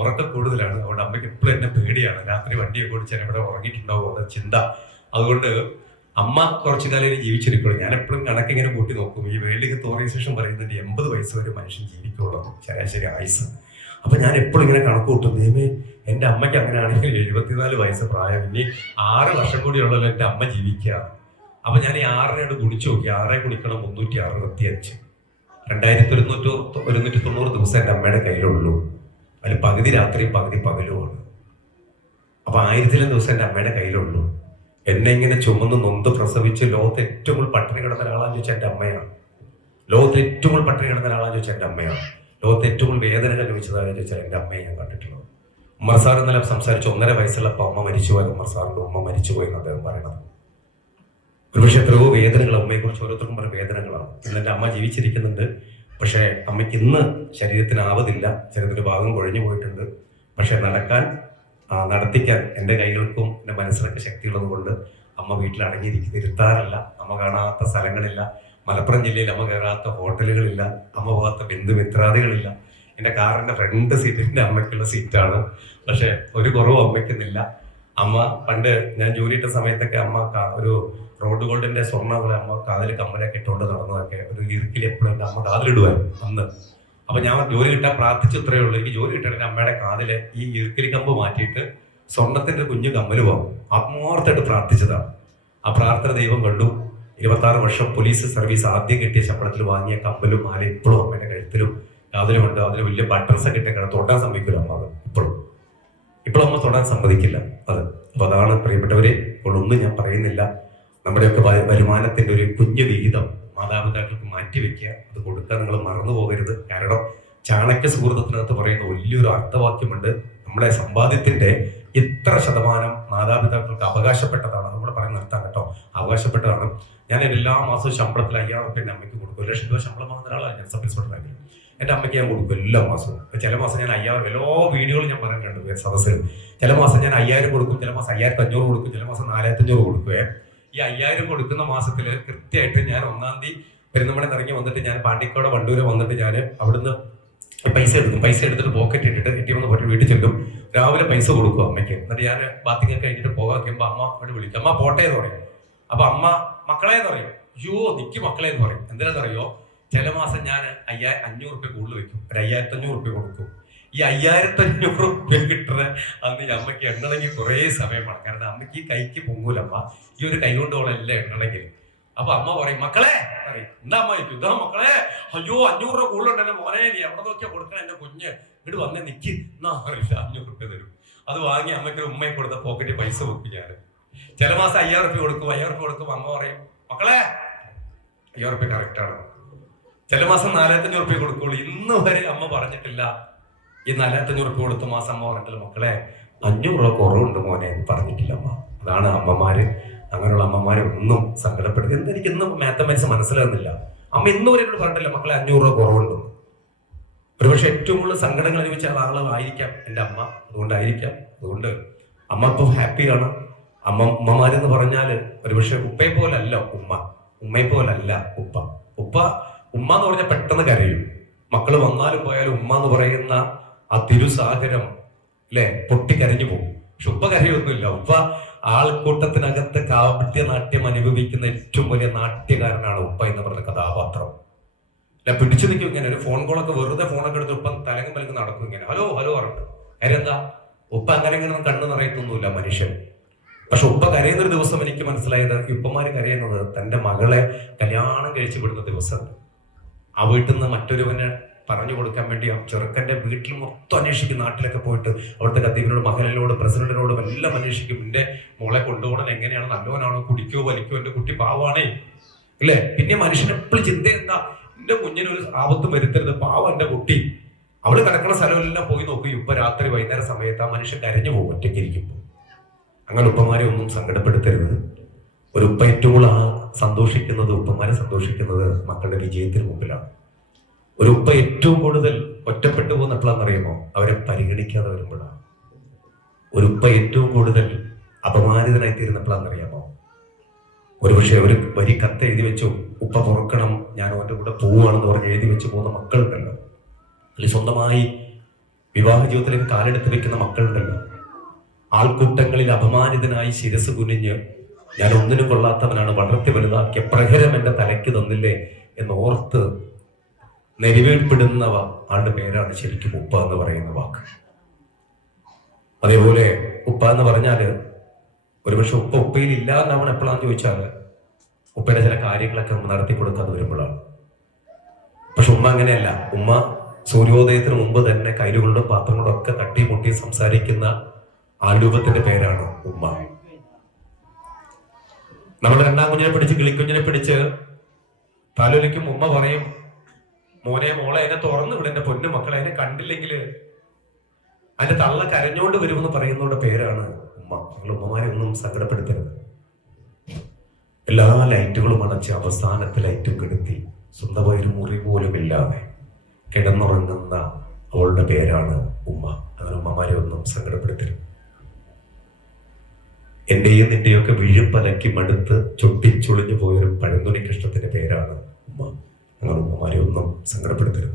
ഉറക്കം കൂടുതലാണ്. അതുകൊണ്ട് അമ്മയ്ക്ക് എപ്പോഴും എന്നെ പേടിയാണ്. രാത്രി വണ്ടിയൊക്കെ ഓടിച്ചാൽ എവിടെ ഉറങ്ങിയിട്ടുണ്ടാവും എന്ന ചിന്ത. അതുകൊണ്ട് അമ്മ കുറച്ചു കാലം ജീവിച്ചിരിക്കുള്ളൂ. ഞാൻ എപ്പോഴും കണക്കിങ്ങനെ കൂട്ടി നോക്കും. ഈ വേൾഡ് ഹെൽത്ത് ഓർഗനൈസേഷൻ പറയുന്നത് 80 വയസ്സ് വരെ മനുഷ്യൻ ജീവിക്കുള്ളൂ ശരാശരി ആയുസ്. അപ്പൊ ഞാൻ എപ്പോഴും ഇങ്ങനെ കണക്ക് കൂട്ടും. ദൈവമേ, എൻ്റെ അമ്മയ്ക്ക് അങ്ങനെയാണെങ്കിൽ 74 വയസ്സ് പ്രായം, ഇനി 6 വർഷം കൂടി ഉള്ളല്ലോ എൻ്റെ അമ്മ ജീവിക്കുക. അപ്പൊ ഞാൻ ഈ 6 ഗുണിച്ചു നോക്കി. 6 ഗുണിക്കണം 365. 2190 ദിവസം എൻ്റെ അമ്മയുടെ കയ്യിലുള്ളൂ. അതിൽ പകുതി രാത്രിയും പകുതി പകലുമാണ്. അപ്പൊ 1000 ദിവസം എൻ്റെ അമ്മയുടെ കയ്യിലുള്ളൂ. എന്നെ ഇങ്ങനെ ചുമന്ന് നൊന്ത് പ്രസവിച്ച് ലോകത്ത് ഏറ്റവും കൂടുതൽ പട്ടിണി കിടന്ന ഒരാളാന്ന് ചോദിച്ചാൽ എൻ്റെ അമ്മയാണ്. ലോകത്ത് ഏറ്റവും കൂടുതൽ പട്ടിണി കിടന്ന ഒരാളാന്ന് ചോദിച്ചാൽ എൻ്റെ അമ്മയാണ്. ലോകത്ത് ഏറ്റവും കൂടുതൽ വേദനകൾ അനുഭവിച്ചതാണെന്ന് ചോദിച്ചാൽ എൻ്റെ അമ്മയെ ഞാൻ കണ്ടിട്ടുള്ളത്. ഉമ്മർ സാർ ഇന്നലെ സംസാരിച്ച് 1.5 വയസ്സുള്ളപ്പോൾ അമ്മ മരിച്ചുപോയത്, ഉമ്മർ സാറിന്റെ ഉമ്മ മരിച്ചുപോയെന്ന് അദ്ദേഹം പറയണത്. ഒരുപക്ഷെ എത്രയോ വേദനകൾ അമ്മയെക്കുറിച്ച് ഓരോരുത്തർക്കും പറഞ്ഞ വേദനകളാണ്. ഇന്ന് എൻ്റെ അമ്മ ജീവിച്ചിരിക്കുന്നുണ്ട്. പക്ഷേ അമ്മയ്ക്ക് ഇന്ന് ശരീരത്തിനാവതില്ല. ശരീരത്തിന്റെ ഭാഗം കുഴഞ്ഞു പോയിട്ടുണ്ട്. പക്ഷെ നടത്തിക്കാൻ എൻ്റെ കൈകൾക്കും എൻ്റെ മനസ്സിലൊക്കെ ശക്തിയുള്ളത് കൊണ്ട് അമ്മ വീട്ടിൽ ഇരുത്താറില്ല. അമ്മ കാണാത്ത സ്ഥലങ്ങളില്ല. മലപ്പുറം ജില്ലയിൽ അമ്മ കയറാത്ത ഹോട്ടലുകളില്ല. അമ്മ പോകാത്ത ബന്ധുമിത്രാദികളില്ല. എൻ്റെ കാറിൻ്റെ ഫ്രണ്ട് സീറ്റിൻ്റെ അമ്മയ്ക്കുള്ള സീറ്റാണ്. പക്ഷെ ഒരു കുറവും അമ്മയ്ക്കുന്നില്ല. അമ്മ പണ്ട് ഞാൻ ജോലിയിട്ട സമയത്തൊക്കെ അമ്മ ഒരു റോഡ് ഗോൾഡിന്റെ സ്വർണ്ണ അമ്മ കാതിൽ കമ്മലൊക്കെ ഇട്ടുകൊണ്ട് നടന്നതൊക്കെ ഒരു ഈർക്കിൽ എപ്പോഴും എൻ്റെ അമ്മ കാതിലിടുവായിരുന്നു അന്ന്. അപ്പൊ ഞാൻ ജോലി കിട്ടാൻ പ്രാർത്ഥിച്ചു. ഇത്രയേ ഉള്ളൂ. എനിക്ക് ജോലി കിട്ടാൻ എൻ്റെ അമ്മയുടെ കാതില് ഈ ഈർക്കിലി കമ്പ് മാറ്റിയിട്ട് സ്വർണത്തിന്റെ കുഞ്ഞു കമ്മല് പോകും. ആത്മാർത്ഥമായിട്ട് പ്രാർത്ഥിച്ചതാണ്. ആ പ്രാർത്ഥന ദൈവം കണ്ടു. 26 വർഷം പോലീസ് സർവീസ് ആദ്യം കിട്ടിയ ശമ്പളത്തിൽ വാങ്ങിയ കമ്പലും മാല ഇപ്പോഴും അമ്മയുടെ കഴുത്തിലും കാതിലുമുണ്ട്. അതിൽ വലിയ ബട്ടൺസ് ഒക്കെ ഇട്ടേക്കണം. തൊടാൻ സമ്മതിക്കില്ല അമ്മ. അത് ഇപ്പോഴും അമ്മ തൊടാൻ സമ്മതിക്കില്ല അത്. അപ്പൊ അതാണ് പ്രിയപ്പെട്ടവരെ. ഒന്നും ഞാൻ പറയുന്നില്ല. നമ്മുടെയൊക്കെ വരുമാനത്തിന്റെ ഒരു കുഞ്ഞു വിഹിതം മാതാപിതാക്കൾക്ക് മാറ്റിവെക്കുക. അത് കൊടുക്കാൻ നിങ്ങൾ മറന്നു പോകരുത്. കാരണം ചാണക്യ സുഹൃത്തത്തിനകത്ത് പറയുന്ന വലിയൊരു അർത്ഥവാക്യമുണ്ട്. നമ്മുടെ സമ്പാദ്യത്തിന്റെ ഇത്ര ശതമാനം മാതാപിതാക്കൾക്ക് അവകാശപ്പെട്ടതാണ്. നമ്മൾ പറയുന്ന നിർത്താൻ കേട്ടോ, അവകാശപ്പെട്ടതാണ്. ഞാൻ എല്ലാ മാസവും ശമ്പളത്തിൽ 5000 റുപ്യ എൻ്റെ അമ്മയ്ക്ക് കൊടുക്കും. 1 ലക്ഷം രൂപ ശമ്പളം വാങ്ങുന്ന ഒരാളാണ് ഞാൻ സബ് ഇൻസ്പെക്ടറായിട്ട്. എൻ്റെ അമ്മയ്ക്ക് ഞാൻ കൊടുക്കും എല്ലാ മാസവും. ചില മാസം ഞാൻ 5000, എല്ലാ വീഡിയോകളും ഞാൻ പറഞ്ഞിട്ടുണ്ട് സദസ്സിൽ. ചില മാസം ഞാൻ 5000 കൊടുക്കും, ചില മാസം 5500 കൊടുക്കും, ചില മാസം 4500 കൊടുക്കുവേ. ഈ 5000 കൊടുക്കുന്ന മാസത്തിൽ കൃത്യമായിട്ട് ഞാൻ 1-ാം തീയതി പെരുന്നമണയിൽ ഇറങ്ങി വന്നിട്ട് ഞാൻ പാണ്ടിക്കോട് വണ്ടൂര് വന്നിട്ട് ഞാൻ അവിടുന്ന് പൈസ എടുക്കും. പൈസ എടുത്തിട്ട് പോക്കറ്റ് ഇട്ടിട്ട് ATM പോയിട്ട് വീട്ടിൽ ചെല്ലും. രാവിലെ പൈസ കൊടുക്കും അമ്മയ്ക്ക്. എന്നിട്ട് ഞാൻ ബാത്തിങ് ഒക്കെ കഴിഞ്ഞിട്ട് പോകാൻ കഴിയുമ്പോൾ അമ്മ അവിടെ വിളിക്കും. അമ്മ പോട്ടെ എന്ന് പറയും. അപ്പൊ അമ്മ മക്കളെ എന്ന് പറയും. അയ്യോ നിക്ക് മക്കളെ എന്ന് പറയും. എന്തിനാണെന്നറിയോ? ചില മാസം ഞാൻ 500 റുപ്യ കൂടുതൽ വെക്കും. ഒരു 5500 റുപ്യ കൊടുക്കും. ഈ 5500 റുപ്യ കിട്ടുന്ന അന്ന് ഈ അമ്മയ്ക്ക് എണ്ണണമെങ്കിൽ കുറേ സമയമാണ്. കാരണം അമ്മയ്ക്ക് ഈ കൈക്ക് പൊങ്ങൂല. അമ്മ ഈ ഒരു കൈ കൊണ്ടോളെല്ലാം എണ്ണണമെങ്കിൽ. അപ്പൊ അമ്മ പറയും മക്കളെ പറയും. എന്താ അമ്മ ചോദിക്കും. ഇതാ മക്കളെ, അയ്യോ 500 രൂപ കൂടുതലുണ്ടല്ലോ മോനെ, നീ എവിടെ നോക്കിയാ കൊടുക്കണം എന്റെ കുഞ്ഞ്, ഇങ്ങോട്ട് വന്നേ നിക്ക് എന്നാ പറയില്ല. 500 റുപ്യ തരും. അത് വാങ്ങി അമ്മയ്ക്ക് ഉമ്മയെ കൊടുത്ത പോക്കറ്റിൽ പൈസ വെക്കും ഞാൻ. ചില മാസം 5000 റുപ്യ കൊടുക്കും. 5000 റുപ്യ കൊടുക്കും. അമ്മ പറയും മക്കളെ 5000 റുപ്യ കറക്റ്റാണ്. ചില മാസം 4500 റുപ്യ കൊടുക്കുള്ളൂ. ഇന്ന് വരെ അമ്മ പറഞ്ഞിട്ടില്ല ഈ 4500 റുപ്യ കൊടുത്ത മാസം അമ്മ പറഞ്ഞിട്ടില്ല മക്കളെ 500 രൂപ കുറവുണ്ട് മോനെ എന്ന് പറഞ്ഞിട്ടില്ല അമ്മ. അതാണ് അമ്മമാര്. അങ്ങനെയുള്ള അമ്മമാരെ ഒന്നും സങ്കടപ്പെടുത്തി. എനിക്ക് ഇന്നും മാത്തമാറ്റിക്സ് മനസ്സിലാകുന്നില്ല. അമ്മ ഇന്നും വരെ എന്നോട് പറഞ്ഞിട്ടില്ല മക്കളെ 500 രൂപ കുറവുണ്ടെന്ന്. ഒരുപക്ഷെ ഏറ്റവും കൂടുതൽ സങ്കടങ്ങൾ അനുഭവിച്ച ആളായിരിക്കാം എൻ്റെ അമ്മ. അതുകൊണ്ട് അമ്മ ഇപ്പം ഹാപ്പിയാണ്. ഉമ്മമാരെന്ന് പറഞ്ഞാൽ ഒരുപക്ഷെ ഉപ്പയെ പോലല്ല ഉമ്മയെ പോലല്ല ഉമ്മ എന്ന് പറഞ്ഞാൽ പെട്ടെന്ന് കരയും. മക്കള് വന്നാലും പോയാലും ഉമ്മ എന്ന് പറയുന്ന ആ തിരുസാഗരം അല്ലെ പൊട്ടിക്കരഞ്ഞു പോകും. പക്ഷെ ഉപ്പ കരയൊന്നുമില്ല. ഉപ്പ ആൾക്കൂട്ടത്തിനകത്ത് കാവ്യനാട്യം അനുഭവിക്കുന്ന ഏറ്റവും വലിയ നാട്യകാരനാണ് ഉപ്പ എന്ന് പറഞ്ഞ കഥാപാത്രം. അല്ല പിടിച്ചു നിൽക്കും ഇങ്ങനെ. ഒരു ഫോൺ കോളൊക്കെ വെറുതെ ഫോണൊക്കെ എടുത്ത് ഉപ്പ തലങ്ങും പലങ്ങും നടക്കും ഇങ്ങനെ. ഹലോ പറഞ്ഞിട്ട്. കാര്യം എന്താ? ഉപ്പ അങ്ങനെ കണ്ണു നിറയത്തൊന്നുമില്ല മനുഷ്യൻ. പക്ഷെ ഉപ്പ കരയുന്നൊരു ദിവസം എനിക്ക് മനസ്സിലായത് ഉപ്പമാര് കരയുന്നത് തന്റെ മകളെ കല്യാണം കഴിച്ചു വിടുന്ന ദിവസമുണ്ട്. ആ വീട്ടിൽ നിന്ന് മറ്റൊരുവന് പറഞ്ഞു കൊടുക്കാൻ വേണ്ടി ആ ചെറുക്കന്റെ വീട്ടിൽ മൊത്തം അന്വേഷിക്കും. നാട്ടിലൊക്കെ പോയിട്ട് അവിടുത്തെ ഖത്തീബിനോട് മഹലിനോട് പ്രസിഡന്റിനോടും എല്ലാം അന്വേഷിക്കും. എന്റെ മോളെ കൊണ്ടുപോകണം എങ്ങനെയാണ്, നല്ലവനാണോ, കുടിക്കോ വലിക്കോ, എന്റെ കുട്ടി പാവാണേ അല്ലേ. പിന്നെ മനുഷ്യൻ എപ്പോഴും ചിന്ത എന്താ, എന്റെ കുഞ്ഞിനൊരു ആപത്തും വരുത്തരുത്, പാവം എന്റെ കുട്ടി. അവള് കിടക്കുന്ന സ്ഥലമെല്ലാം പോയി നോക്കി. ഉപ്പ രാത്രി വൈകുന്നേര സമയത്ത് ആ മനുഷ്യൻ കരഞ്ഞു പോകും ഒറ്റയ്ക്ക് ഇരിക്കുമ്പോൾ. അങ്ങനെ ഉപ്പമാരെ ഒന്നും സങ്കടപ്പെടുത്തരുത്. ഒരു ഉപ്പ ഏറ്റവും കൂടുതൽ ഉപ്പമാരെ സന്തോഷിക്കുന്നത് മക്കളുടെ വിജയത്തിന് മുമ്പിലാണ്. ഒരു ഉപ്പ ഏറ്റവും കൂടുതൽ ഒറ്റപ്പെട്ടു പോകുന്ന എപ്പോഴാണെന്നറിയുമോ? അവരെ പരിഗണിക്കാതെ വരുമ്പോഴാണ്. ഒരു ഉപ്പ ഏറ്റവും കൂടുതൽ അപമാനിതനായി തീരുന്നപ്പോഴാണെന്നറിയാമോ? ഒരുപക്ഷെ ഒരു വരി കത്ത് എഴുതി വെച്ചു, ഉപ്പ തുറക്കണം, ഞാൻ അവൻ്റെ കൂടെ പോവുകയാണെന്ന് പറഞ്ഞ് എഴുതി വെച്ച് പോകുന്ന മക്കളുണ്ടല്ലോ. അല്ലെങ്കിൽ സ്വന്തമായി വിവാഹ ജീവിതത്തിലേക്ക് കാലെടുത്ത് വെക്കുന്ന മക്കളുണ്ടല്ലോ. ആൾക്കൂട്ടങ്ങളിൽ അപമാനിതനായി ശിരസ് കുനിഞ്ഞ് ഞാൻ ഒന്നിനും കൊള്ളാത്തവനാണ്, വളർത്തി വലുതാക്കിയ പ്രഹരം എന്റെ തലയ്ക്ക് തന്നില്ലേ എന്നോർത്ത് നെരിവേൽപ്പെടുന്നവ ആളുടെ പേരാണ് ശരിക്കും ഉപ്പ എന്ന് പറയുന്ന വാക്ക്. അതേപോലെ ഉപ്പ എന്ന് പറഞ്ഞാല് ഒരുപക്ഷെ ഉപ്പയിൽ ഇല്ല എന്നാണ് എപ്പോഴാന്ന് ചോദിച്ചാല് ഉപ്പയുടെ ചില കാര്യങ്ങളൊക്കെ നടത്തി കൊടുക്കാതെ വരുമ്പോഴാണ്. പക്ഷെ ഉമ്മ അങ്ങനെയല്ല. ഉമ്മ സൂര്യോദയത്തിന് മുമ്പ് തന്നെ കൈലുകൊണ്ടും പാത്രങ്ങളും ഒക്കെ തട്ടി മുട്ടി സംസാരിക്കുന്ന ആരൂപത്തിന്റെ പേരാണ് ഉമ്മ. നമ്മൾ രണ്ടാം കുഞ്ഞിനെ പിടിച്ച് കിളിക്കുഞ്ഞിനെ പിടിച്ച് താലോലിക്കും. ഉമ്മ പറയും, മോനെ മോളെ അതിനെ തുറന്നു വിടും, എന്റെ പൊന്നു മക്കളെ, അതിനെ കണ്ടില്ലെങ്കിൽ അതിന്റെ തള്ള കരഞ്ഞോണ്ട് വരുമെന്ന് പറയുന്നവരുടെ പേരാണ് ഉമ്മ. നിങ്ങൾ ഉമ്മമാരെ ഒന്നും സങ്കടപ്പെടുത്തരുത്. എല്ലാ ലൈറ്റുകളും അടച്ച് അവസാനത്തെ ലൈറ്റും കെടുത്തി സ്വന്തമായി ഒരു മുറി പോലും ഇല്ലാതെ കിടന്നുറങ്ങുന്ന അവളുടെ പേരാണ് ഉമ്മ. അങ്ങനെ ഉമ്മമാരെ ഒന്നും സങ്കടപ്പെടുത്തരുത്. എന്റെയും നിന്റെയും ഒക്കെ വിഴുപ്പലക്കി മടുത്ത് ചൊട്ടിച്ചൊളിഞ്ഞു പോയൊരു പഴന്തുണി കൃഷ്ണത്തിന്റെ പേരാണ് ഉമ്മ. അങ്ങനെ ഉമ്മമാരെ ഒന്നും സങ്കടപ്പെടുത്തരുത്.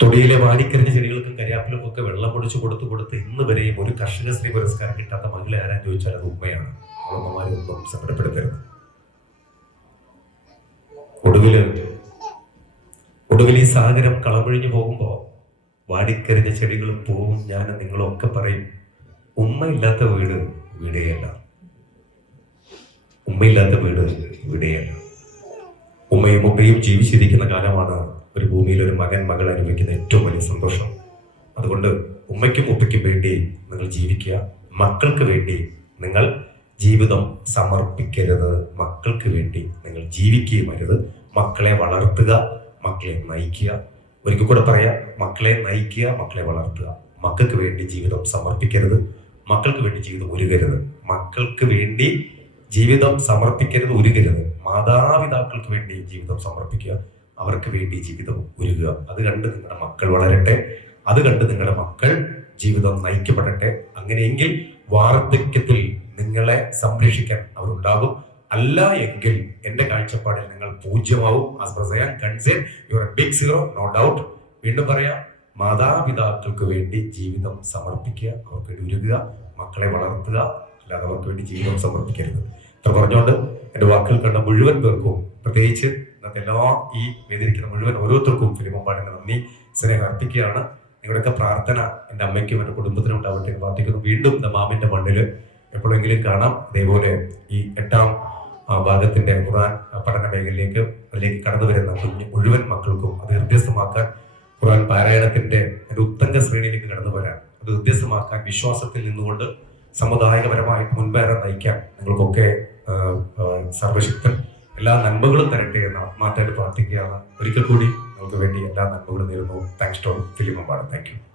തൊടിയിലെ വാടിക്കരിഞ്ഞ ചെടികൾക്കും കരിയാപ്പിലും ഒക്കെ വെള്ളം പൊടിച്ചു കൊടുത്ത് ഇന്ന് വരെയും ഒരു കർഷകശ്രീ പുരസ്കാരം കിട്ടാത്ത മകളെ ആരാൻ ചോദിച്ചാൽ അത് ഉമ്മയാണ്. ഉമ്മമാരെ ഒന്നും സങ്കടപ്പെടുത്തരുത്. ഒടുവിൽ ഈ സാഗരം കളമൊഴിഞ്ഞു പോകുമ്പോ വാടിക്കരിഞ്ഞ ചെടികളും പൂവും ഞാൻ നിങ്ങളും ഒക്കെ പറയും, ഉമ്മയില്ലാത്ത വീട് വീടേയല്ല. ഉമ്മയില്ലാത്ത വീട് വീടേയല്ല. ഉമ്മയും ഉപ്പയും ജീവിച്ചിരിക്കുന്ന കാലമാണ് ഒരു ഭൂമിയിൽ ഒരു മകൾ അനുഭവിക്കുന്ന ഏറ്റവും വലിയ സന്തോഷം. അതുകൊണ്ട് ഉമ്മയ്ക്കും ഉപ്പയ്ക്കും വേണ്ടി നിങ്ങൾ ജീവിക്കുക. മക്കൾക്ക് വേണ്ടി നിങ്ങൾ ജീവിതം സമർപ്പിക്കരുത്. മക്കൾക്ക് വേണ്ടി നിങ്ങൾ ജീവിക്കുകയും അരുത്. മക്കളെ വളർത്തുക, മക്കളെ നയിക്കുക. ഒരിക്കൽ കൂടെ പറയാം, മക്കളെ നയിക്കുക, മക്കളെ വളർത്തുക. മക്കൾക്ക് വേണ്ടി ജീവിതം സമർപ്പിക്കരുത്. മക്കൾക്ക് വേണ്ടി ജീവിതം ഉരുകരുത്. മക്കൾക്ക് വേണ്ടി ജീവിതം സമർപ്പിക്കരുത്, ഉരുകരുത്. മാതാപിതാക്കൾക്ക് വേണ്ടി ജീവിതം സമർപ്പിക്കുക, അവർക്ക് വേണ്ടി ജീവിതം ഉരുകുക. അത് കണ്ട് നിങ്ങളുടെ മക്കൾ വളരട്ടെ. അത് കണ്ട് നിങ്ങളുടെ മക്കൾ ജീവിതം നയിക്കപ്പെടട്ടെ. അങ്ങനെയെങ്കിൽ വാർദ്ധക്യത്തിൽ നിങ്ങളെ സംരക്ഷിക്കാൻ അവരുണ്ടാകും. അല്ല എങ്കിൽ എന്റെ കാഴ്ചപ്പാടിൽ നിങ്ങൾ പൂജ്യമാവും. Big zero, no doubt. വീണ്ടും പറയാം, മാതാപിതാക്കൾക്ക് വേണ്ടി ജീവിതം സമർപ്പിക്കുക, അവർക്ക് വേണ്ടി ഉരുകുക, മക്കളെ വളർത്തുക. അല്ലാതെ അവർക്ക് വേണ്ടി ജീവിതം സമർപ്പിക്കരുത്. ഇത്ര പറഞ്ഞുകൊണ്ട് എന്റെ വാക്കുകൾ കണ്ട മുഴുവൻ പേർക്കും, പ്രത്യേകിച്ച് ഇന്നത്തെ ഈ വേദിയിരിക്കുന്ന മുഴുവൻ ഓരോരുത്തർക്കും ഫിലിമമ്പാടിന് നന്ദി, സ്നേഹം അർപ്പിക്കുകയാണ്. നിങ്ങളുടെയൊക്കെ പ്രാർത്ഥന എൻ്റെ അമ്മയ്ക്കും എൻ്റെ കുടുംബത്തിനും ഉണ്ടാവട്ടെ എന്ന് പ്രാർത്ഥിക്കുന്നു. വീണ്ടും മാമിന്റെ മണ്ണില് എപ്പോഴെങ്കിലും കാണാം. അതേപോലെ ഈ 8ാം ഭാഗത്തിന്റെ ഖുർആൻ പഠന മേഖലയിലേക്ക് അതിലേക്ക് കടന്നു വരുന്ന മുഴുവൻ മക്കൾക്കും അത് ഹൃദ്യസ്ഥമാക്കാൻ, ഖുർആൻ പാരായണത്തിന്റെ ഒരു ഉത്തംഗ ശ്രേണിയിലേക്ക് കടന്നു വരാൻ, അത് ഹൃദ്യസ്ഥമാക്കാൻ, വിശ്വാസത്തിൽ നിന്നുകൊണ്ട് സമുദായപരമായിട്ട് മുൻപേറെ നയിക്കാൻ നിങ്ങൾക്കൊക്കെ സർവശക്തൻ എല്ലാ നന്മകളും തരട്ടെ എന്ന് ആത്മാർത്ഥമായിട്ട് പ്രാർത്ഥിക്കുകയാണ്. ഒരിക്കൽ കൂടി നിങ്ങൾക്ക് വേണ്ടി എല്ലാ നന്മകളും നേരുന്നു. Thanks to film Ambat. Thank U.